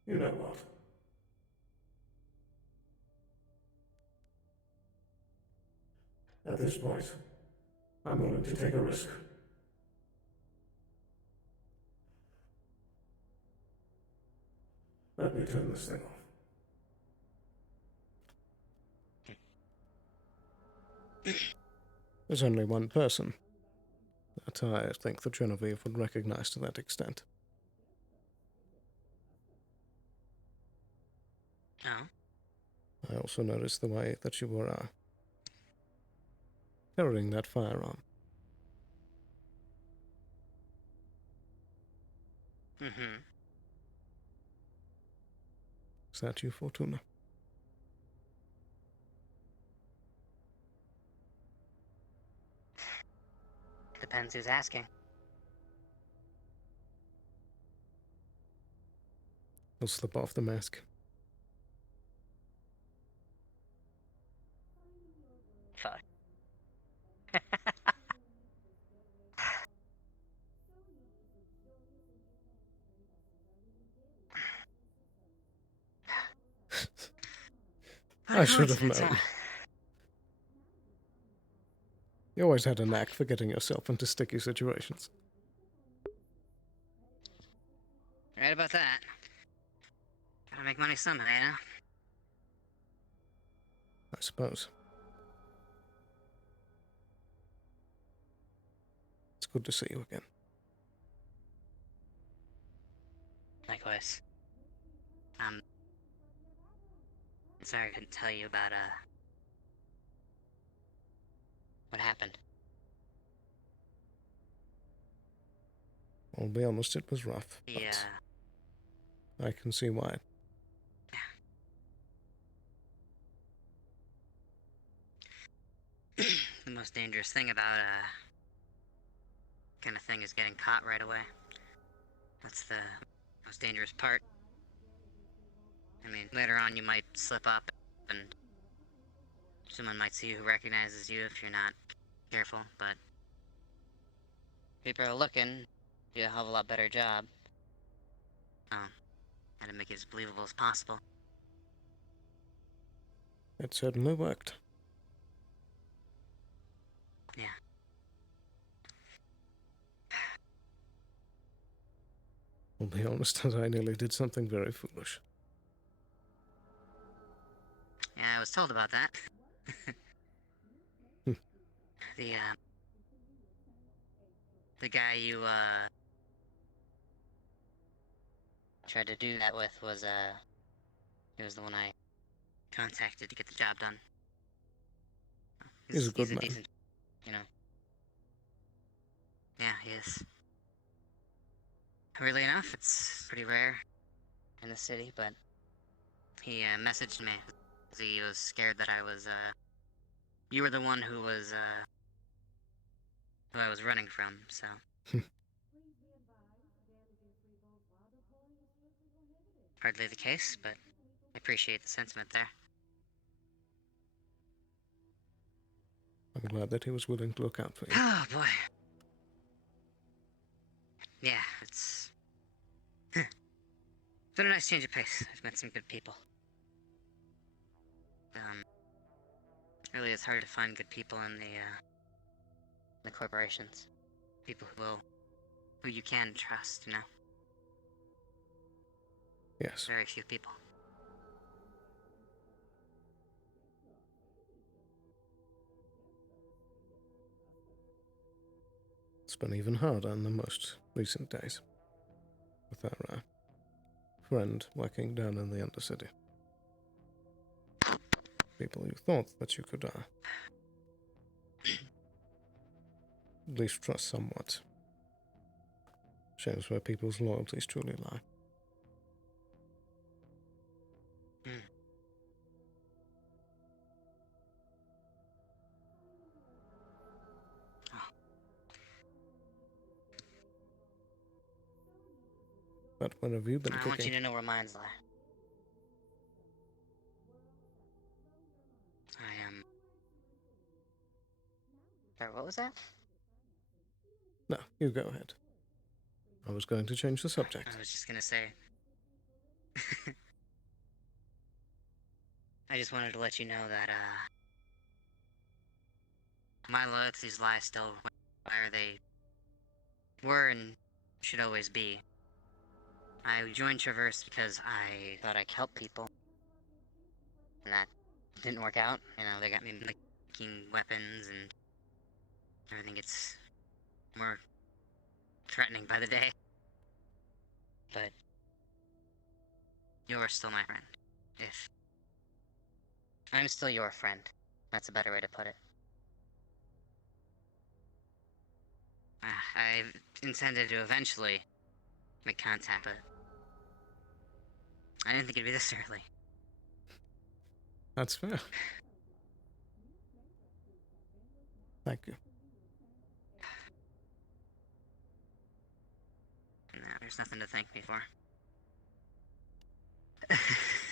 you know what? At this point, I'm willing to take a risk. Let me turn this thing off. There's only one person that I think that Genevieve would recognize to that extent. Oh? I also noticed the way that you were carrying that firearm. Mm-hmm. Is that you, Fortuna? Depends who's asking. He'll slip off the mask. Fuck. I should have known. You always had a knack for getting yourself into sticky situations. Right about that. Gotta make money somehow, you know? I suppose. It's good to see you again. Likewise. Sorry I couldn't tell you about, what happened. I'll be honest, it was rough. Yeah. I can see why. The most dangerous thing about, kind of thing is getting caught right away. That's the most dangerous part. I mean, later on you might slip up and someone might see who recognizes you if you're not careful, but people are looking, do a hell of a lot better job. Gotta make it as believable as possible. It certainly worked. Yeah. I'll be honest, I nearly did something very foolish. Yeah, I was told about that. The guy you, tried to do that with was, he was the one I contacted to get the job done. He's a good man. Decent, you know. Yeah, he is. Weirdly enough, it's pretty rare in the city, but he, messaged me. He was scared that I was, you were the one who was, who I was running from, so. hardly the case, but I appreciate the sentiment there. I'm glad that he was willing to look out for you. Oh, boy. Yeah, it's been a nice change of pace. I've met some good people. Really, it's hard to find good people in the corporations. People who you can trust, you know? Yes. Very few people. It's been even harder in the most recent days. With our friend working down in the Undercity. People you thought that you could at least trust somewhat. Shows where people's loyalties truly lie. But where have you been I cooking? want you to know where mines lie. Sorry, what was that? No, you go ahead. I was going to change the subject. I was just gonna say... I just wanted to let you know that, my loyalties lie still where they were and should always be. I joined Traverse because I thought I could help people. And that didn't work out. You know, they got me making weapons and everything gets more threatening by the day. But you're still my friend. If I'm still your friend, that's a better way to put it. I intended to eventually make contact, but I didn't think it'd be this early. That's fair. Thank you. No, there's nothing to thank me for.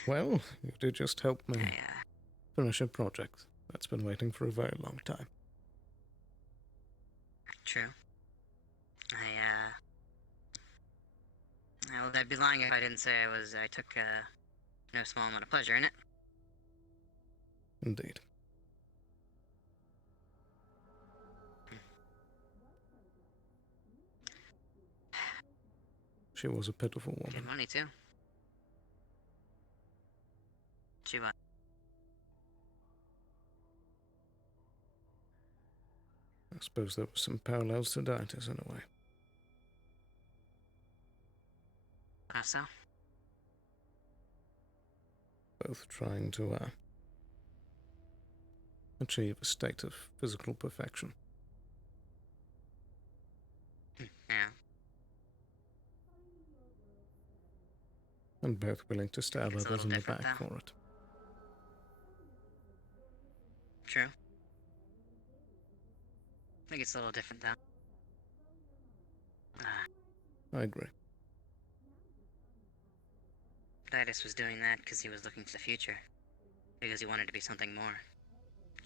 Well, you did just help me finish a project that's been waiting for a very long time. True. I'd be lying if I didn't say I took, no small amount of pleasure in it. Indeed. She was a pitiful Good woman. money, too. She was. I suppose there were some parallels to Dieter's in a way. How so? Both trying to achieve a state of physical perfection. Yeah. And both willing to stab It's a others little in the different, back though. for it. True. I think it's a little different, though. I agree. Titus was doing that because he was looking to the future. Because he wanted to be something more.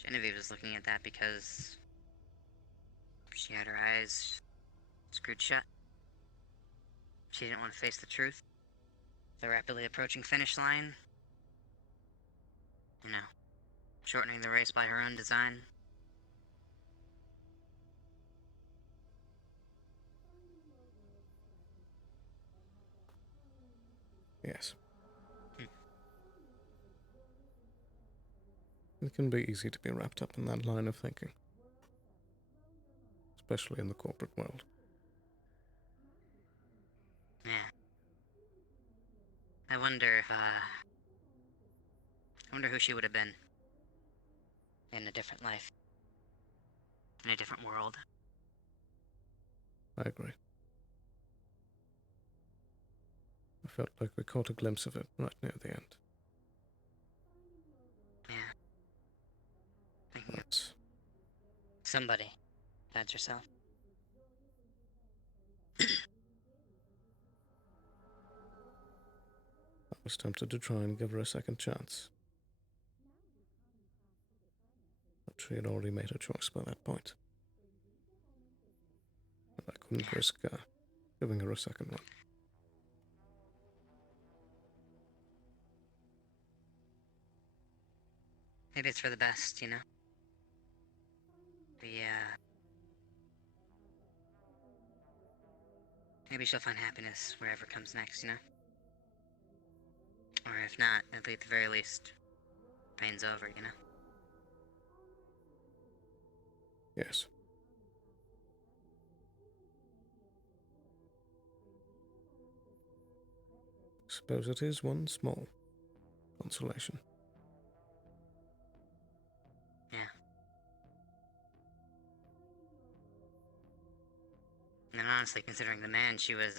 Genevieve was looking at that because she had her eyes screwed shut. She didn't want to face the truth. The rapidly approaching finish line. You know, shortening the race by her own design. Yes. It can be easy to be wrapped up in that line of thinking. Especially in the corporate world. Yeah. I wonder if, I wonder who she would have been. In a different life. In a different world. I agree. I felt like we caught a glimpse of it right near the end. Yeah. But Somebody. That's yourself. was tempted to try and give her a second chance. But she had already made her choice by that point. And I couldn't risk giving her a second one. Maybe it's for the best, you know? Maybe she'll find happiness wherever comes next, you know? Or if not, at the very least, pain's over, you know? Yes. Suppose it is one small consolation. Yeah. And honestly, considering the man she was,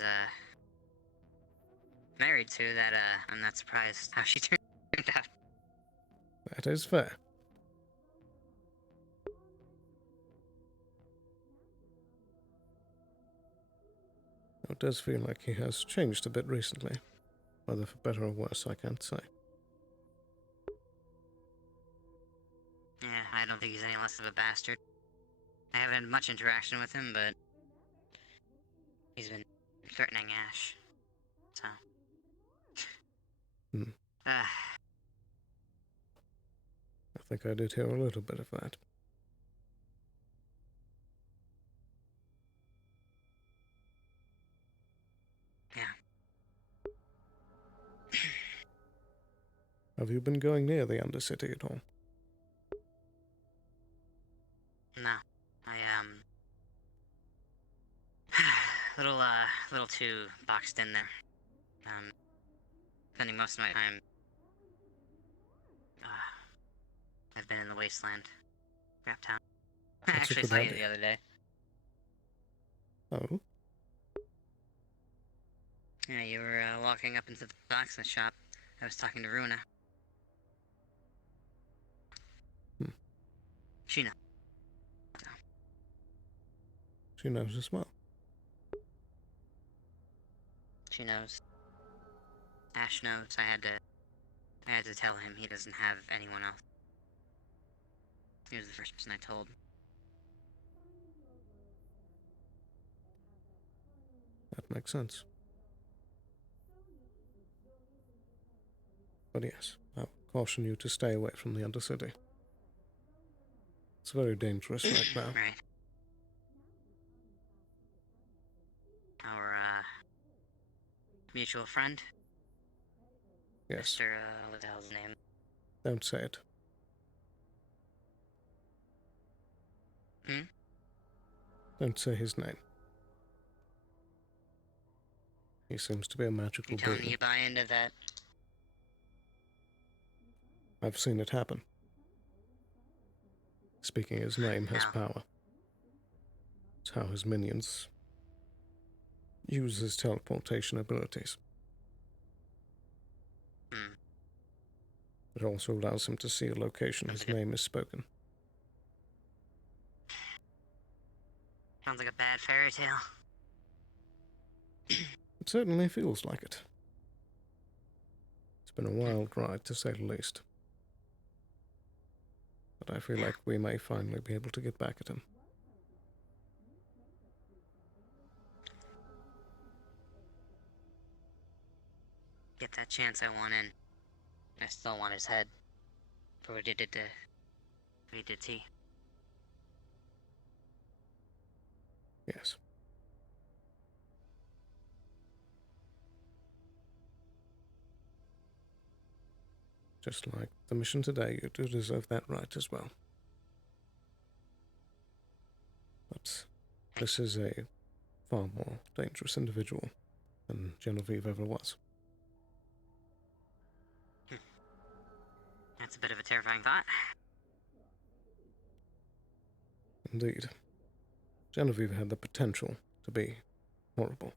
married to, that, I'm not surprised how she turned out. That is fair. It does feel like he has changed a bit recently. Whether for better or worse, I can't say. Yeah, I don't think he's any less of a bastard. I haven't had much interaction with him, but he's been threatening Ash. So. I think I did hear a little bit of that. Yeah. Have you been going near the Undercity at all? No. Little too boxed in there. Spending most of my time, I've been in the wasteland. Scrap town. I That's a actually good saw you idea. the other day. Oh? Yeah, you were, walking up into the blacksmith shop. I was talking to Runa. She knows. She knows as well. She knows. Ash knows. I had to tell him he doesn't have anyone else. He was the first person I told. That makes sense. But yes, I'll caution you to stay away from the Undercity. It's very dangerous right now. Right. Our, mutual friend? Yes. Mr., what the hell's his name? Don't say it. Don't say his name. He seems to be a magical You telling me being. you buy into that? I've seen it happen. Speaking his name has power. It's how his minions use his teleportation abilities. It also allows him to see a location his name is spoken. Sounds like a bad fairy tale. It certainly feels like it. It's been a wild ride, to say the least. But I feel like we may finally be able to get back at him. Get that chance I want in. I still want his head. For what he did to T. Yes. Just like the mission today, you do deserve that right as well. But this is a far more dangerous individual than Genevieve ever was. That's a bit of a terrifying thought. Indeed. Genevieve had the potential to be horrible.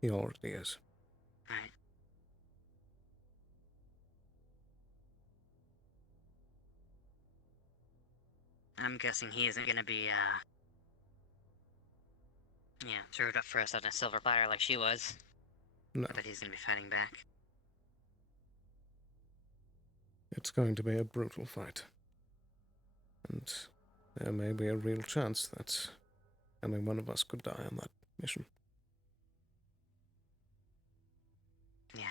He already is. Right. I'm guessing he isn't gonna be, served up for us on a silver platter like she was. No. But he's gonna be fighting back. It's going to be a brutal fight. And there may be a real chance that any one of us could die on that mission. Yeah.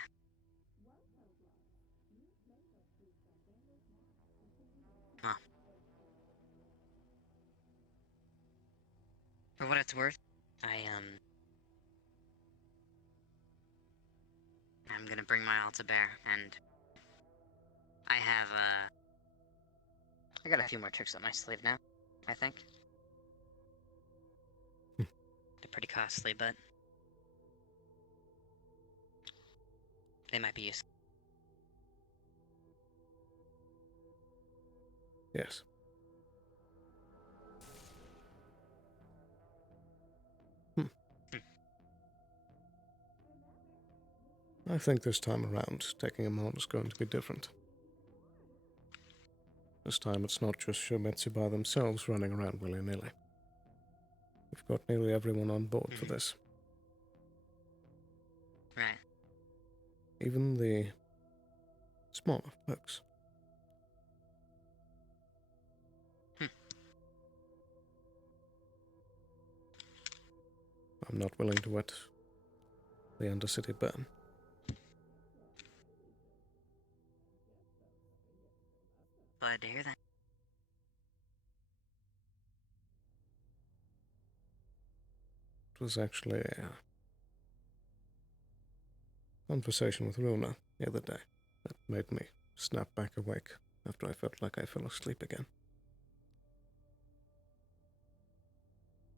Well, for what it's worth, I'm gonna bring my all to bear, and I have, I got a few more tricks up my sleeve now, I think. They're pretty costly, but they might be useful. Yes. I think this time around, taking him on is going to be different. This time it's not just Shometsu by themselves running around willy-nilly. We've got nearly everyone on board for this. Right. Even the smaller folks. I'm not willing to let the Undercity burn. Glad to hear that. It was actually a conversation with Runa the other day that made me snap back awake after I felt like I fell asleep again.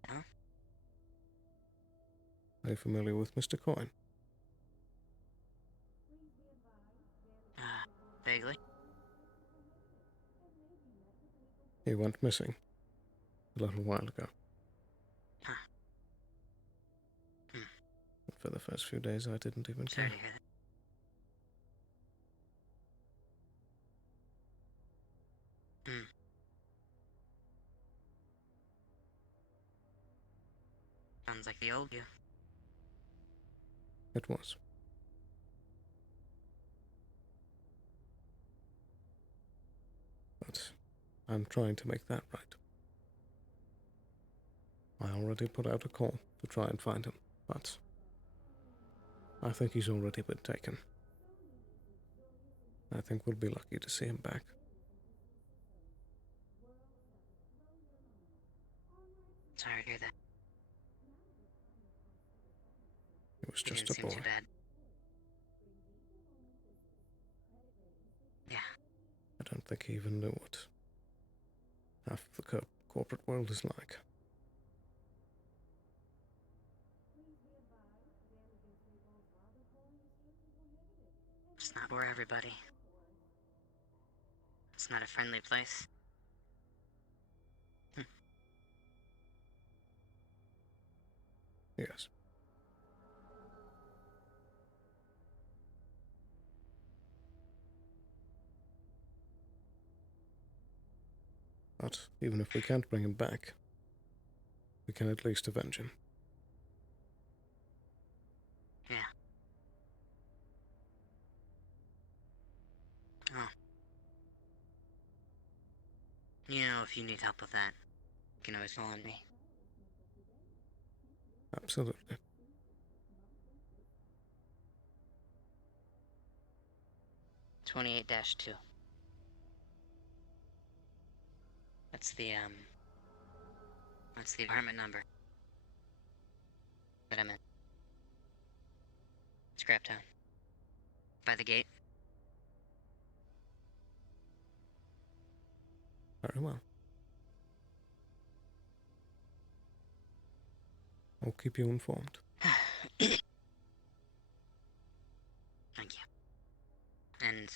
Huh? Are you familiar with Mr. Coin? Vaguely. He went missing a little while ago. Huh. For the first few days, I didn't even care. Sorry to hear that. Sounds like the old you. It was. But I'm trying to make that right. I already put out a call to try and find him, but I think he's already been taken. I think we'll be lucky to see him back. Sorry to hear that. He was He just didn't a seem boy. too bad. Yeah. I don't think he even knew what half of the corporate world is like. It's not for everybody. It's not a friendly place. Yes. But even if we can't bring him back, we can at least avenge him. Yeah. Oh. You know, if you need help with that, you can always call on me. Absolutely. (28-2). That's the apartment number that I'm in. Scrap Town. By the gate. Very well. I'll keep you informed. Thank you. And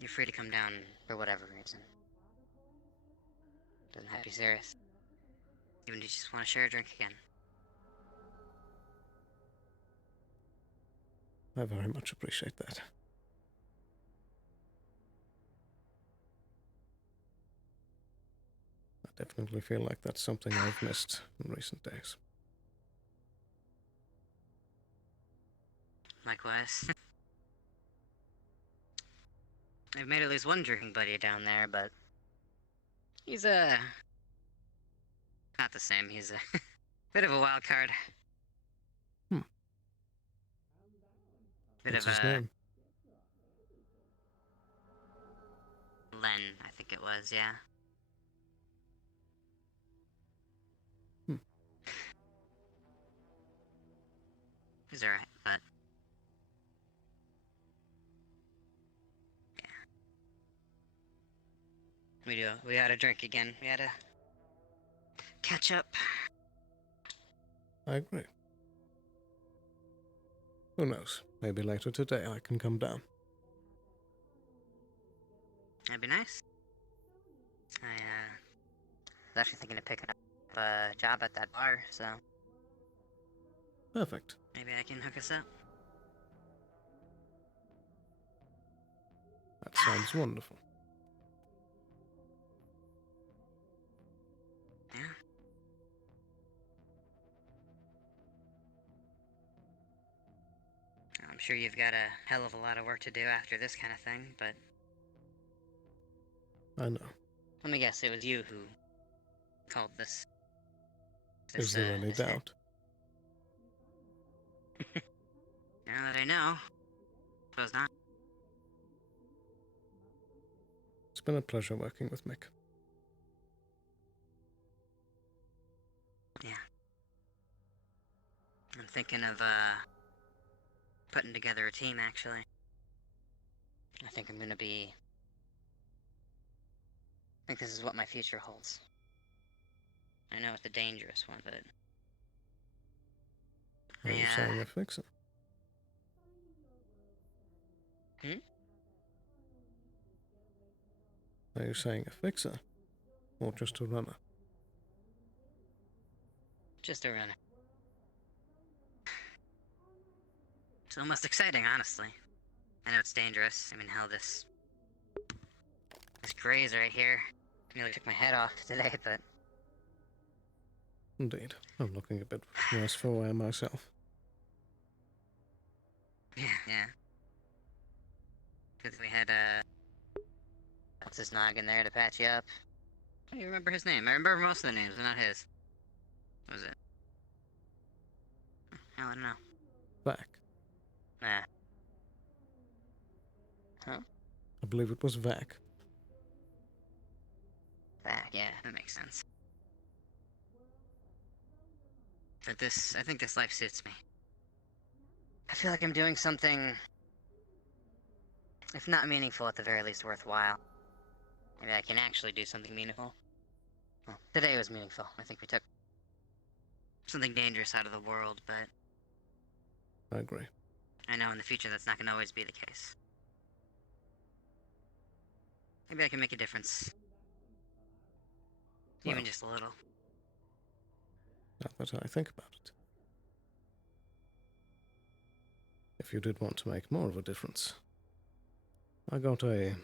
you're free to come down for whatever reason. Doesn't have to be serious. Even if you just want to share a drink again. I very much appreciate that. I definitely feel like that's something I've missed in recent days. Likewise. I've made at least one drinking buddy down there, but he's not the same. He's a bit of a wild card. Hmm. Bit What's of his a name? Len, I think it was, yeah. Hmm. He's alright, but we gotta drink again. We gotta catch up. I agree. Who knows? Maybe later today I can come down. That'd be nice. I was actually thinking of picking up a job at that bar, so Perfect. maybe I can hook us up. That sounds wonderful. Yeah. I'm sure you've got a hell of a lot of work to do after this kind of thing, but I know. let me guess, it was you who called this. Is there any this hit. doubt? Now that I know, suppose not. It's been a pleasure working with Mick. Yeah. I'm thinking of putting together a team, actually. I think I'm gonna be. I think this is what my future holds. I know it's a dangerous one, but Are you saying a fixer? Hmm? Are you saying a fixer? Or just a runner? just a runner. It's almost exciting, honestly. I know it's dangerous. I mean, hell, this graze right here nearly took my head off today, but Indeed. I'm looking a bit worse for wear myself. yeah. Because we had, what's his noggin there to patch you up? I don't even remember his name. I remember most of the names, but not his. What was it? Hell, I don't know. Vac. Nah. Huh? I believe it was Vac. Back, yeah, that makes sense. But I think this life suits me. I feel like I'm doing something, if not meaningful, at the very least worthwhile. Maybe I can actually do something meaningful. Well, today was meaningful. I think we took something dangerous out of the world, but I agree. I know in the future that's not going to always be the case. Maybe I can make a difference. Even Well, just a little. now that I think about it. If you did want to make more of a difference, I got a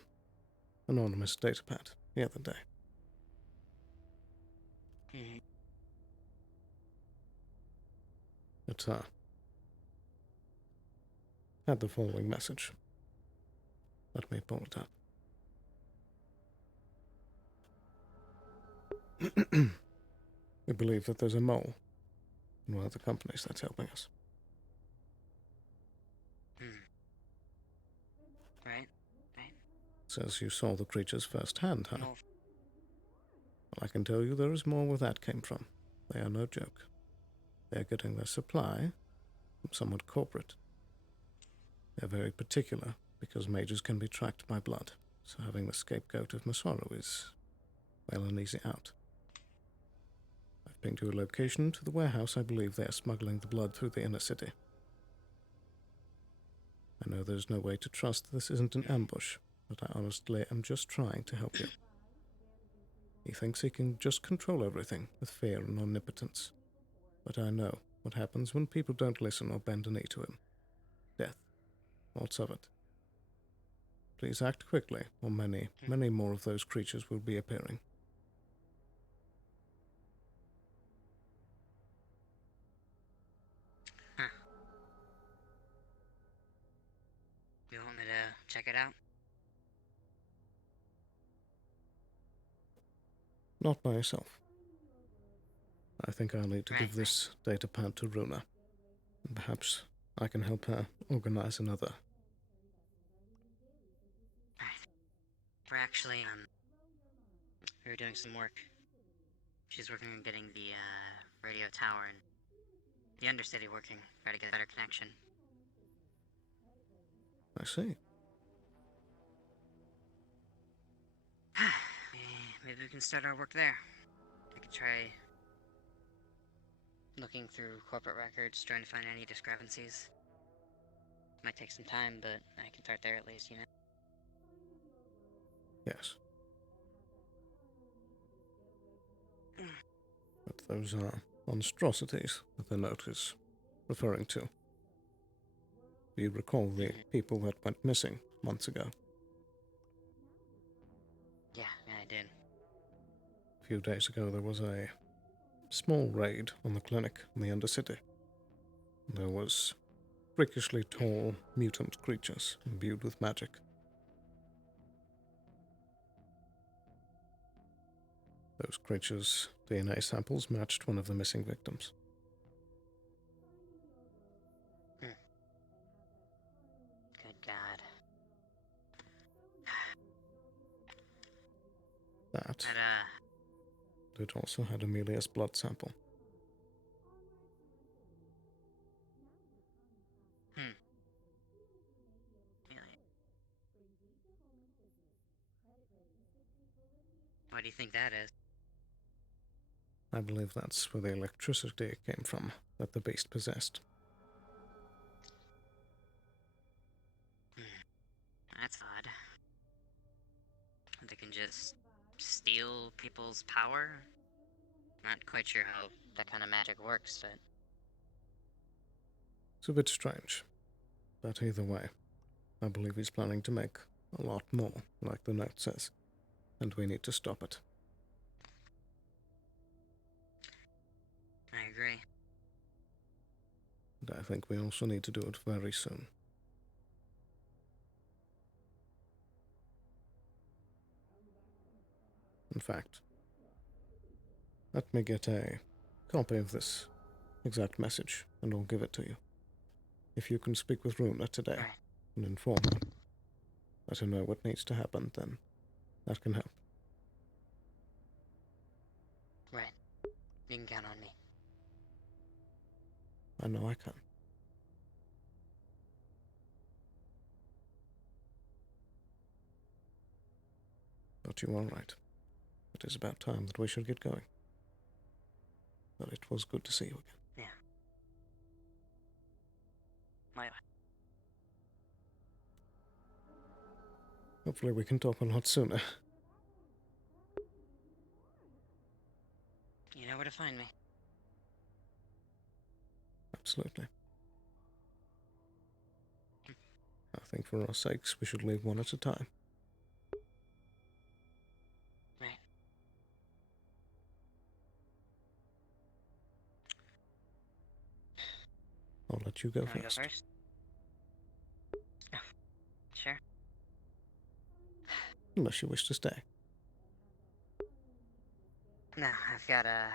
anonymous data pad the other day. Mm-hmm. It had the following message. Let me pull it up. We believe that there's a mole in one of the companies that's helping us. Right. Says you saw the creatures firsthand, huh? No. Well, I can tell you there is more where that came from. They are no joke. They are getting their supply from someone corporate. They're very particular because mages can be tracked by blood, so having the scapegoat of Masaru is, well, an easy out. I've pinged you a location to the warehouse. I believe they are smuggling the blood through the inner city. I know there's no way to trust this isn't an ambush, but I honestly am just trying to help you. He thinks he can just control everything with fear and omnipotence. But I know what happens when people don't listen or bend a knee to him. Death. Lots of it. Please act quickly, or many, many more of those creatures will be appearing. Huh. You want me to check it out? Not by yourself. I think I'll need to give this data pad to Runa. And perhaps I can help her organize another. We're actually, we were doing some work. She's working on getting the, radio tower and the undercity working, try to get a better connection. I see. Maybe we can start our work there. I could try looking through corporate records, trying to find any discrepancies. Might take some time, but I can start there at least, you know? Yes. But those are monstrosities that the note is referring to. Do you recall the people that went missing months ago? Yeah, I did. A few days ago there was a small raid on the clinic in the Undercity. There was freakishly tall mutant creatures imbued with magic. Those creatures' DNA samples matched one of the missing victims. Good God. That it also had Amelia's blood sample. What do you think that is? I believe that's where the electricity came from that the beast possessed. That's odd. They can just steal people's power? Not quite sure how that kind of magic works, but... It's a bit strange. But either way, I believe he's planning to make a lot more, like the note says. And we need to stop it. I agree. And I think we also need to do it very soon. In fact, let me get a copy of this exact message, and I'll give it to you. If you can speak with Runa today and inform her, let her know what needs to happen, then that can help. Right. You can count on me. I know I can. But you are right. It is about time that we should get going. But it was good to see you again. Yeah. Bye. Hopefully we can talk a lot sooner. You know where to find me. Absolutely. I think for our sakes we should leave one at a time. Right. I'll let you go Can I first. go first? Oh, sure. Unless you wish to stay. No, I've got a...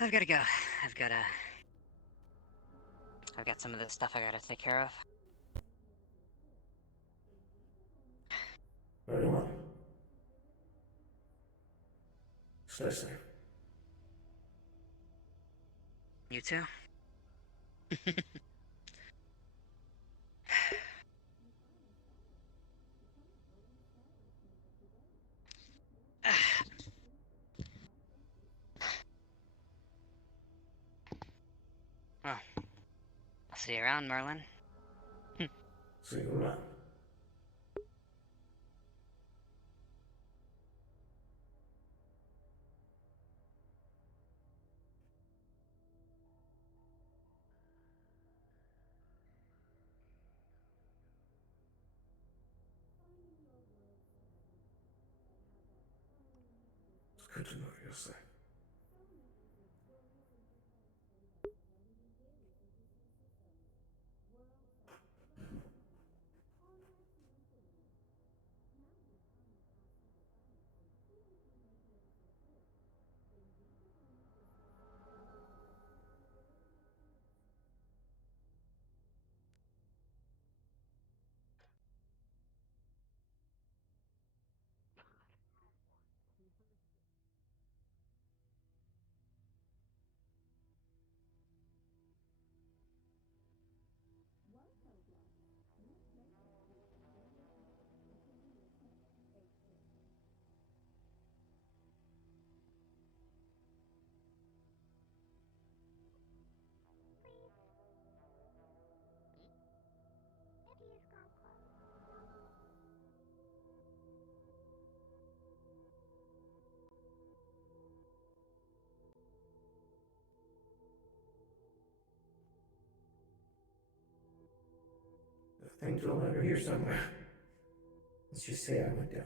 I've got to go. I've got some of this stuff I gotta take care of. Very well. Stay safe. You too? Well, I'll see you around, Merlin. See you around. It's good to know you're safe. thing to a letter here somewhere. Let's just say I went down.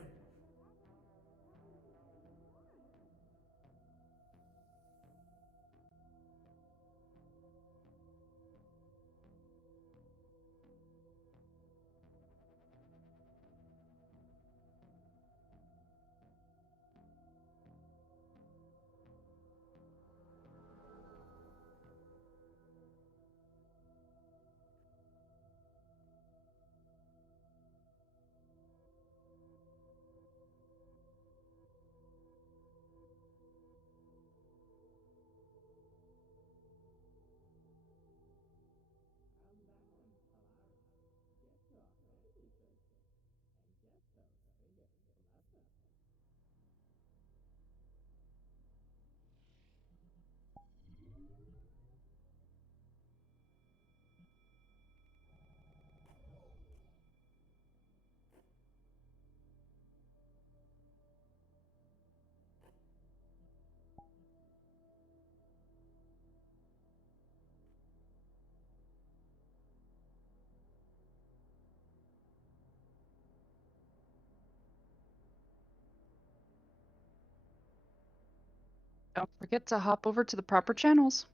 Don't forget to hop over to the proper channels.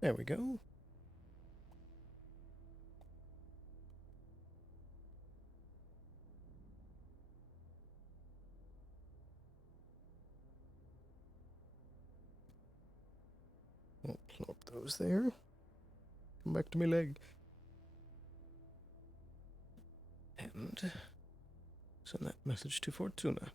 There we go. I'll plop those there. Come back to me leg. And send that message to Fortuna.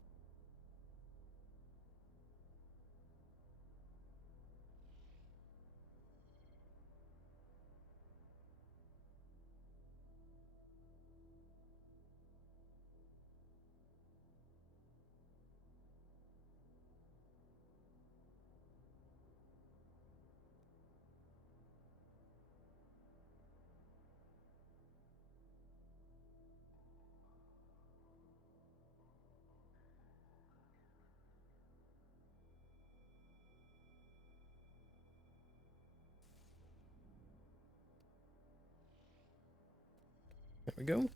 There we go.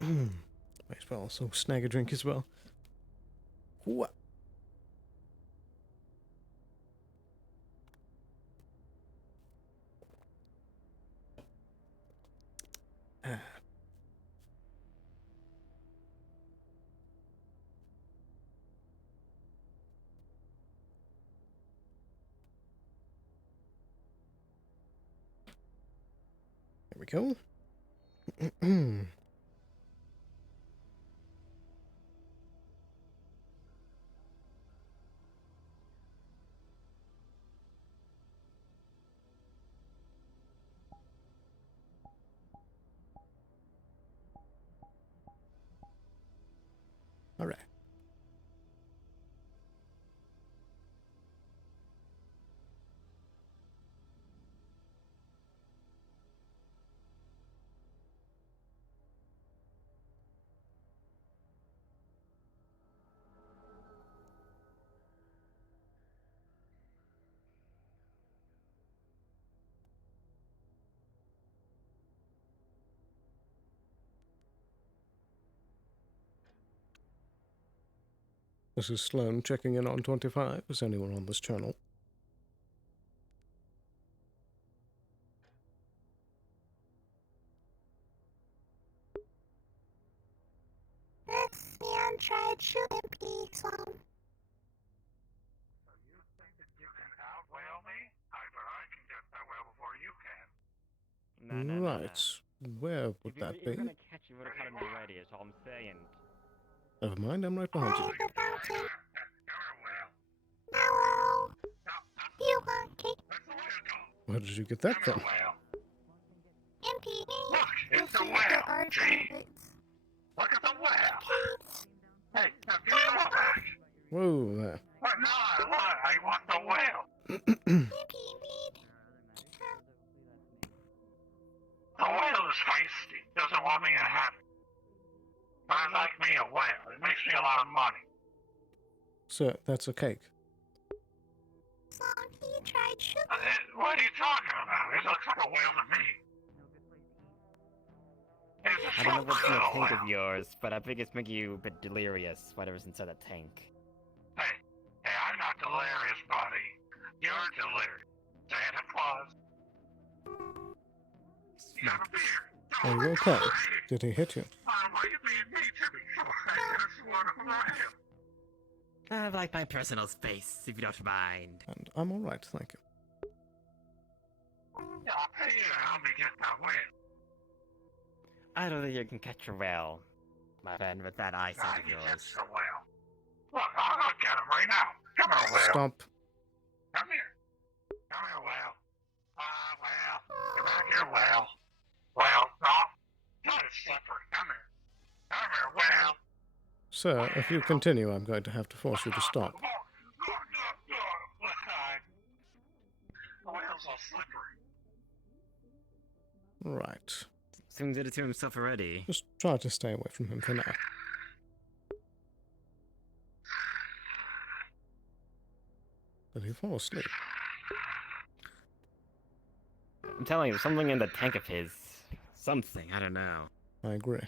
Might as well also snag a drink as well. What? Ah. There we go. All right. This is Sloan checking in on 25. Is anyone on this channel? Let's see on tried shooting peaks on. You can outwhale me? But I can get that whale before you can. Right. Where would that If you're be? gonna catch it, you would have be ready, is all I'm saying. Never mind, I'm right behind you. No. You want cake? Where did you get that from? MP. Look, it's a whale. Gee. Look at the whale. Hey, now give me the whale back. Whoa there. What? No, I want the whale. The whale is feisty. Doesn't want me to have it. I like me a whale. It makes me a lot of money. Sir, that's a cake. Sloan, he tried shooting. What are you talking about? It looks like a whale to me. I don't know what's in the tank of yours, but I think it's making you a bit delirious, whatever's inside that tank. Hey, I'm not delirious, buddy. You're delirious. Santa Claus. You have a beer. Are you okay? Did he hit you? Why are you being mean to me for? I just want to laugh. I like my personal space, if you don't mind. And I'm alright, thank you. I'll pay you to help me get that whale. I don't think you can catch a whale, my friend, with that eyesight of yours. Catch the whale. Look, I'll go get him right now. Come here, whale. Stop. Come here. Come here, whale. Whale. Come back here, whale. Whale, no. God, it's slippery. Come here. Come here, whale. Sir, if you continue, I'm going to have to force you to stop. The whale's all slippery. Right. Soon did it to himself already. Just try to stay away from him for now. Did he fall asleep? I'm telling you, something in the tank of his. Something, I don't know. I agree.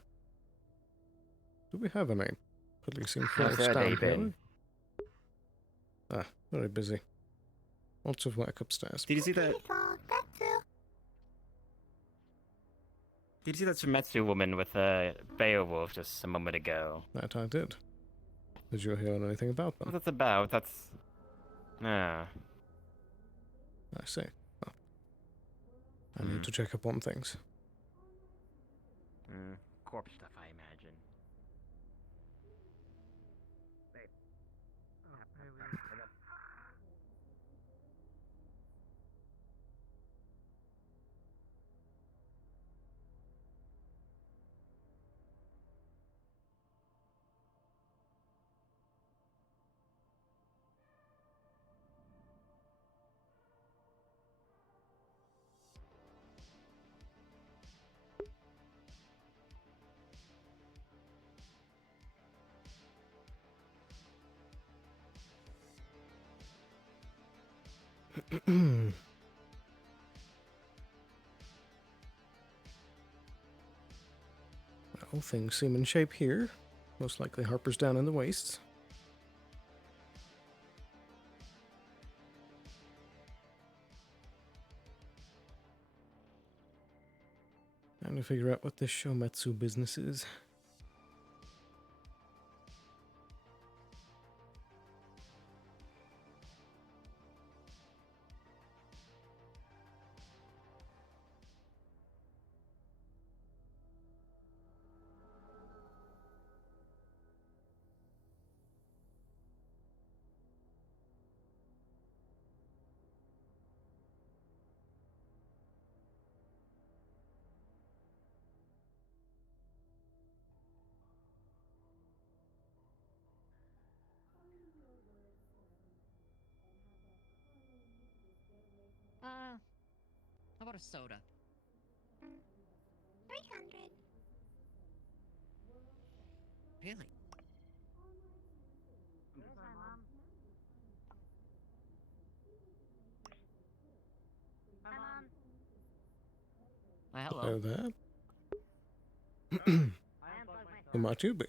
Do we have any policing How's force that day down been? here? Very busy. Lots of work upstairs. Did you see that? Did you see that Sumetsu woman with a Beowulf just a moment ago? That I did. Did you hear anything about them? What that's about? That's... I see. Well, I need to check up on things. Corpse stuff, I imagine. Well, things seem in shape here. Most likely Harper's down in the wastes. Trying to figure out what this Shometsu business is. How about a soda? 300. Really? Hello. Hello there. Who might you be?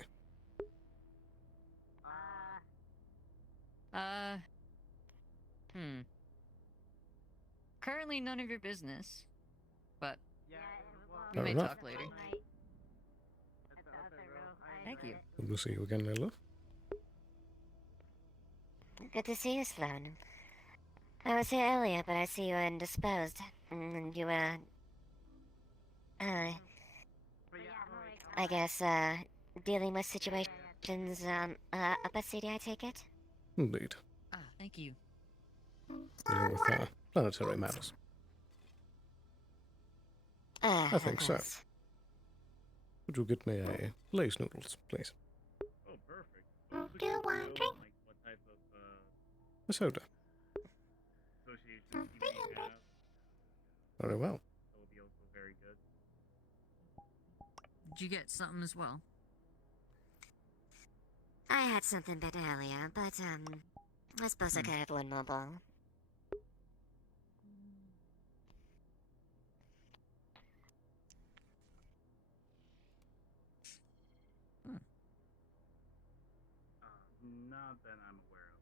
Currently none of your business, but we Fair may enough. talk later. Thank you. Good to see you again, Lilith. Good to see you, Sloan. I was here earlier, but I see you were indisposed. And you were... I guess, dealing with situations, up at CD, I take it? Indeed. Thank you. Dealing with, planetary matters. I think so. Would you get me a Lay's noodles, please? Do you want a drink? A soda. 300. Very well. Did you get something as well? I had something bit earlier, but, I suppose I could have one more ball. Not that I'm aware of.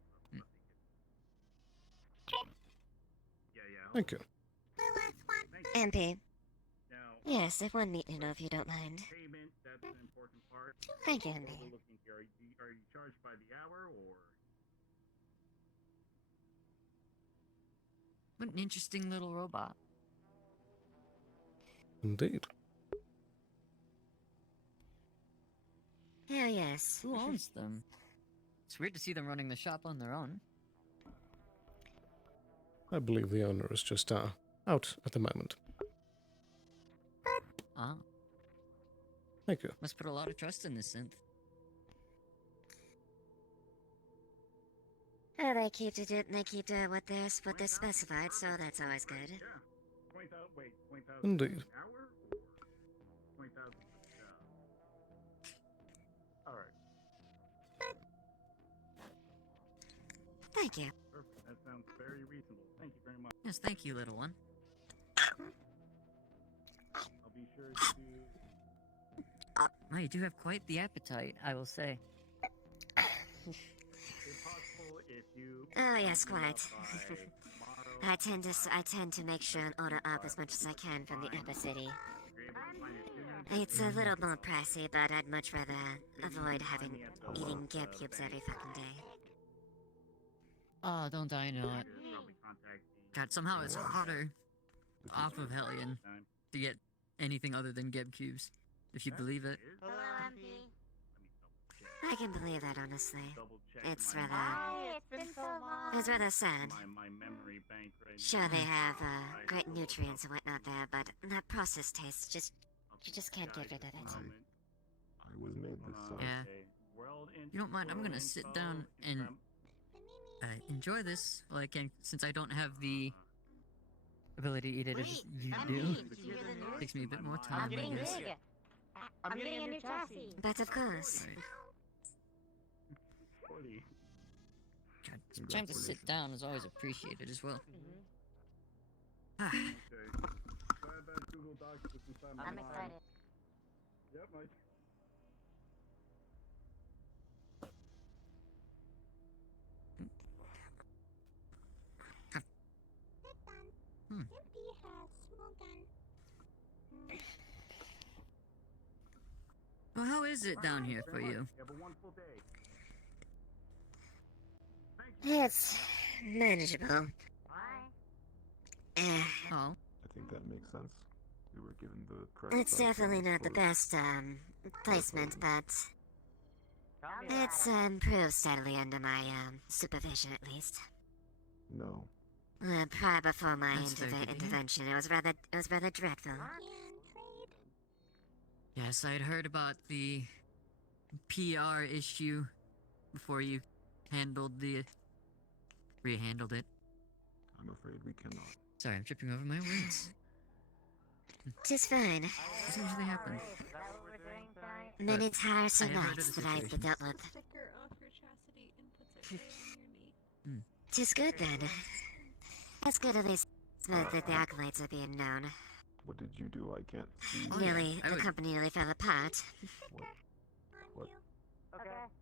Thank you. MP. Now, Yes, I have one meeting to know if you don't mind. payment, that's an important part. Thank you, What MP. we're looking here, are you charged by the hour or? What an interesting little robot. Indeed. Hell yes. Who owns them? It's weird to see them running the shop on their own. I believe the owner is just out at the moment. Ah. Thank you. Must put a lot of trust in this synth. Oh, they keep to what they're specified, so that's always good. Yeah. 20,000, wait, 20,000 Indeed. an hour or 20,000 Alright. Thank you. Perfect. That sounds very reasonable. Thank you very much. Yes, thank you, little one. I'll be sure to Oh, you do have quite the appetite, I will say. if possible, if you Oh yes, open quite. up by I tend to make sure and order up as much as I can from the Upper City. It's a little more pricey, but I'd much rather avoid eating gib cubes every fucking day. Oh, don't I know it. God, somehow it's harder off of Hellion to get anything other than Geb cubes, if you believe it. I can believe that, honestly. It's rather sad. my memory bank right Sure, they have great nutrients and whatnot there, but that processed taste you just can't get rid of it. I was made this size. Yeah. You don't mind, I'm gonna sit down and enjoy this while I can, since I don't have the ability to eat it as you do. Takes me a bit more time, I guess. I'm getting a new chassis. But of course. God, some time to sit down is always appreciated as well. Okay. Sorry about Google Docs, but since I'm I'm excited. Yep, Well, how is it down here for you? You have a wonderful day. It's manageable. Oh. I think that makes sense. We were given the correct. It's definitely not the best, placement, but it's improved steadily under my, supervision at least. No. Prior before my That's very good to hear. intervention, it was rather dreadful. Yes, I had heard about the PR issue before you handled it. I'm afraid we cannot. Sorry, I'm tripping over my words. Tis fine. This usually happens. Many But tiresome I have heard nights of the that I've situation. dealt with. Sticker off your chastity and puts it right on your knee. Tis good then. It's good at least that the accolades are being known. What did you do? I can't see. The company nearly fell apart. What?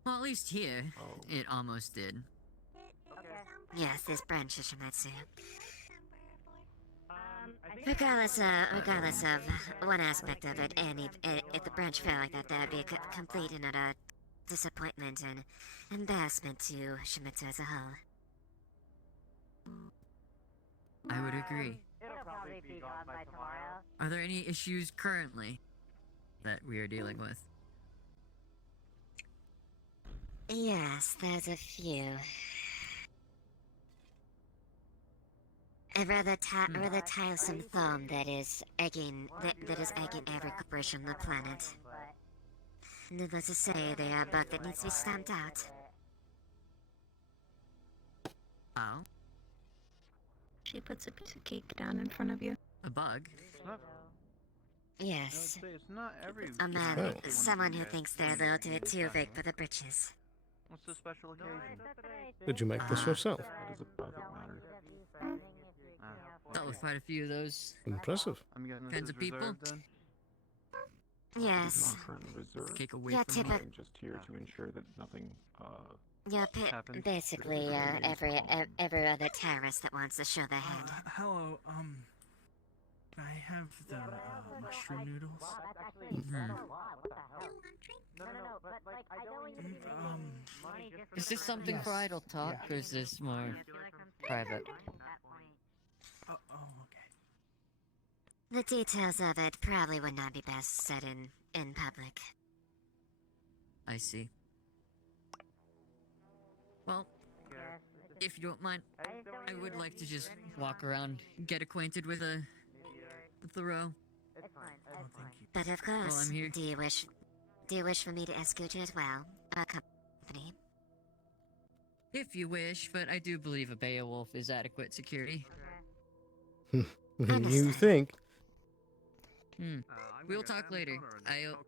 Well, at least here, it almost did. Yes, this branch is Shimatsu. Regardless of one aspect of it, and if the branch fell like that, that'd be a complete and utter disappointment and embarrassment to Shimatsu as a whole. I would agree. It'll probably be gone by tomorrow. Are there any issues currently that we are dealing with? Yes, there's a few. A rather tiresome thumb that is egging every corporation on the planet. Needless to say, they are a bug that needs to be stamped out. Oh? She puts a piece of cake down in front of you. A bug? Yes. It's not every. A man, someone who thinks they're a little bit too big for the britches. What's the special occasion? Did you make this yourself? It is a private matter. Dealt with quite a few of those Impressive. I'm getting kinds of people. Yes. Cake away Yeah, from me. I'm just here to ensure that nothing, Yeah, Happens. basically, every other terrorist that wants to show their head. Hello, can I have the mushroom noodles? Is this something for idle talk, or is this more private? Oh, okay. The details of it probably would not be best said in public. I see. Well, if you don't mind, I would like to just walk around, get acquainted with the row. But of course, Well, I'm here. do you wish for me to escort you as well? Company. If you wish, but I do believe a Beowulf is adequate security. You think? We'll talk later. I'll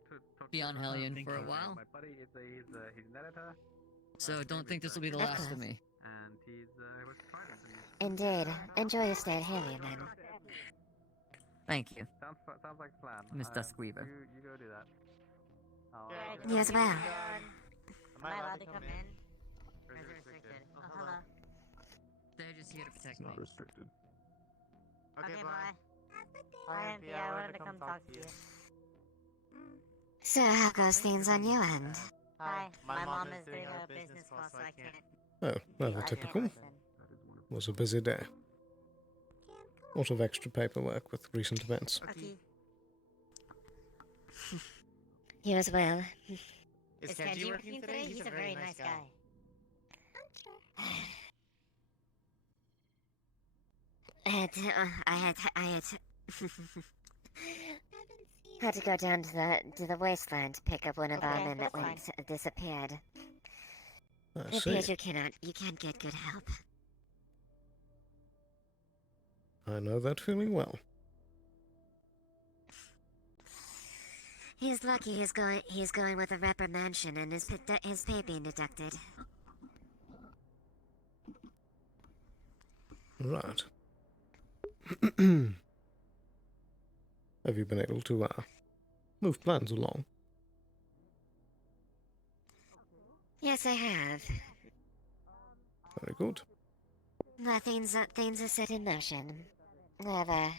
be on Hellion for a while. My buddy, he's an editor. So don't think this will be the Of last of course. me. And he's was trying to Indeed. Enjoy your stay at Helium, then. Thank you. Sounds like a plan. Miss Duskweaver. You go do that. You as well. Am I allowed to come in? Or is it restricted? Oh, hello. They're just here to protect It's not me. restricted. Okay, bye. Hi, MP, I wanted to come talk to you. So how goes things on your end? Hi, my mom is doing a business call, so I can't. Oh, rather typical. Was a busy day. Lot of extra paperwork with recent events. Okay. You as well. Is Kenji working today? He's a very nice guy. I had to go down to the wasteland to pick up one of our men that disappeared. I It see. appears you can't get good help. I know that feeling well. He's lucky he's going with a reprimand and his pay being deducted. Right. Have you been able to move plans along? Yes, I have. Very good. Well, things are set in motion. However,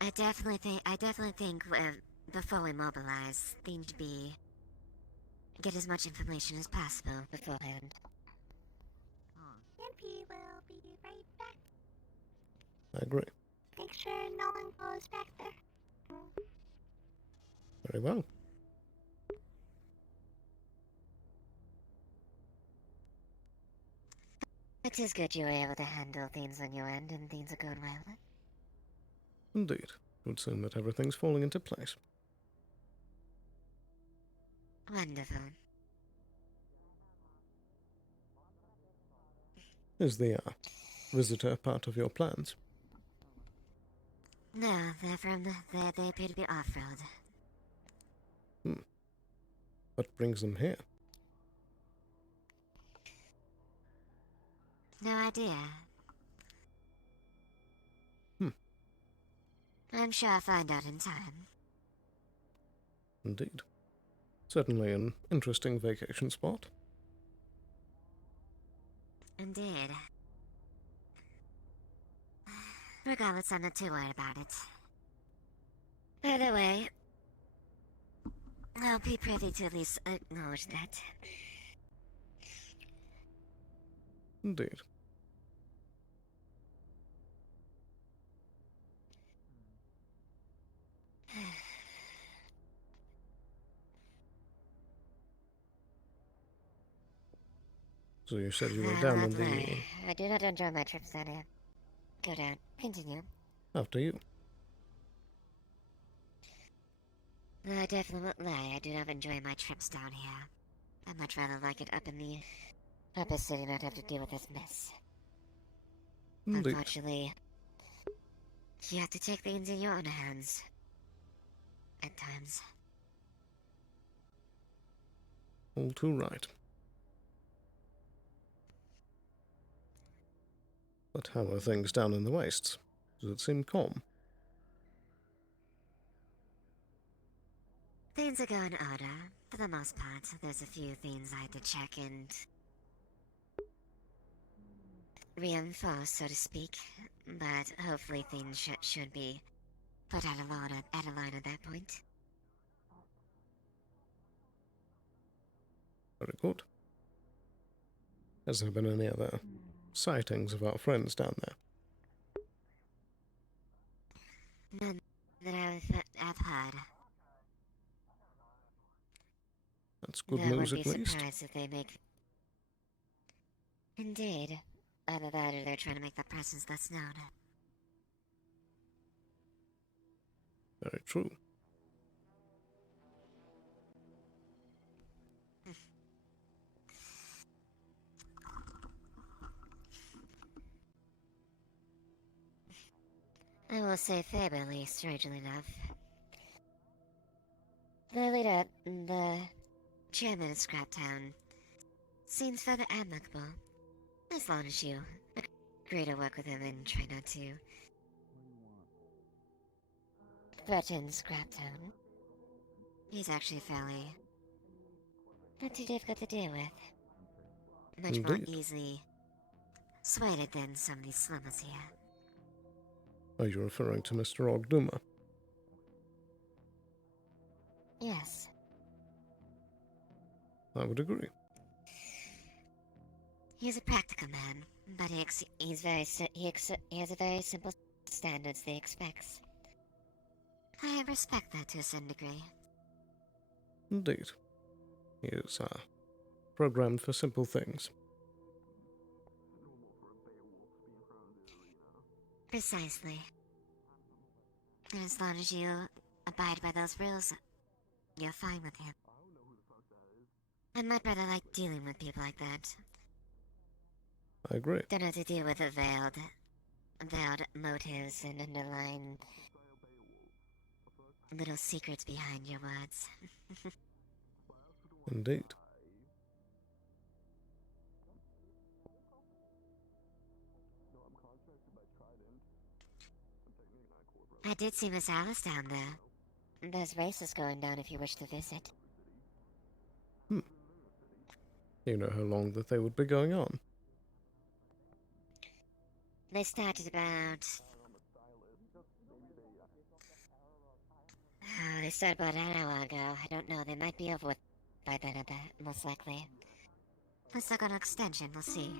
I definitely think before we mobilize, things should be get as much information as possible beforehand. MP will be right back. I agree. Make sure no one goes back there. Very well. It is good you were able to handle things on your end and things are going well. Indeed. It would seem that everything's falling into place. Wonderful. Is the visitor part of your plans? No, they appear to be off-road. What brings them here? No idea. I'm sure I'll find out in time. Indeed. Certainly an interesting vacation spot. Indeed. Regardless, I'm not too worried about it. By the way, I'll be privy to at least acknowledge that. Indeed. So you said you were down in the... Lovely. I do not enjoy my trips down here. Go down. Continue. After you. I definitely won't lie. I do not enjoy my trips down here. I'd much rather like it up in the upper city, not have to deal with this mess. Indeed. Unfortunately, you have to take things in your own hands. At times. All too right. But how are things down in the wastes? Does it seem calm? Things are going order. For the most part, there's a few things I had to check and reinforce, so to speak. But hopefully things should be put out of line at that point. Very good. Has there been any other sightings of our friends down there? None that I've heard. That's good I news wouldn't at be least. surprised if they make... Indeed. Either that or they're trying to make their presence less known. Very true. I will say favorably, strangely enough. The leader, the chairman of Scraptown, seems rather amicable. As long as you agree to work with him and try not to threaten Scraptown. He's actually fairly not too difficult to deal with. Much more Indeed. easily swayed than some of these slummers here. Are you referring to Mr. Ogduma? Yes. I would agree. He's a practical man, but he has a very simple standards that he expects. I respect that to a certain degree. Indeed. He is programmed for simple things. Precisely. And as long as you abide by those rules, you're fine with him. I might rather like dealing with people like that. I agree. Don't have to deal with veiled motives and underlying little secrets behind your words. Indeed. I did see Miss Alice down there. There's races going down if you wish to visit. You know how long that they would be going on? They started about... Oh, they started about an hour ago. I don't know, they might be over with by then at that, most likely. Let's look on extension, we'll see.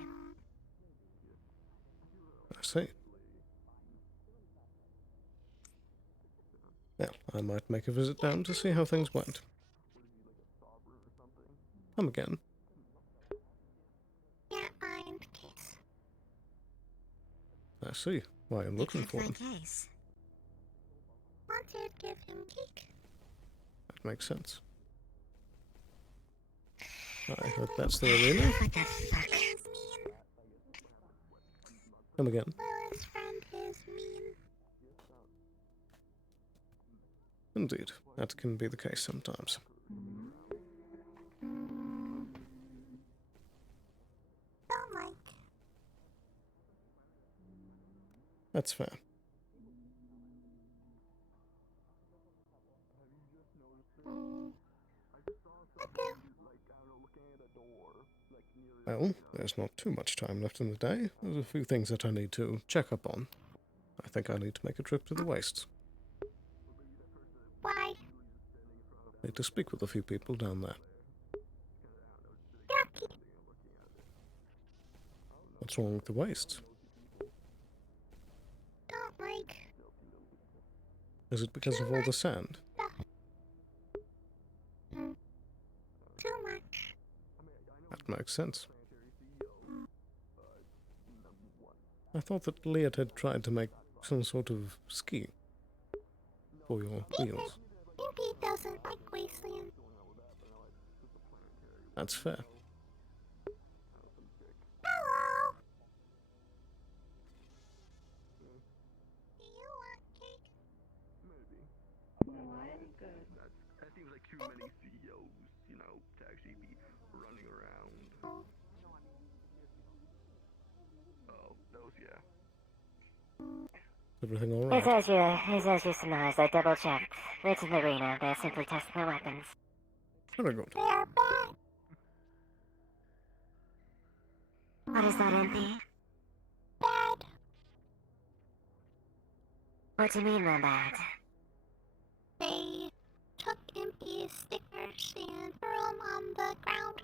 I see. Well, I might make a visit down to see how things went. Come again. Yeah, find case. I see why I'm looking for him. Case. Want to give him cake? That makes sense. I hope that's the arena. What the fuck? He's mean. Come again. Lily's friend is mean. Indeed, that can be the case sometimes. Don't like. That's fair. Well, there's not too much time left in the day. There's a few things that I need to check up on. I think I need to make a trip to the wastes. Why? Need to speak with a few people down there. Yucky. What's wrong with the wastes? Don't like. Is it because of all the sand? Too much. That makes sense. I thought that Leah had tried to make some sort of ski for your wheels. Maybe he doesn't like wasteland. That's fair. Hello. Do you want cake? No, I am good. That seems like too many CEOs, you know, to actually be running around. Oh, those, yeah. Everything all right? It's as you surmised. I double-checked. It's in the arena. They're simply testing their weapons. Very good. They are bad. What is that, MP? Bad. What do you mean by bad? They took MP's stickers and threw them on the ground.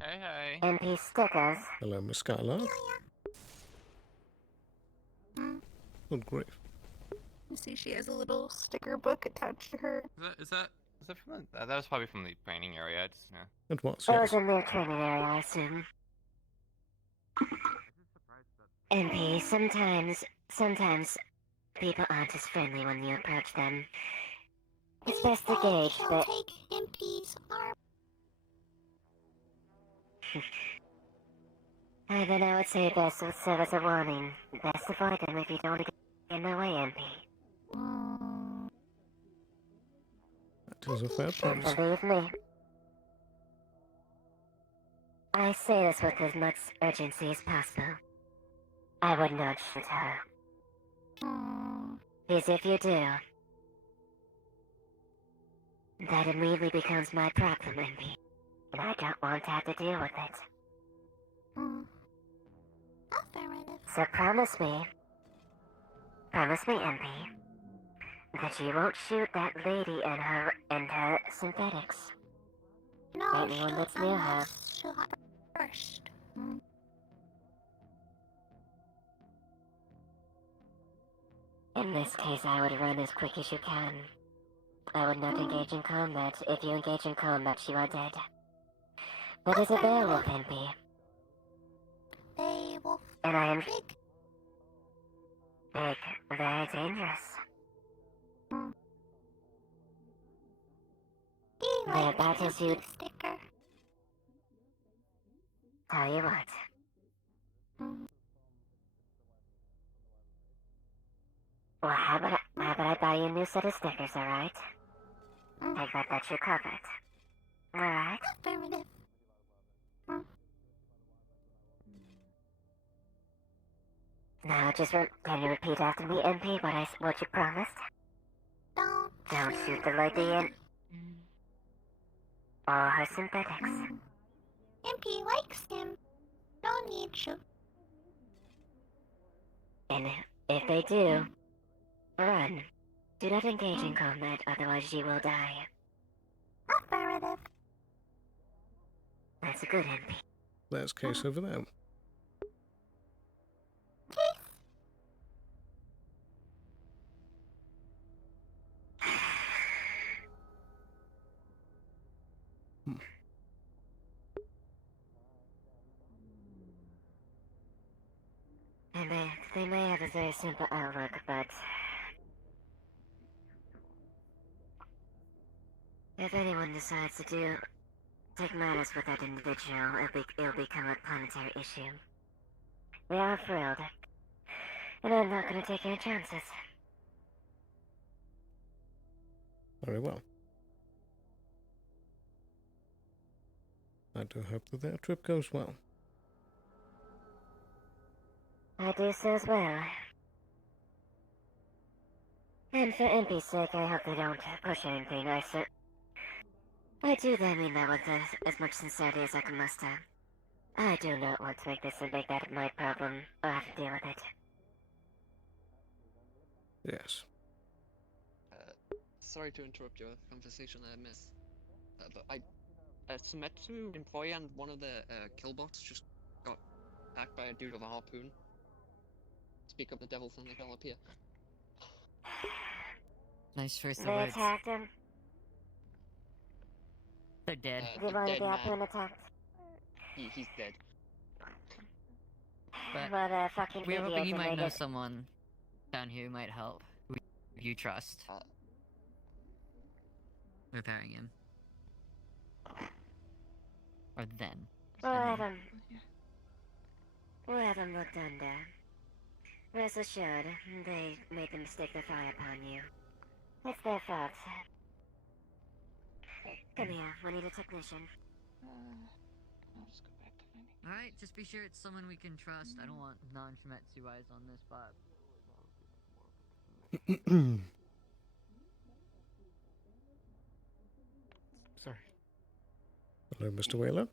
Hey, hey. MP stickers? Hello, Miss Skylark. Good grief. You see, she has a little sticker book attached to her. Is that from the, that was probably from the training area. Just, yeah. It was, It yes. was in their training area, I assume. MP, sometimes people aren't as friendly when you approach them. It's best to gauge He'll that. take MP's arm. Then I would say best would serve as a warning. Best avoid them if you don't want to get in their way, MP. That is a fair point. Believe me. I say this with as much urgency as possible. I would not shoot her. Because if you do, that immediately becomes my problem, MP. And I don't want to have to deal with it. So promise me, MP, that you won't shoot that lady and her synthetics. No, Anyone that's near her. she'll have her first. In this case, I would run as quick as you can. I would not engage in combat. If you engage in combat, you are dead. That is a beowulf, MP. Beowulf. And I am big, very dangerous. Their battles you. Sticker. Tell you what. Well, how about I buy you a new set of stickers, alright? Take that you're covered. Alright? Affirmative. Now, can you repeat after me, MP, what you promised? Don't shoot the lady in. Or her synthetics. MP likes him. No need to. And if they do, run. Do not engage in combat, otherwise you will die. Affirmative. That's a good MP. There's case over there. And they may have a very simple outlook, but if anyone decides to take matters with that individual, it'll become a planetary issue. We are thrilled, and I'm not going to take any chances. Very well. I do hope that their trip goes well. I do so as well. And for MP's sake, I hope they don't push anything. I do mean that with as much sincerity as I can muster. I do not want to make that my problem, or have to deal with it. Yes. Sorry to interrupt your conversation there, miss. But Smetsu employee and one of the killbots just got attacked by a dude with a harpoon. Speak up, the devil's on the gallop here. Nice choice of They words. attacked him. They're dead. They wanted the harpoon attacked. He's dead. But What a fucking we're idiot. hoping you and might they know get- someone down here who might help. Who you trust. Repairing him. Or then. We'll have him looked under. Rest assured, they made the mistake to fire upon you. It's their fault. Come here, we need a technician. I'll just go back. Alright, just be sure it's someone we can trust. I don't want non-Shimetsu eyes on this spot. Sorry. Hello, Mr. Whaler.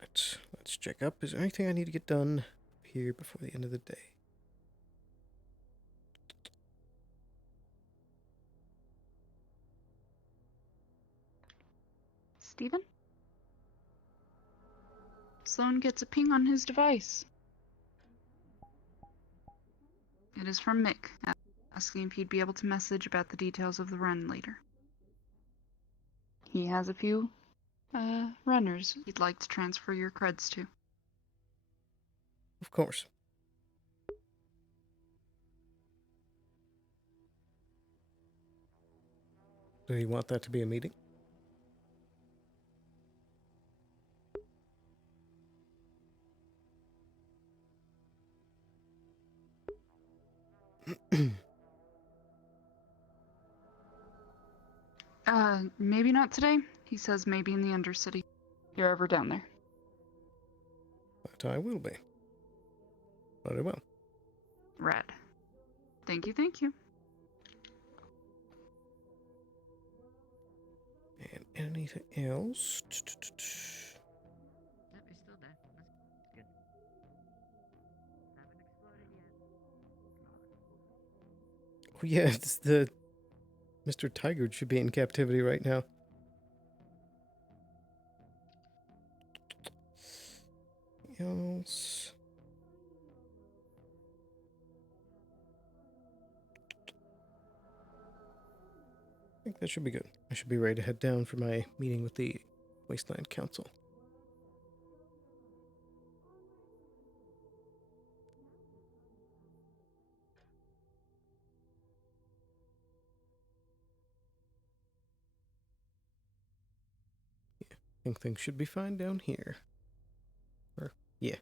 Right, let's check up. Is there anything I need to get done here before the end of the day? Steven? Sloan gets a ping on his device. It is from Mick, asking if he'd be able to message about the details of the run later. He has a few, runners he'd like to transfer your creds to. Of course. Do you want that to be a meeting? Maybe not today. He says maybe in the Undercity. If you're ever down there. That I will be. Very well. Rad. Thank you, thank you. And anything else? Yep, he's still there. That's good. Haven't exploded yet. Oh yeah, it's the Mr. Tiger should be in captivity right now. Else. I think that should be good. I should be ready to head down for my meeting with the Wasteland Council. Yeah, I think things should be fine down here. Yeah.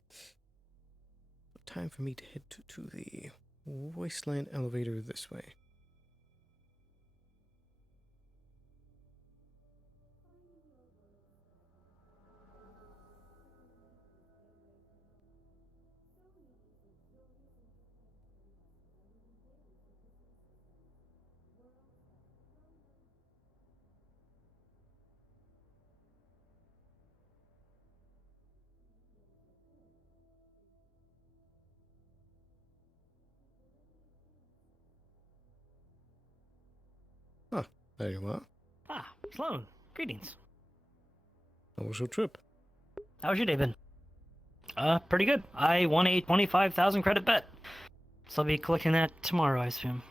Time for me to head to the Wasteland elevator this way. Ah, there you are. Ah, Sloan, greetings. How was your trip? How's your day been? Pretty good. I won a 25,000 credit bet. So I'll be collecting that tomorrow, I assume.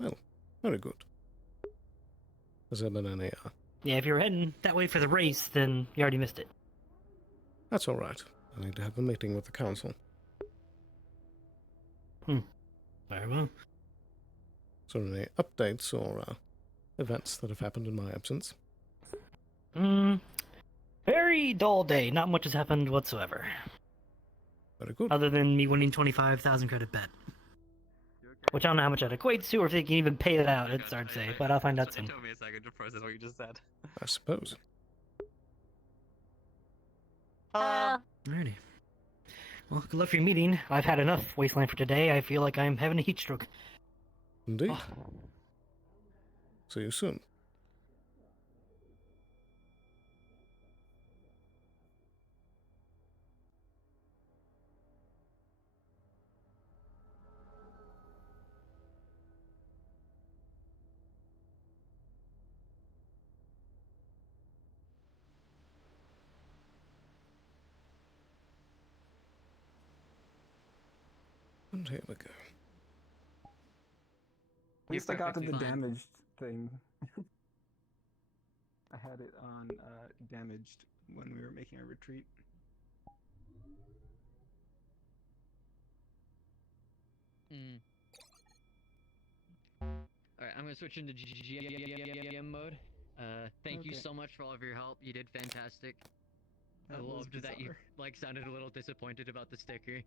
Well, very good. Has there been any, Yeah, if you're heading that way for the race, then you already missed it. That's alright. I need to have a meeting with the council. Very well. So any updates or, events that have happened in my absence? Very dull day. Not much has happened whatsoever. Very good. Other than me winning 25,000 credit bet. Which I don't know how much that equates to, or if they can even pay it out, it's hard to say, but I'll find out soon. It took me a second to process what you just said. I suppose. Alrighty. Well, good luck for your meeting. I've had enough Wasteland for today. I feel like I'm having a heat stroke. Indeed. See you soon. And here we go. At least I got to the perfectly fine. damaged thing. I had it on damaged when we were making our retreat. Alright, I'm gonna switch into GM mode. Thank you Okay. so much for all of your help. You did fantastic. I That was loved that you, bizarre. like, sounded a little disappointed about the sticker.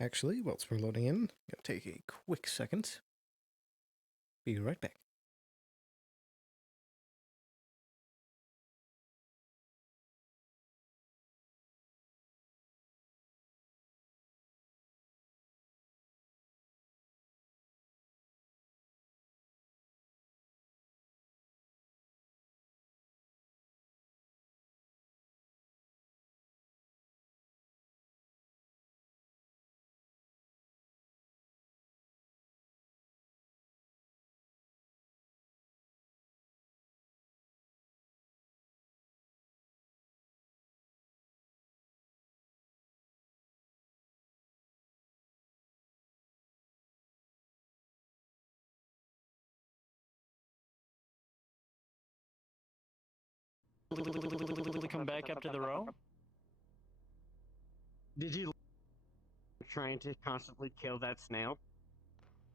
Actually, whilst we're loading in, gonna take a quick second. Be right back. Come back up to the row. Did you trying to constantly kill that snail?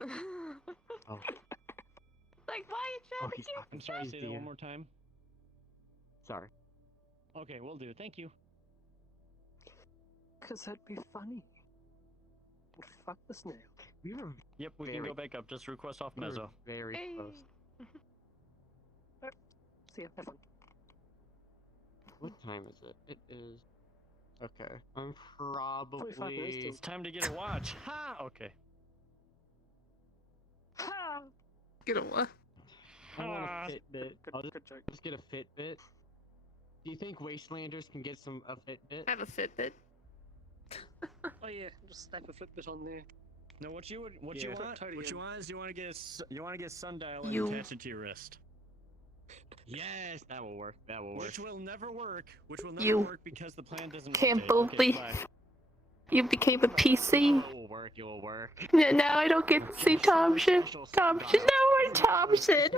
Oh. Like, why Oh, you he's trying I'm to sorry, kill say that one more time. Sorry. Okay, we'll do. Thank you. Because that'd be funny. And fuck the snail. We were Yep, we can go back up. Just request off we were Mezzo. very close. See ya, have fun. What time is it? It is. Okay. I'm probably. It's time to get a watch. Ha! Okay. Get a what? I want a Fitbit. I'll just get a Fitbit. Do you think Wastelanders can get a Fitbit? I have a Fitbit. Oh yeah, just snap a Fitbit on there. No, what you Yeah. want? Totally What you in. want is you want to get a sundial and You- attach it to your wrist. Yes, that will work. That will work. Which will never work. Which will never You work because the plan doesn't can't rotate. Okay, believe bye. you became a PC. It will work. It will work. Now I don't get to see Thompson. Thompson, no more Thompson.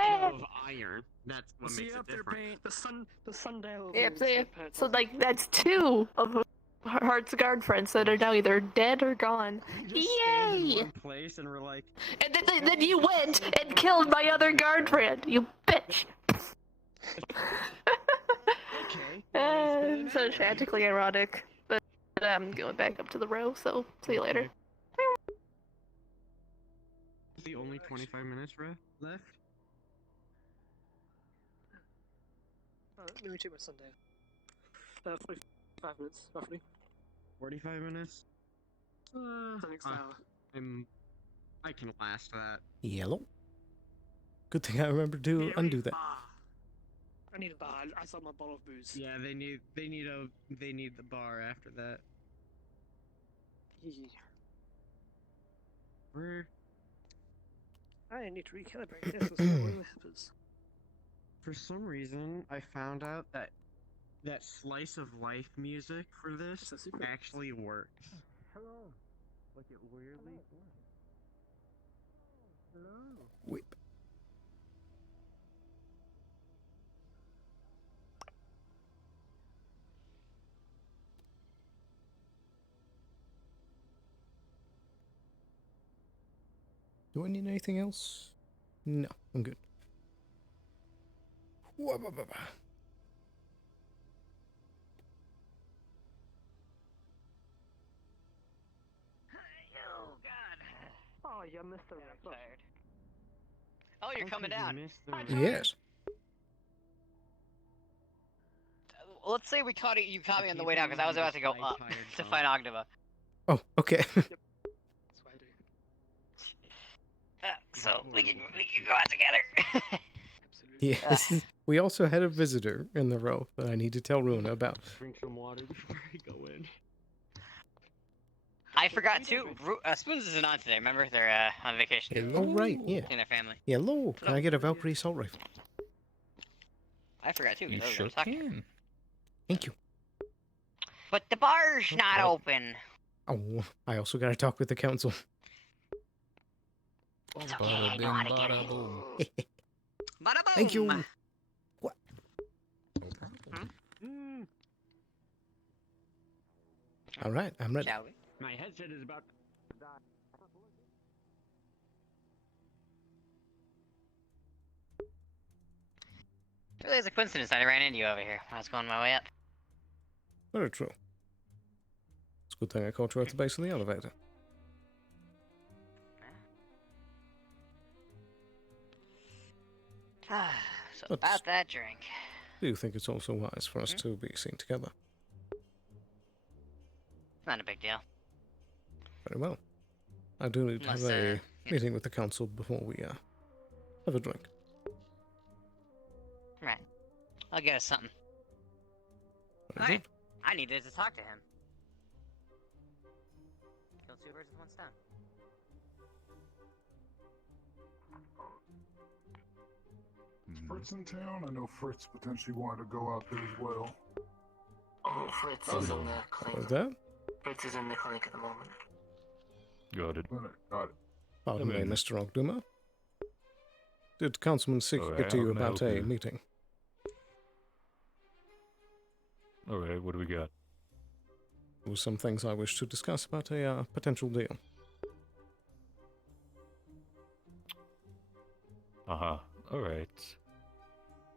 Of iron. That's what See makes you it up there, different. Paint. The sundial. Yep, so like that's two of Heart's guard friends that are now either dead or gone. Just stand in Yay! one place and we're like. And then you went and killed my other guard friend, you bitch. So tragically ironic, but I'm going back up to the row, so see you later. Is the only 25 minutes left? Let me check my sundial. 45 minutes, roughly. 45 minutes? The next hour. I can last that. Yellow. Good thing I remembered to undo that. I need a bar. I saw my bottle of booze. Yeah, they need the bar after that. Yeah. Where? I need to recalibrate this. Let's see what happens. For some reason, I found out that slice of life music for this actually works. Hello. Like it weirdly. Hello. Whip. Do I need anything else? No, I'm good. Wah-bah-bah-bah. Oh God. Oh, you missed the I'm tired. Oh, you're coming down. Yes. Let's say you caught me on the way down because I was about to go up to find Ogniva. Oh, okay. So we can go out together. Yes. We also had a visitor in the row that I need to tell Runa about. Drink some water before I go in. I forgot too. Spoons isn't on today. Remember, they're on vacation. Oh, right, yeah. In their family. Hello. Can I get a Valkyrie assault rifle? I forgot too. You because I was sure gonna talk to her. can. Thank you. But the bar's not open. Oh, I also got to talk with the council. It's okay, I know how to get in. Bada boom. Thank you. What? All right, I'm ready. Shall we? My headset is about to die. It really is a coincidence that I ran into you over here when I was going my way up. Very true. It's good thing I caught you at the base of the elevator. So But- about that drink. Do you think it's also wise for us to be seen together? Not a big deal. Very well. I do need to have Unless, a meeting with the council before we have a drink. Right. I'll get us something. Very good. I needed to talk to him. Kill two birds with one stone. Fritz in town? I know Fritz potentially wanted to go out there as well. Oh, Fritz is in the clinic. Is that? Fritz is in the clinic at the moment. Got it. Got it. Pardon me, Come in. Mr. Ogduma. Did Councilman Seek Alright, get to how you can I about help a you? meeting? Alright, what do we got? There were some things I wish to discuss about a potential deal. Uh-huh. Alright.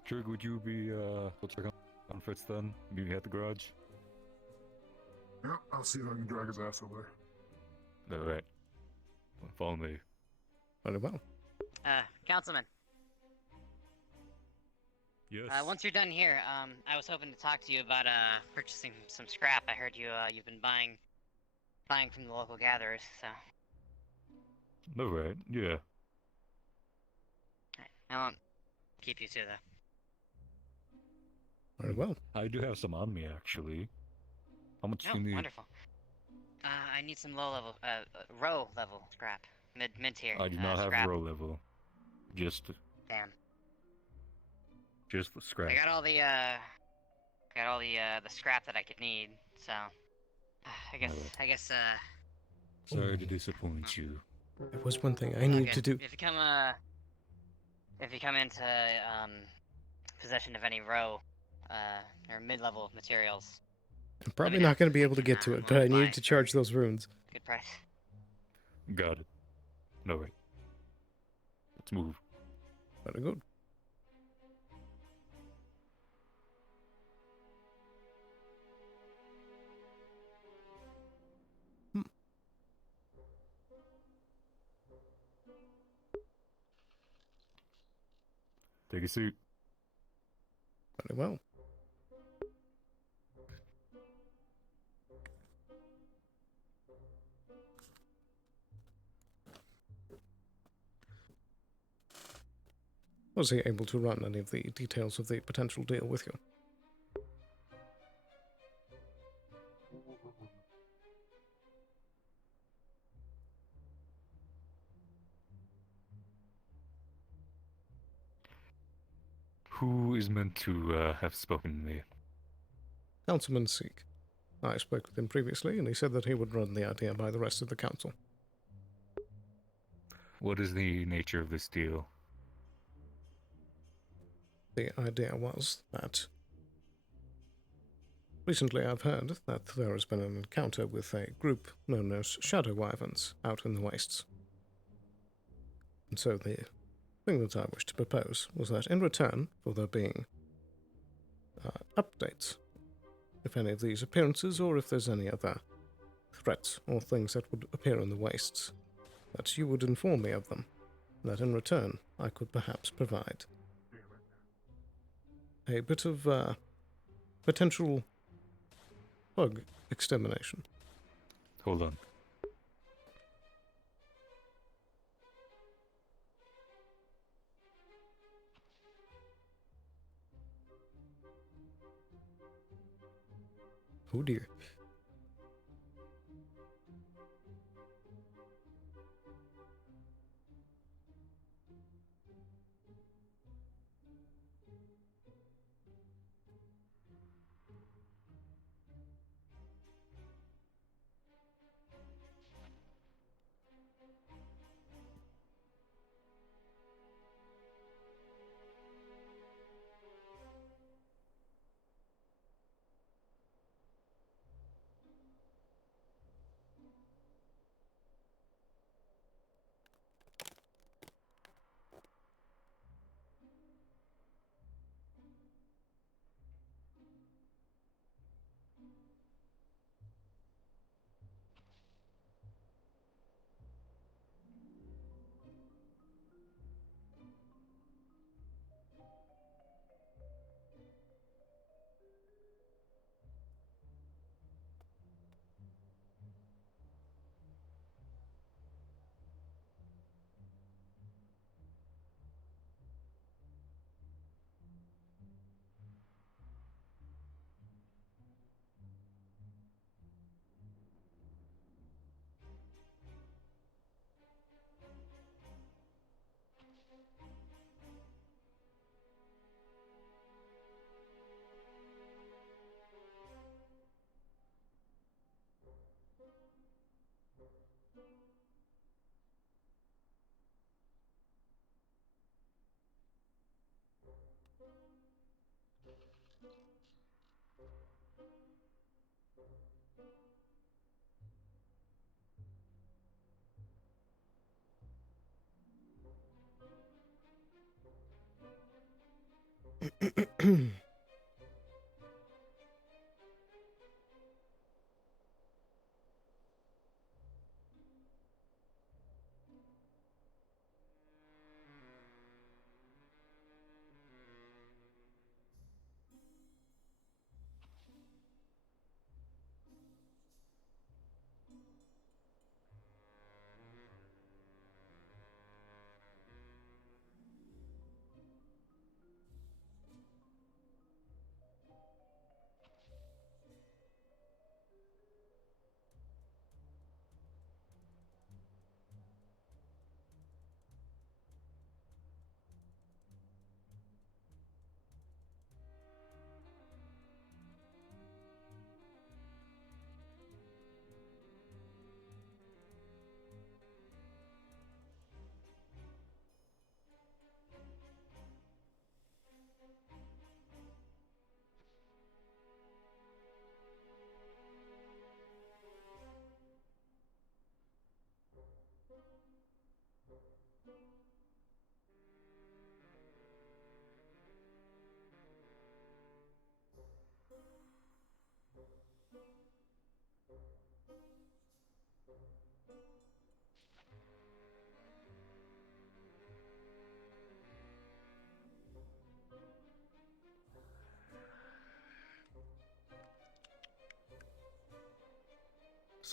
Trig, would you be, we'll check on Fritz then? Meet me at the garage? Yep, I'll see if I can drag his ass over there. Alright. Follow me. Very well. Councilman. Yes? Once you're done here, I was hoping to talk to you about, purchasing some scrap. I heard you've been buying from the local gatherers, so. Alright, yeah. I won't keep you to though. Very well. I do have some on me, actually. How much do Oh, you need? wonderful. I need some row level scrap. Mid tier. I do not have scrap. row level. Just Damn. the scrap. I got all the scrap that I could need, so I guess Sorry to disappoint you. There was one thing I need to do. if you come into possession of any row or mid-level materials, I'm probably not going to be able to get to it, but I needed to charge those runes. good price. Got it. Alright. Let's move. Very good. Take a seat. Very well. Was he able to run any of the details of the potential deal with you? Who is meant to have spoken to me? Councilman Seek. I spoke with him previously, and he said that he would run the idea by the rest of the council. What is the nature of this deal? The idea was that recently I've heard that there has been an encounter with a group known as Shadow Wyverns out in the wastes. And so the thing that I wished to propose was that in return for there being updates, if any of these appearances or if there's any other threats or things that would appear in the wastes, that you would inform me of them, and that in return I could perhaps provide a bit of potential bug extermination. Hold on. Oh dear.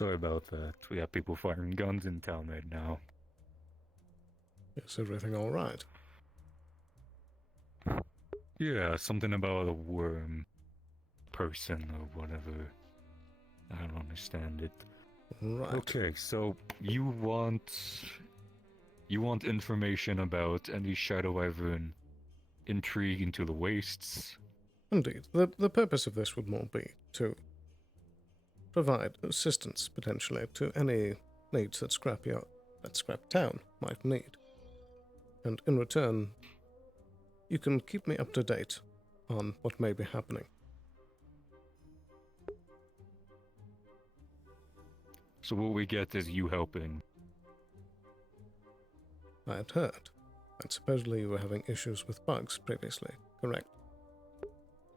Sorry about that. We got people firing guns in town right now. Is everything alright? Yeah, something about a worm person or whatever. I don't understand it. Right. Okay, so you want information about any Shadow Wyvern intrigue into the wastes? Indeed. The purpose of this would more be to provide assistance, potentially, to any needs that Scrap Town might need. And in return, you can keep me up to date on what may be happening. So what we get is you helping. I had heard that supposedly you were having issues with bugs previously, correct?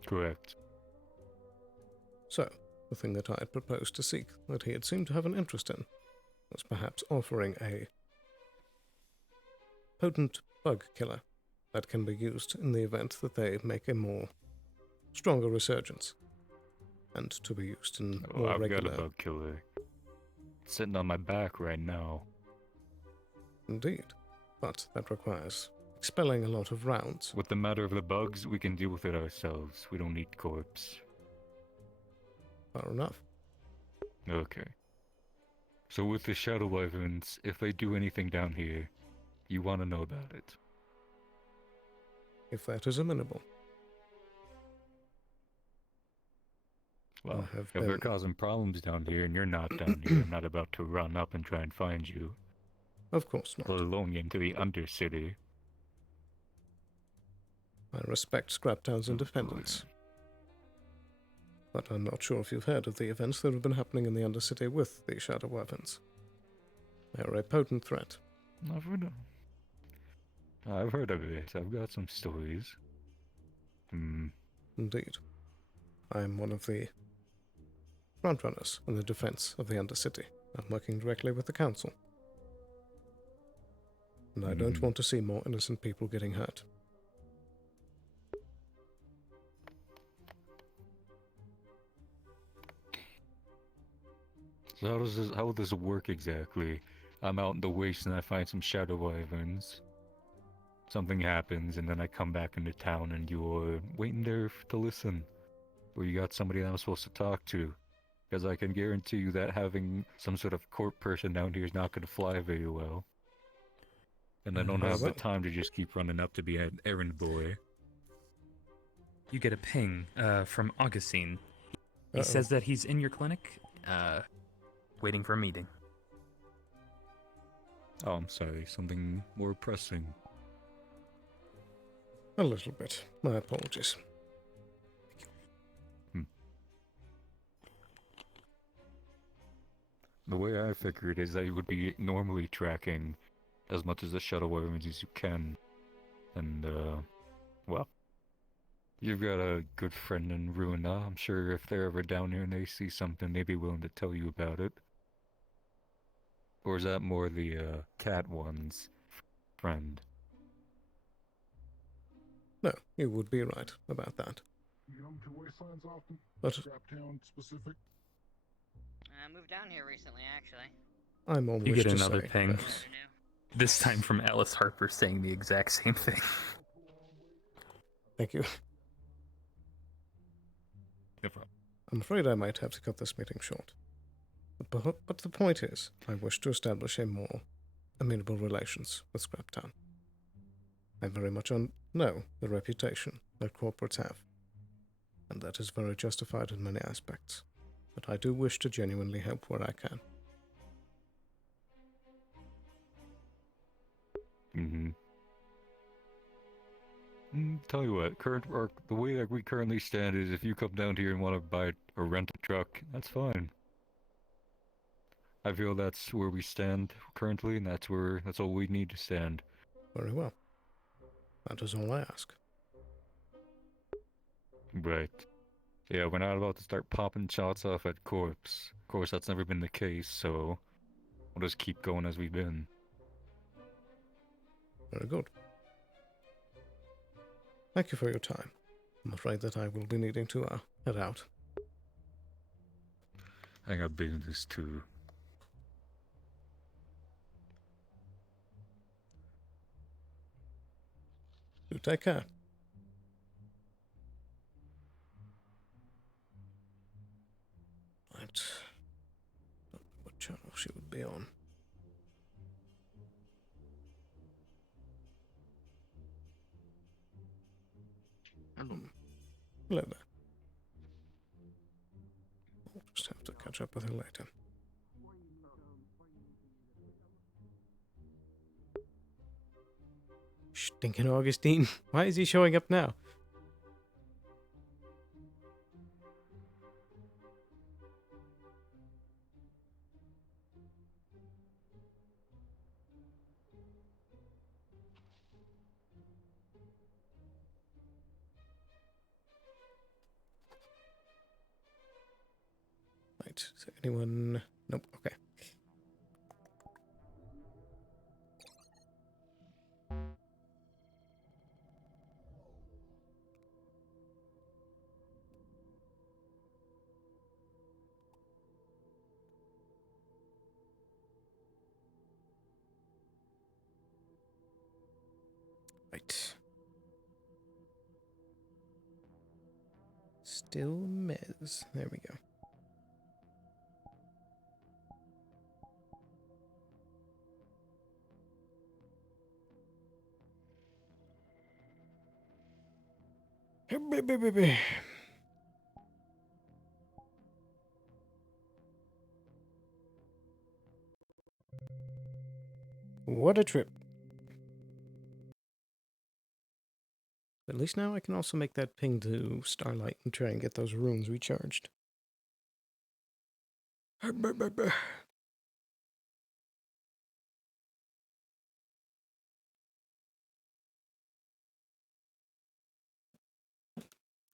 Correct. So, the thing that I had proposed to Seek, that he had seemed to have an interest in, was perhaps offering a potent bug killer that can be used in the event that they make a more stronger resurgence, and to be used in more I've regular... got a bug killer. It's sitting on my back right now. Indeed, but that requires expelling a lot of rounds. With the matter of the bugs, we can deal with it ourselves. We don't need corpse. Far enough. Okay. So with the Shadow Wyverns, if they do anything down here, you want to know about it. If that is amenable. Well, if they're causing problems down here and you're not down here, I'm not about to run up and try and find you. Of course not. Let alone into the Undercity. I respect Scraptown's independence. But I'm not sure if you've heard of the events that have been happening in the Undercity with the Shadow Weapons. They are a potent threat. I've heard of it. I've got some stories. Indeed. I am one of the frontrunners in the defense of the Undercity. I'm working directly with the Council. And I don't want to see more innocent people getting hurt. So how does this work exactly? I'm out in the waste and I find some Shadow Wyverns. Something happens and then I come back into town and you're waiting there to listen. Or you got somebody that I'm supposed to talk to. Because I can guarantee you that having some sort of court person down here is not going to fly very well. And I don't have the time to just keep running up to be an errand boy. You get a ping from Augustine. He says that he's in your clinic, waiting for a meeting. Oh, I'm sorry. Something more pressing. A little bit. My apologies. The way I figured is that you would be normally tracking as much as the Shadow Wyverns as you can. And, well, You've got a good friend in Ruina. I'm sure if they're ever down here and they see something, they'd be willing to tell you about it. Or is that more the cat one's friend? No, you would be right about that. You come to Wastelands often? But Scraptown specific? I moved down here recently, actually. I'm almost You get to another say ping. that- This time from Alice Harper saying the exact same thing. Thank you. No problem. I'm afraid I might have to cut this meeting short. But the point is, I wish to establish a more amenable relations with Scraptown. I very much know the reputation that corporates have, and that is very justified in many aspects. But I do wish to genuinely help where I can. Tell you what, the way that we currently stand is if you come down here and want to buy or rent a truck, that's fine. I feel that's where we stand currently, and that's all we need to stand. Very well. That is all I ask. Right. Yeah, we're not about to start popping shots off at corpse. Of course, that's never been the case, so we'll just keep going as we've been. Very good. Thank you for your time. I'm afraid that I will be needing to head out. I got business too. You take care. Right. Don't know what channel she would be on. Hello. Hello there. I'll just have to catch up with her later. Stinking Augustine. Why is he showing up now? Right, is there anyone? Nope, okay. Right. Still Mez. There we go. What a trip. At least now I can also make that ping to Starlight and try and get those runes recharged.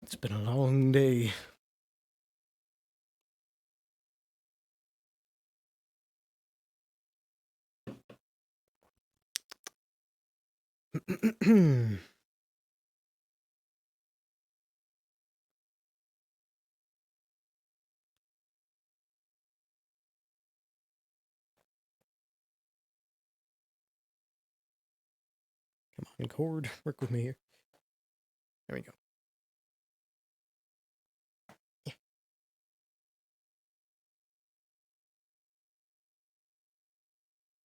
It's been a long day. Come on, Cord, work with me here. There we go.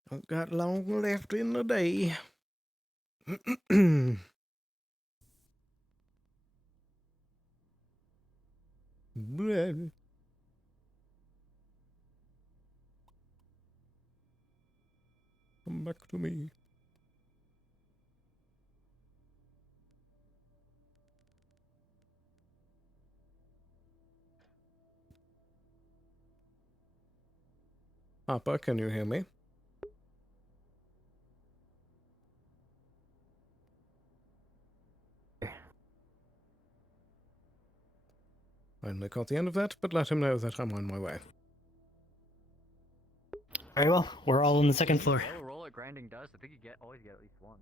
Don't got long left in the day. Bread. Come back to me. Papa, can you hear me? I only caught the end of that, but let him know that I'm on my way. Very well. We're all on the second floor. Roll at grinding dust. I think you always get at least one.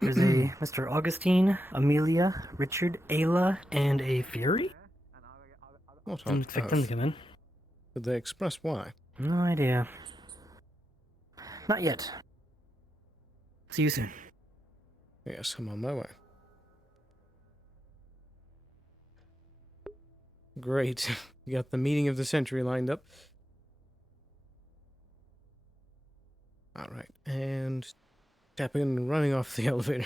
There's a Mr. Augustine, Amelia, Richard, Ayla, and a Fury? What Didn't on expect them to earth? come in. Did they express why? No idea. Not yet. See you soon. Yes, I'm on my way. Great. You got the meeting of the century lined up. Alright, and tapping and running off the elevator.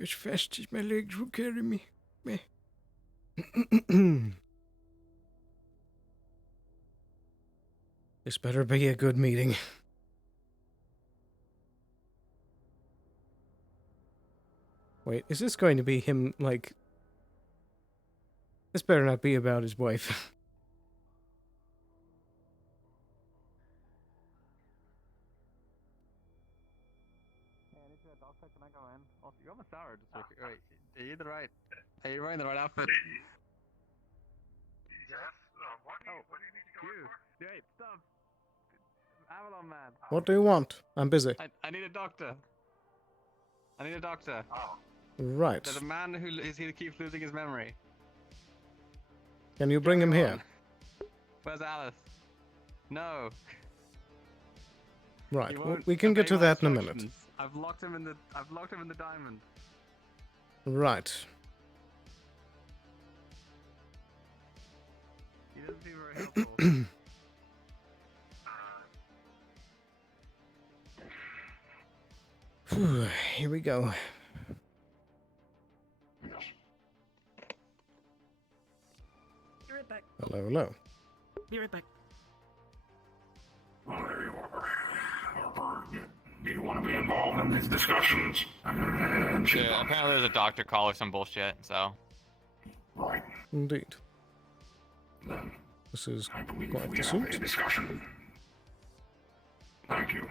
As fast as my legs will carry me. This better be a good meeting. Wait, is this going to be him, like... This better not be about his wife. Can I go in? Oh, you're almost sour. Just like, wait, are you the right? Are you wearing the right outfit? Yes. What do you need to go in for? Wait, stop. Avalon man. What do you want? I'm busy. I need a doctor. I need a doctor. Right. There's a man who keeps losing his memory. Can you bring him here? Where's Alice? No. Right, He well, won't we can get obey to my that in a minute. instructions. I've locked him in the diamond. Right. He doesn't seem very helpful. Phew, here we go. Be right back. Hello, hello. Be right back. Well, there you are. Harper, do you want to be involved in these discussions? Yeah, apparently there's a doctor call or some bullshit, so. Right. Indeed. Then This is I believe quite we the have a suit. discussion. Thank you.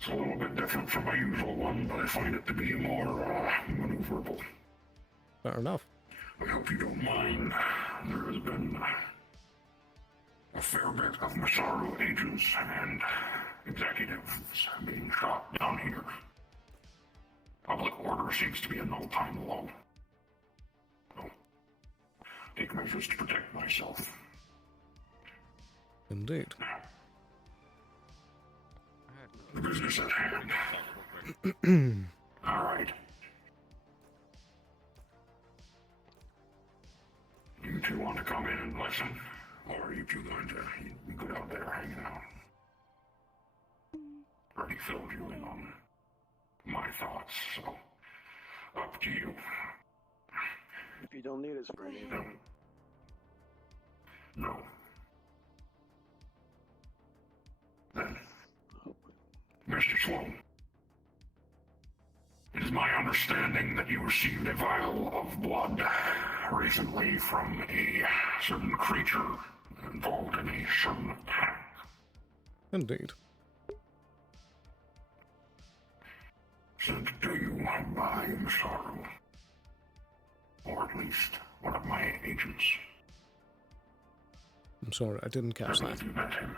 It's a little bit different from my usual one, but I find it to be more maneuverable. Fair enough. I hope you don't mind. There has been a fair bit of Masaru agents and executives being shot down here. Public order seems to be an all-time low. So, take measures to protect myself. Indeed. The business at hand. All right. You two want to come in and listen? Or are you two going to be good out there hanging out? Already filled you in on my thoughts, so up to you. If you don't need us for anything. No. Then, Mr. Sloan, it is my understanding that you received a vial of blood recently from a certain creature involved in a certain attack. Indeed. Sent to you by Masaru. Or at least one of my agents. I'm sorry, I didn't catch that. You met him.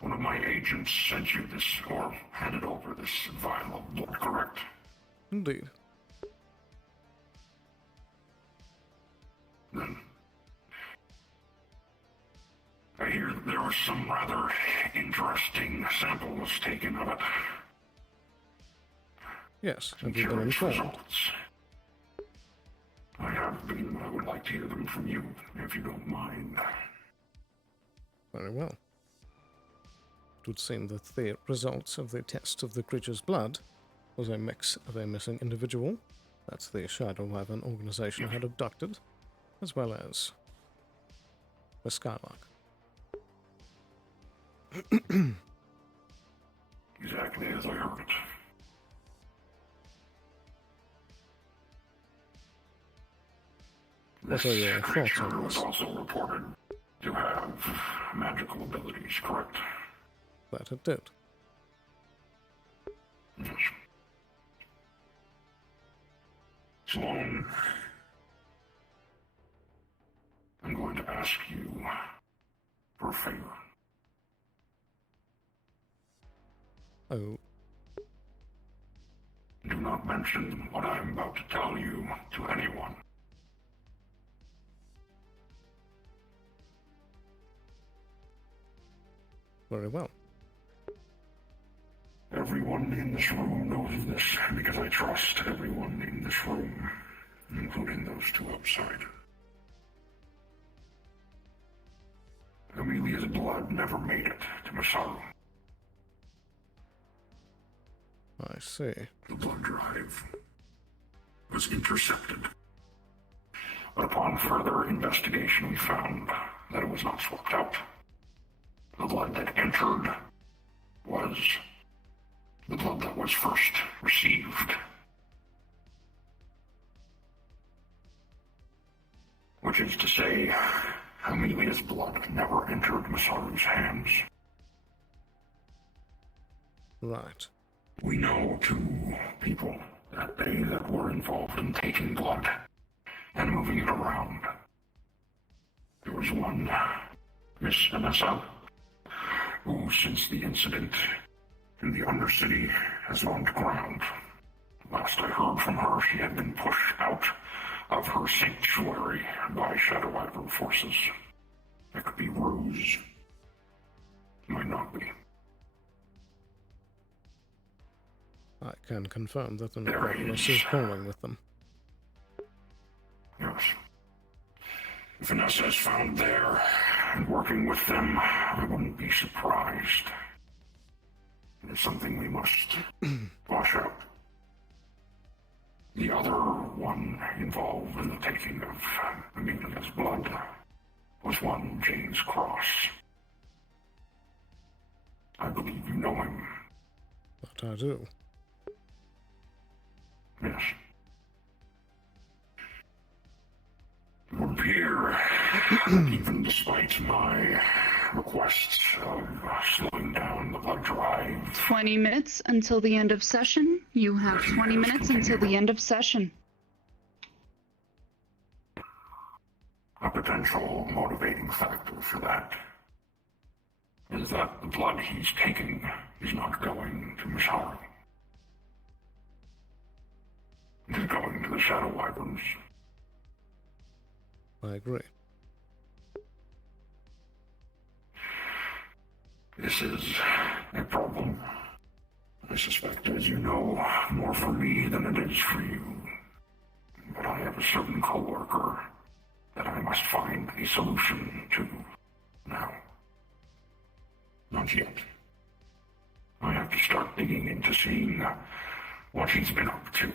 One of my agents sent you this, or handed over this vial of blood, correct? Indeed. Then, I hear that there was some rather interesting samples taken of it. Yes, Some have you been curious informed? results. I have been. I would like to hear them from you, if you don't mind. Very well. It would seem that the results of the test of the creature's blood was a mix of a missing individual, that's the Shadow Wyvern organization had abducted, as well as the Skylark. Exactly as I heard it. What are your thoughts on was this? also reported to have magical abilities, correct? That it did. Yes. Sloan, I'm going to ask you for a favor. Oh. Do not mention what I am about to tell you to anyone. Very well. Everyone in this room knows this because I trust everyone in this room, including those two outside. Amelia's blood never made it to Masaru. I see. The blood drive was intercepted. But upon further investigation, we found that it was not swapped out. The blood that entered was the blood that was first received. Which is to say, Amelia's blood never entered Masaru's hands. Right. We know two people that day that were involved in taking blood and moving it around. There was one, Miss Vanessa, who since the incident in the Undercity has gone to ground. Last I heard from her, she had been pushed out of her sanctuary by Shadow Wyvern forces. That could be ruse. Might not be. I can confirm that the Necropolis is calling with them. Yes. If Vanessa is found there and working with them, I wouldn't be surprised. It is something we must wash out. The other one involved in the taking of Amelia's blood was one James Cross. I believe you know him. That I do. Yes. It would appear, even despite my requests of slowing down the blood drive. 20 minutes until the end of session. You have 20 minutes until the end of session. A potential motivating factor for that is that the blood he's taking is not going to Masaru. It is going to the Shadow Wyverns. I agree. This is a problem. I suspect, as you know, more for me than it is for you. But I have a certain co-worker that I must find a solution to now. Not yet. I have to start digging into seeing what he's been up to.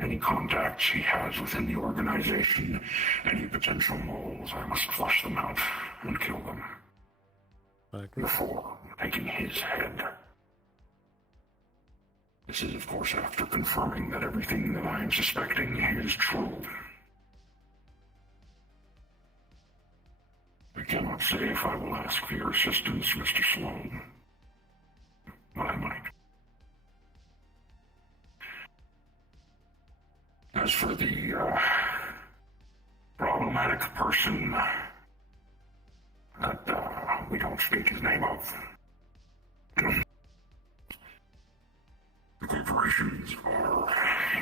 Any contacts he has within the organization, any potential moles, I must flush them out and kill them. Before taking his head. This is, of course, after confirming that everything that I am suspecting is true. I cannot say if I will ask for your assistance, Mr. Sloan, but I might. As for the problematic person that we don't speak his name of, the corporations are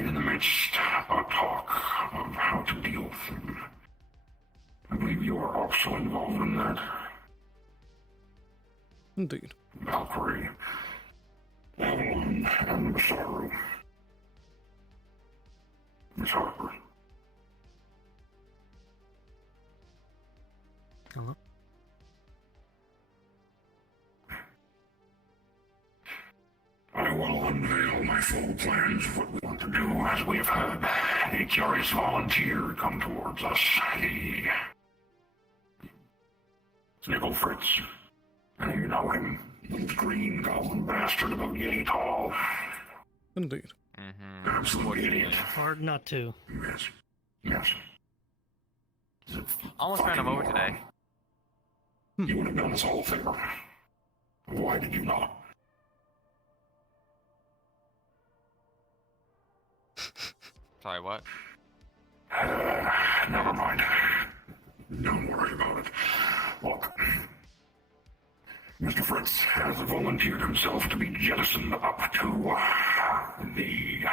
in the midst of talk of how to deal with him. I believe you are also involved in that. Indeed. Valkyrie, Avalon, and Masaru. Miss Harper. Hello? I will unveil my full plans of what we want to do, as we have had a curious volunteer come towards us. Nickel Fritz. And you know him. Little green goblin bastard about yay tall. Indeed. Absolute idiot. Hard not to. Yes. Yes. Almost ran him over today. You would have done us all a favor. Why did you not? Sorry, what? Never mind. Don't worry about it. Look, Mr. Fritz has volunteered himself to be jettisoned up to the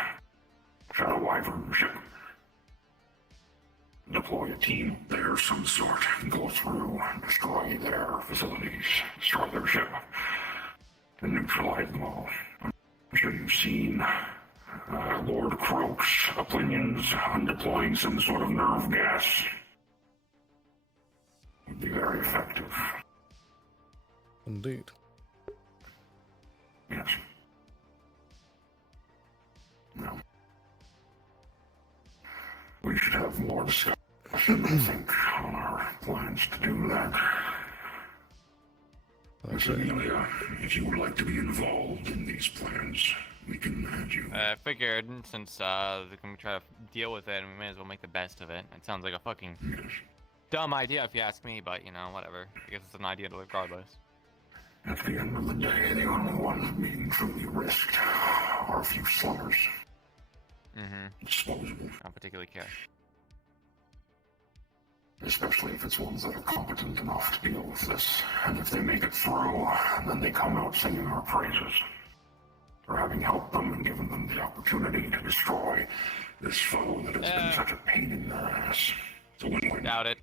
Shadow Wyvern ship. Deploy a team there of some sort, go through, destroy their facilities, destroy their ship, and neutralize them all. I'm sure you've seen Lord Croak's opinions on deploying some sort of nerve gas. Would be very effective. Indeed. Yes. No. We should have more discussion, I think, on our plans to do that. Miss Amelia, if you would like to be involved in these plans, we can add you. I figured since they're gonna try to deal with it, we may as well make the best of it. It sounds like a fucking dumb idea if you ask me, but you know, whatever. I guess it's an idea regardless. At the end of the day, the only ones being truly risked are a few sluggers. Disposable. I don't particularly care. Especially if it's ones that are competent enough to deal with this. And if they make it through, then they come out singing our praises. For having helped them and given them the opportunity to destroy this foe that has been such a pain in the ass. It's a win-win. Doubt it.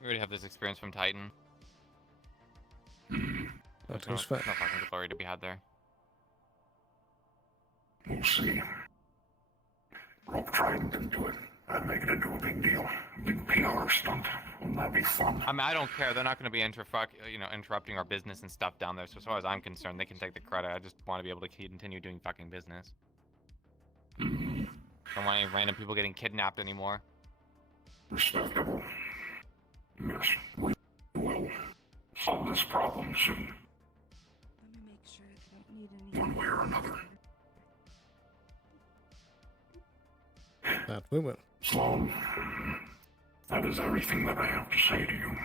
We already have this experience from Titan. That There's is fair. no fucking glory to be had there. We'll see. Rope tried and didn't do it. I'd make it into a big deal. Big PR stunt. Wouldn't that be fun? I mean, I don't care. They're not going to be interrupting our business and stuff down there. So as far as I'm concerned, they can take the credit. I just want to be able to continue doing fucking business. I don't want any random people getting kidnapped anymore. Respectable. Yes, we will solve this problem soon. One way or another. That we will. Sloan, that is everything that I have to say to you.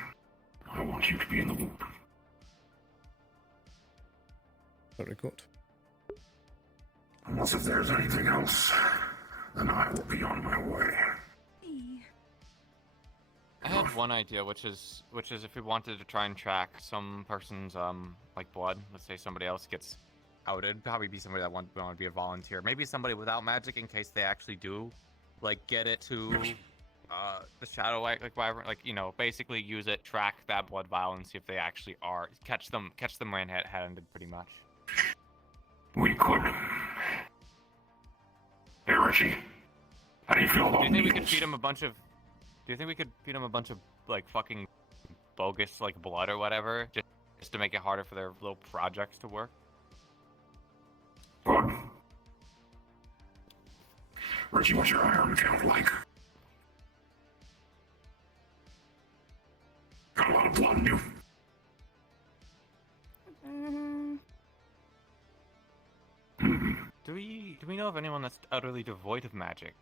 I want you to be in the loop. Very good. Unless if there's anything else, then I will be on my way. I had one idea, which is if we wanted to try and track some person's like blood, let's say somebody else gets outed, probably be somebody that want to be a volunteer, maybe somebody without magic in case they actually do like get it to the shadow wyvern, like you know, basically use it, track that blood vial, and see if they actually are catch them red-handed, pretty much. We could. Hey Richie, how do you feel about Do you think we needles? could feed him a bunch of? Do you think we could feed him a bunch of like fucking bogus like blood or whatever, just to make it harder for their little projects to work? Good. Richie, what's your iron count like? Got a lot of blood in you. Do we know of anyone that's utterly devoid of magic,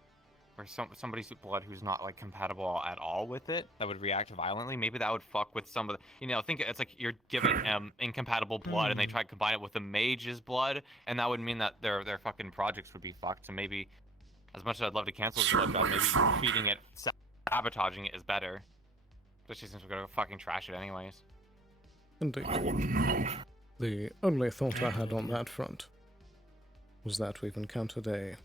or somebody's blood who's not like compatible at all with it, that would react violently? Maybe that would fuck with some of the, you know, think it's like you're giving incompatible blood and they try to combine it with the mage's blood, and that would mean that their fucking projects would be fucked. So maybe, as much as I'd love to cancel this blood, maybe feeding it, sabotaging it is better. Especially since we're gonna fucking trash it anyways. Indeed. The only thought I had on that front was that we've encountered a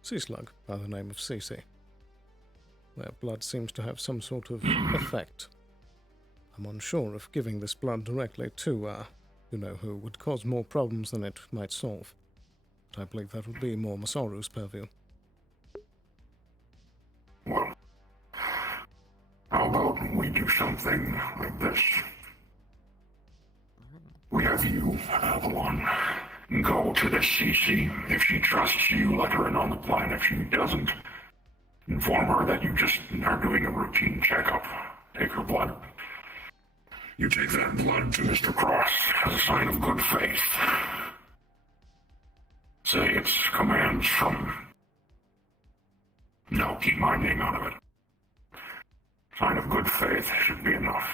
sea slug by the name of Cece. Their blood seems to have some sort of effect. I'm unsure if giving this blood directly to, you-know-who would cause more problems than it might solve. But I believe that would be more Masaru's purview. Well, how about we do something like this? We have you, Avalon, go to the CC. If she trusts you, let her in on the plan. If she doesn't, inform her that you just are doing a routine checkup. Take her blood. You take that blood to Mr. Cross as a sign of good faith. Say it's commands from... No, keep my name out of it. sign of good faith should be enough.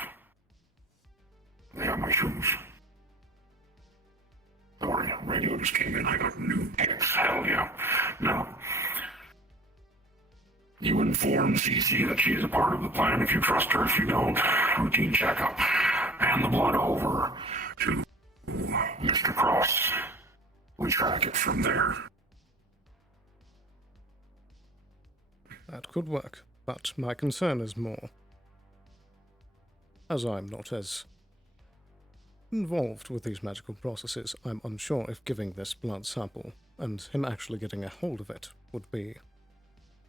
They are my shoes. Don't worry, radio just came in. I got new picks. Hell yeah. Now, you inform CC that she is a part of the plan if you trust her. If you don't, routine checkup. Hand the blood over to Mr. Cross. We track it from there. That could work, but my concern is more. As I'm not as involved with these magical processes, I'm unsure if giving this blood sample and him actually getting a hold of it would be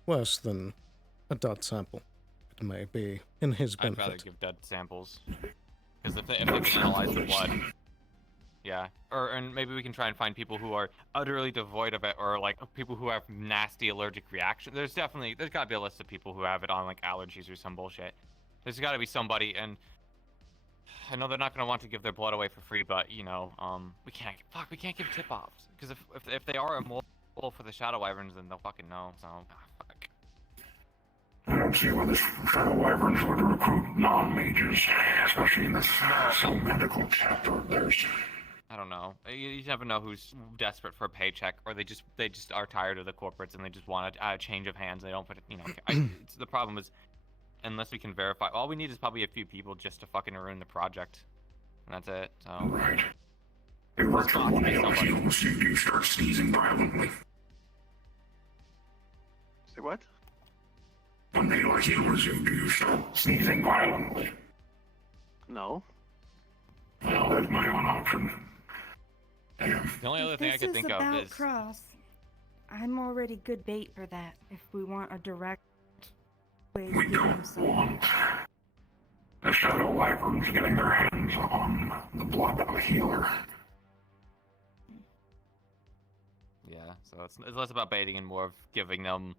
worse than a dud sample. It may be in his benefit. I'd rather give dud samples. Because if they can analyze the blood... Yeah, and maybe we can try and find people who are utterly devoid of it, or like people who have nasty allergic reaction. There's gotta be a list of people who have it on like allergies or some bullshit. There's gotta be somebody, and I know they're not gonna want to give their blood away for free, but you know, we can't give tip-offs, because if they are immortal for the Shadow Wyverns, then they'll fucking know. So fuck. I don't see why this Shadow Wyverns would recruit non-mages, especially in this medical chapter of theirs. I don't know. You never know who's desperate for a paycheck, or they just are tired of the corporates and they just want a change of hands. They don't put it, you know. The problem is, unless we can verify, all we need is probably a few people just to fucking ruin the project, and that's it. So. Right. Hey, Retro, when I heals you, do you start sneezing violently? Say what? When they heals you, do you start sneezing violently? No. Well, that's my own option. Damn. The only other thing I could think of is... Cross. I'm already good bait for that, if we want a direct way We don't want the Shadow Wyverns getting their hands on the blood of a healer. Yeah, so it's less about baiting and more of giving them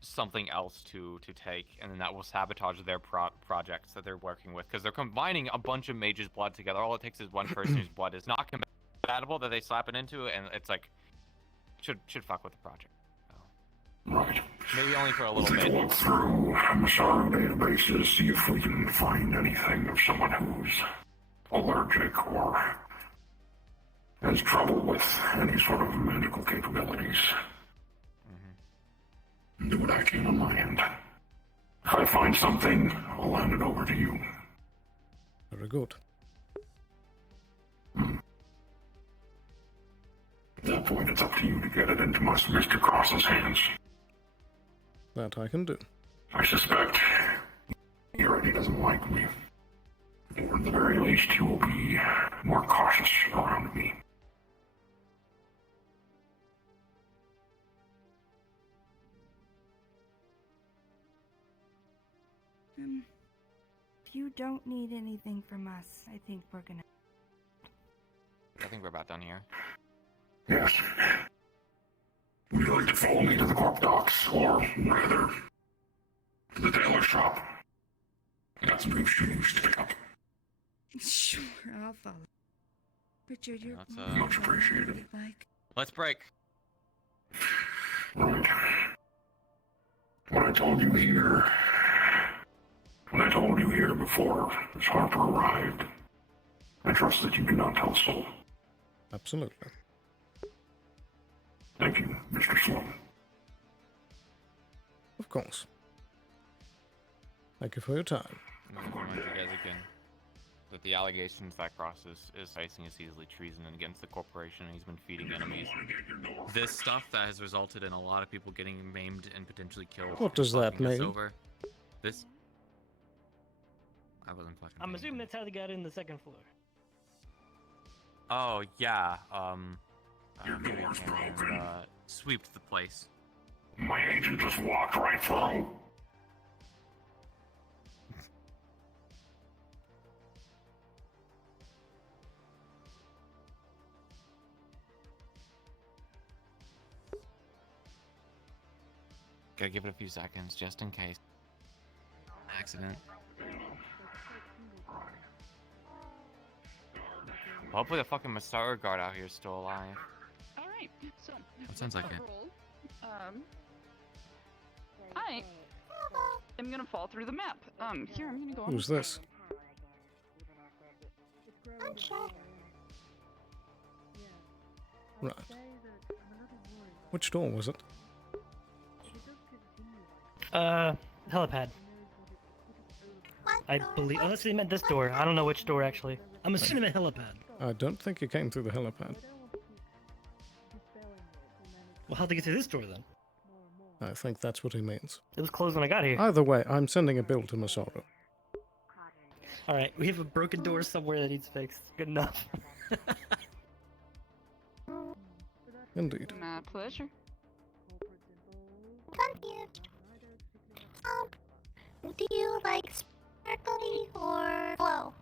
something else to take, and then that will sabotage their projects that they're working with, because they're combining a bunch of mages' blood together. All it takes is one person whose blood is not compatible that they slap it into, and it's like should fuck with the project. So. Right. Maybe only for a little Let's bit. look through Masaru databases, see if we can find anything of someone who's allergic or has trouble with any sort of medical capabilities. Do what I can on my end. If I find something, I'll hand it over to you. Very good. At that point, it's up to you to get it into Mr. Cross's hands. That I can do. I suspect he already doesn't like me. Or at the very least, he will be more cautious around me. If you don't need anything from us, I think we're gonna... I think we're about done here. Yes. Would you like to follow me to the corp docks, or rather, to the tailor shop? I got some new shoes to pick up. Sure, I'll follow. Richard, you're Much appreciated. Let's break. Right. What I told you here... When I told you here before Miss Harper arrived, I trust that you do not tell Soul. Absolutely. Thank you, Mr. Sloan. Of course. Thank you for your time. I'm going to remind you guys again that the allegations that Cross is facing is easily treason against the corporation, and he's been feeding enemies. This stuff that has resulted in a lot of people getting maimed and potentially killed. What does that fucking us mean? Over. This... I wasn't fucking... I'm assuming that's how they got in the second floor. Oh, yeah, Your door's broken. Sweeped the place. My agent just walked right through. Gotta give it a few seconds, just in case. Accident. Hopefully the fucking Masaru guard out here is still alive. Alright, so. That sounds like it. Hi. I'm gonna fall through the map. Here, I'm gonna go on. Who's this? Right. Which door was it? Helipad. I believe, unless they meant this door. I don't know which door, actually. I'm assuming a helipad. I don't think you came through the helipad. Well, how'd they get through this door, then? I think that's what he means. It was closed when I got here. Either way, I'm sending a bill to Masaru. Alright, we have a broken door somewhere that needs fixed. Good enough. Indeed. My pleasure. Confused. Do you like sparkly or glow?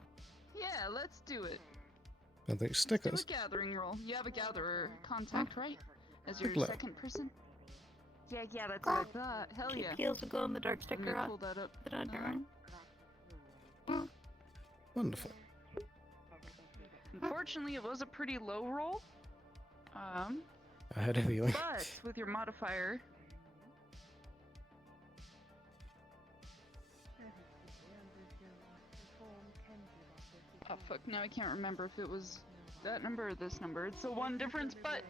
Yeah, let's do it. Are these Do stickers? a gathering roll. You have a gatherer contact, right? As your Glow. second person? Yeah, that's what I thought. Hell yeah. He also glow in the dark Let me sticker pull that up. put on your arm. Wonderful. Unfortunately, it was a pretty low roll. I had a feeling. But with your modifier, oh fuck, now I can't remember if it was that number or this number. It's the one difference, but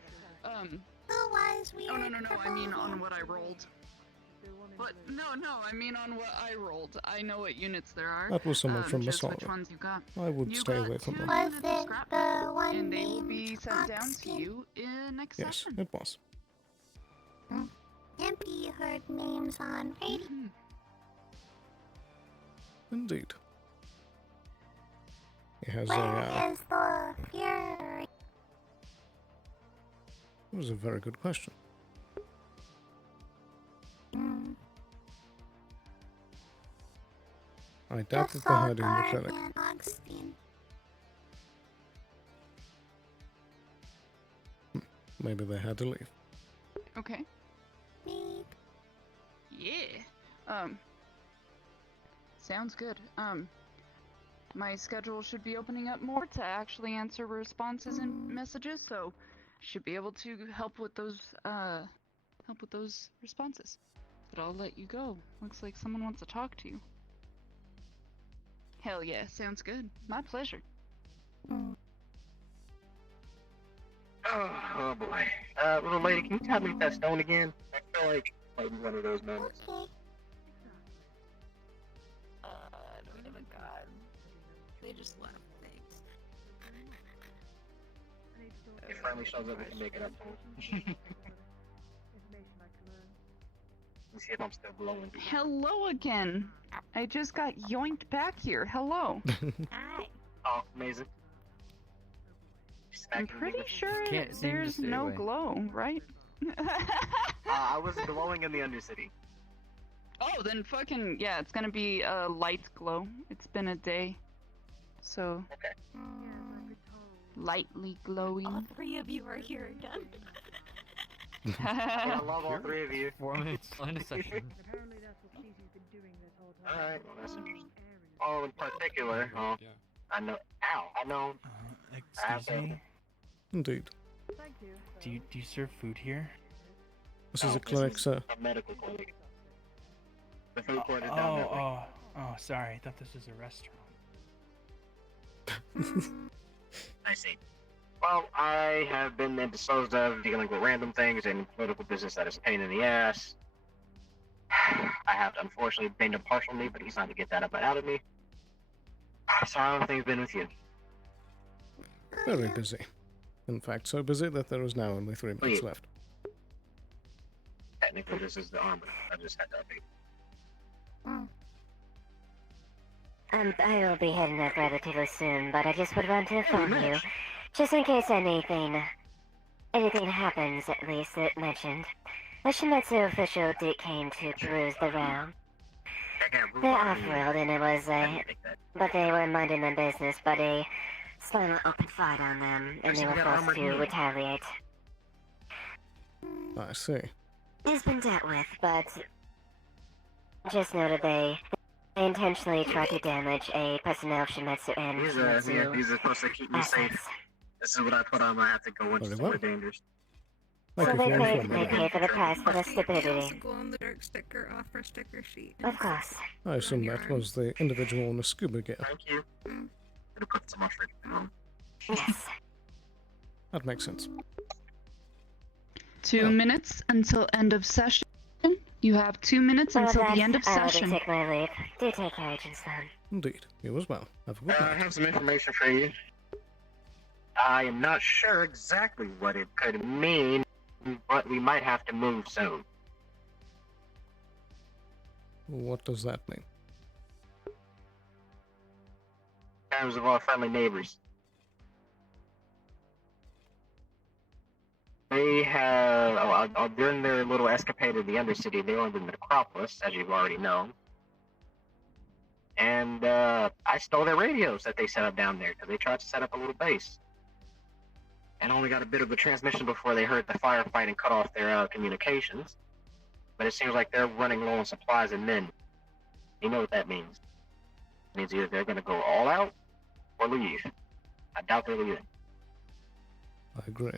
Otherwise, we oh no, I mean on what I rolled. But no, I mean on what I rolled. I know what units there are. That was someone from just Masaru. which ones you got. I would You stay got away from two them. Was in the it scrap, the one and they will named be sent down to Coxskin? you in next Yes, session. it was. Empty heard names on radio. Indeed. He has Where is the Fury? That was a very good question. I doubt that they had in the clinic. And Augustine. Maybe they had to leave. Okay. Beep. Yeah. Sounds good. My schedule should be opening up more to actually answer responses and messages, so should be able to help with those responses. But I'll let you go. Looks like someone wants to talk to you. Hell yeah, sounds good. My pleasure. Oh boy. Little lady, can you tell me that stone again? I feel like one of those moments. Okay. I don't have a god. They just left things. It finally shows up, we can make it up to him. Let's see if I'm still glowing. Hello again. I just got yoinked back here. Hello. Hi. Oh, amazing. I'm pretty sure Can't seem to there's stay no away. glow, right? I was glowing in the Undercity. Oh, then fucking yeah, it's gonna be a light glow. It's been a day, so okay. Lightly glowing. All three of you are here again. I love all three of you. 4 minutes on a session. Alright, well that's interesting. Oh, in particular, I know. Ow, I know. Excuse me? Indeed. Do you serve food here? This is a clinic, sir. A medical clinic. The food court is down that way. Oh, sorry. I thought this was a restaurant. I see. Well, I have been disposed of dealing with random things and political business that is a pain in the ass. I have to unfortunately bend him partially, but he's not to get that up and out of me. So how have things been with you? Very busy. In fact, so busy that there is now only 3 minutes yeah. left. Technically, this is the armor. I just had to update. I will be heading out relatively soon, but I just would want to inform you, just in case anything happens, at least, that mentioned. The Shimetsu official came to peruse the realm. They're off-world, and it was but they were minding their business, but a Sloan opened fire on them, and they were forced to retaliate. I see. It's been dealt with, but just noted they intentionally tried to damage a personnel of Shimetsu and Shimetsu These are supposed to keep me safe. This is what I put on when I have to go into somewhere dangerous. Thank So you they for pay, informing they me. pay for the price for the stupidity. Glow in the dark sticker off our sticker sheet. Of course. I assume that was the individual in the scuba gear. Thank you. Gonna put some more freaking on. Yes. That makes sense. 2 minutes until end of session. You have 2 minutes Well, until that, the end of I will session. take my leave. Do take care, Agent Sloan. Indeed. You as well. Have a good I night. have some information for you. I am not sure exactly what it could mean, but we might have to move soon. What does that mean? In terms of our friendly neighbors. They have, during their little escapade of the Undercity, they went to the Necropolis, as you've already known. And I stole their radios that they set up down there, because they tried to set up a little base. And only got a bit of a transmission before they heard the firefight and cut off their communications. But it seems like they're running low on supplies and men. You know what that means. It means either they're going to go all out or leave. I doubt they're leaving. I agree.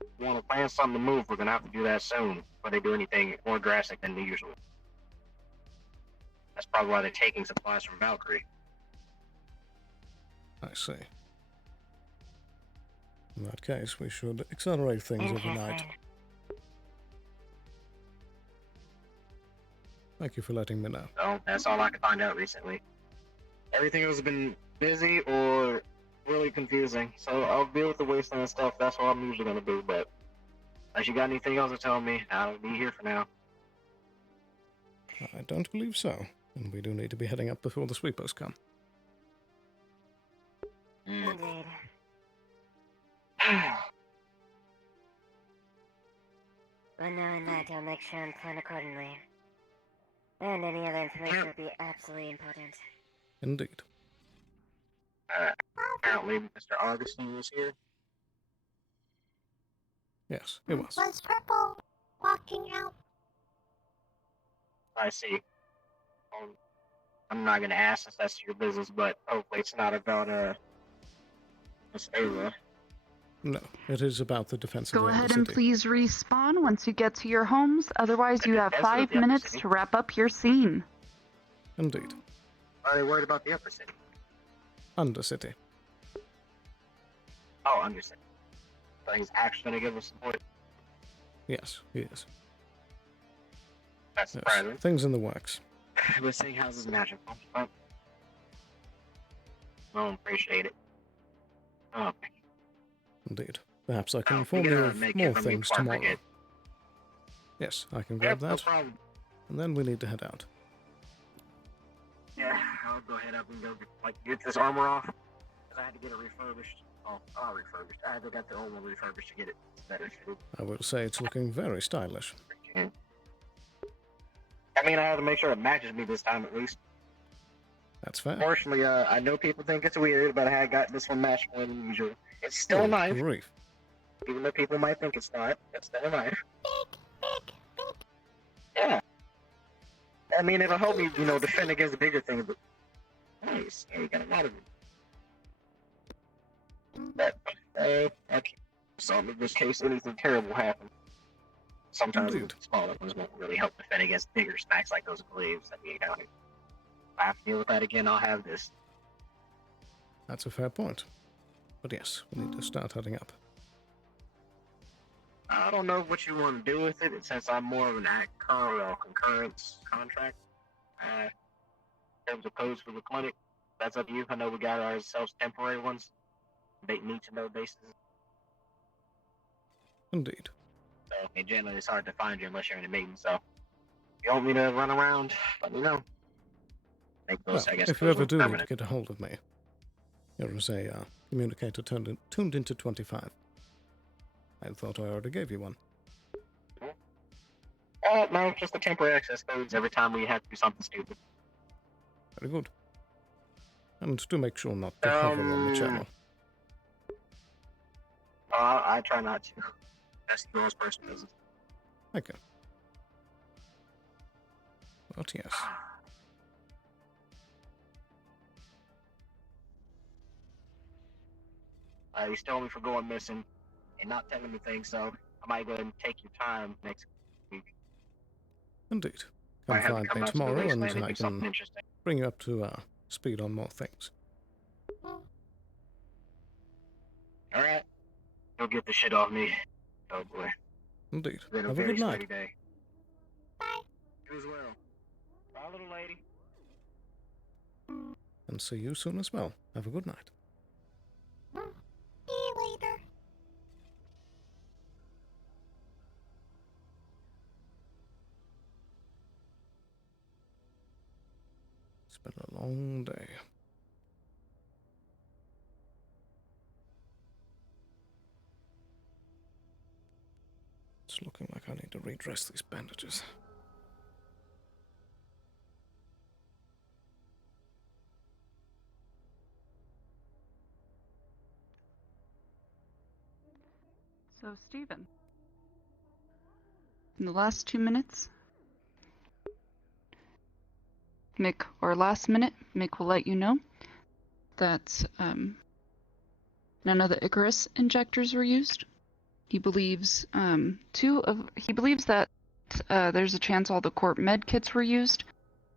If we want to plan something to move, we're going to have to do that soon before they do anything more drastic than the usual. That's probably why they're taking supplies from Valkyrie. I see. In that case, we should accelerate things overnight. Thank you for letting me know. So that's all I could find out recently. Everything has been busy or really confusing. So I'll deal with the wasteland stuff. That's what I'm usually going to do. But unless you got anything else to tell me, I'll be here for now. I don't believe so. And we do need to be heading up before the sweepers come. Indeed. Well, knowing that, I'll make sure and plan accordingly. And any other information will be absolutely important. Indeed. Apparently, Mr. Augustine was here. Yes, it was. Was Purple walking out? I see. I'm not going to ask since that's your business, but hopefully it's not about Miss Ava. No, it is about the defense Go of the ahead and Undercity. please respawn once you get to your homes. Otherwise, you have defense of 5 the minutes Undercity? to wrap up your scene. Indeed. Are they worried about the upper city? Undercity. Oh, understand. So he's actually going to give us support. Yes, he is. That's Yes. surprising. Things in the works. But seeing houses is magical. But I don't appreciate it. Oh, Indeed. Perhaps I can we inform can, you of make more it from the things farm tomorrow. brigade. Yes, I can grab No that. problem. And then we need to head out. Yeah, I'll go head up and go get this armor off. 'Cause I had to get it refurbished. Oh, not refurbished. I had to get the old one refurbished to get it better fitted. I will say it's looking very stylish. I mean, I have to make sure it matches me this time at least. That's fair. Fortunately, I know people think it's weird, but I had got this one matched more than usual. It's still a Good knife. grief. Even though people might think it's not, it's still a knife. Yeah. I mean, it'll help me, defend against the bigger things, but nice. Yeah, you got a lot of them. But, okay. So in this case, anything terrible happens. Sometimes the smaller ones won't really help defend against bigger smacks like those glaives that we encountered. If I have to deal with that again, I'll have this. That's a fair point. But yes, we need to start heading up. I don't know what you want to do with it, since I'm more of an concurrence contract. In terms of codes for the clinic, that's up to you. I know we got ourselves temporary ones. They need to know bases. Indeed. So, generally, it's hard to find you unless you're in a meeting. So, if you want me to run around, let me know. Make those, Well, I guess, if you those ever do need to permanent. get a hold of me, here is a communicator tuned into 25. I thought I already gave you one. No, just the temporary access codes every time we have to do something stupid. Very good. And to make sure not to hover on the channel. I try not to. That's the girl's personal business. Okay. But yes. He stole me for going missing and not telling me things, so I might go ahead and take your time next week. Indeed. Might Come have to find me come out to the tomorrow and wasteland and I do something can interesting. bring you up to speed on more things. Alright. Don't get the shit off me. Oh boy. Indeed. It's been a Have a very good sweaty night. day. You as well. Bye, little lady. And see you soon as well. Have a good night. See you later. It's been a long day. It's looking like I need to redress these bandages. So, Steven, in the last 2 minutes, Mick, or last minute, Mick will let you know that none of the Icarus injectors were used. He believes he believes that there's a chance all the corp med kits were used,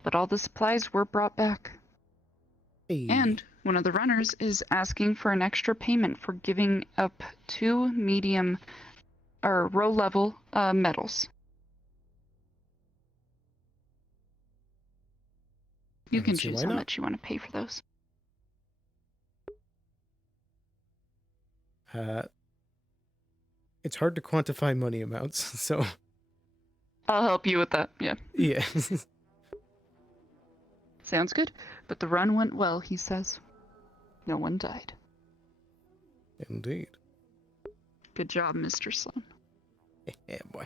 but all the supplies were brought back. Hey. And one of the runners is asking for an extra payment for giving up 2 medium or row level medals. You can see choose why how not. much you want to pay for those. It's hard to quantify money amounts, so I'll help you with that, yeah. yeah. Sounds good. But the run went well, he says. No one died. Indeed. Good job, Mr. Sloan. Yeah, boy.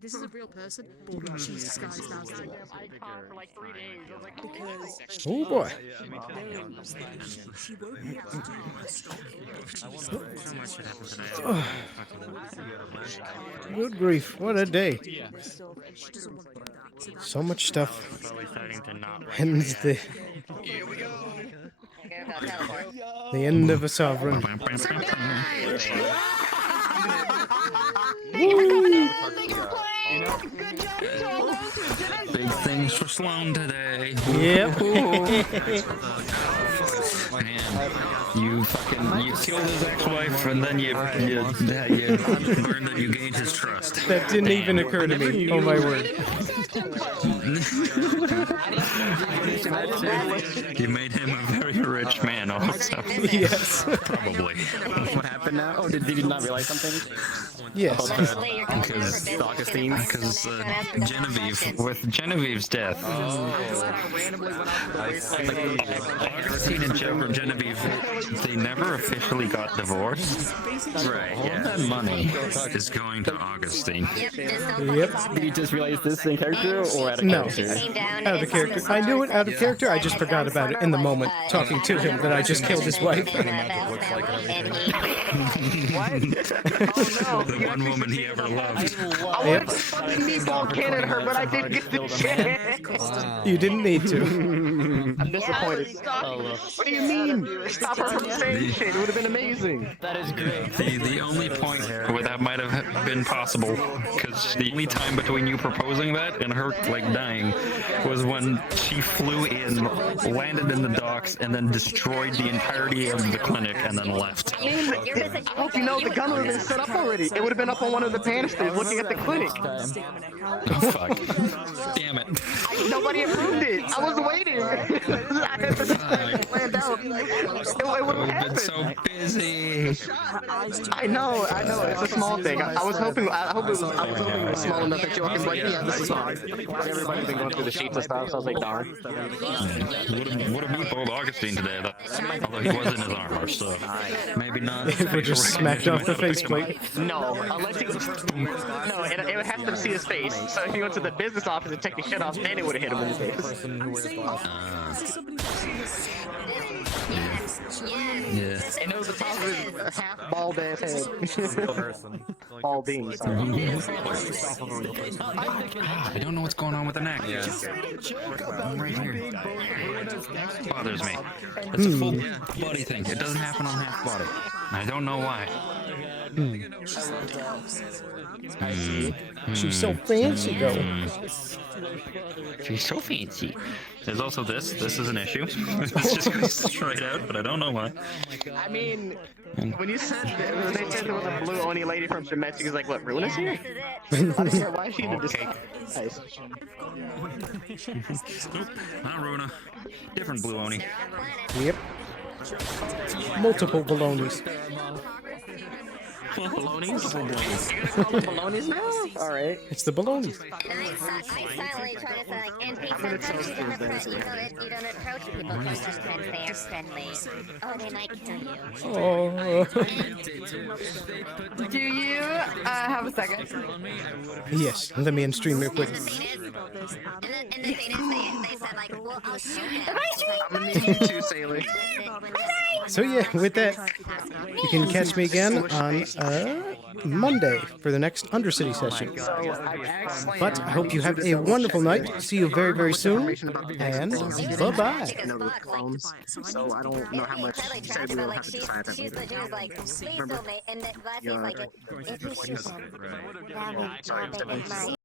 This is a real person? Jesus Christ, that was an icon for like 3 days. I was like, because Oh boy. she wrote me up Good grief, what a day. So much stuff. And the end of a sovereign. Big things for Sloan today. Yep. Man, you killed his ex-wife and then you learned that you gained his trust. That didn't even occur to me. Oh my word. You made him a very rich man also. Yes. Probably. What happened now? Oh, did you not realize something? Yes. Because Augustine. Because Genevieve, with Genevieve's death. Augustine and Genevieve, they never officially got divorced. Right, All that money is going to Augustine. Yep. Did you just realize this in character or out of No. character? Out of character. I knew it out of character, I just forgot about it in the moment, talking to him, that I just killed his wife. The one woman he ever loved. I was fucking meatball cannon her, but I didn't get the chance. You didn't need to. I'm disappointed. What do you mean? Stop her from saying shit. It would have been amazing. That is great. The only point where that might have been possible, because the only time between you proposing that and her like dying was when she flew in, landed in the docks, and then destroyed the entirety of the clinic and then left. I hope you know the gun would have been set up already. It would have been up on one of the banisters looking at the clinic. Oh fuck. Damn it. Nobody approved it. I was waiting. I had to planned out. It would have We've been so busy. I know. It's a small thing. I was hoping it was small enough that you all can be like, yeah, this is fine. Everybody's been going through the sheets and stuff, so I was like, darn. Would have meatballed Augustine today, although he was in his armor, so maybe not. If we just smacked off the faceplate. No, unless he no, it would have to see his face. So if he went to the business office and took the shit off, then it would have hit him in the face. Yeah. And it was the top of his half bald ass head. Balding, sorry. I don't know what's going on with the neck. Yeah. I'm right here. Bothers me. It's a full body thing. It doesn't happen on half body. I don't know why. She's so fancy, though. She's so fancy. There's also this. This is an issue. It's just goes straight out, but I don't know why. I mean, when you said that, they said there was a blue Oni lady from Domestic, is like, what, Runa's here? Why is she even just... Nice. Not Runa. Different blue Oni. Yep. Multiple balonies. Balonies? You're gonna call them balonies now? Alright. It's the balonies. I silently try to say, like, NPCs sometimes you don't approach people because sometimes they are friendly. Or they might kill you. Oh. Do you have a second? Yes, let me in stream real quick. And the thing is, they said, like, well, I'll shoot him. I'm gonna need you too, Sailor. So yeah, with that, you can catch me again on Monday for the next Undercity session. But I hope you have a wonderful night. See you very, very soon. And bye-bye. So I don't know how much you said we will have to decide that later. Remember? And that last like, if you shoot him, that would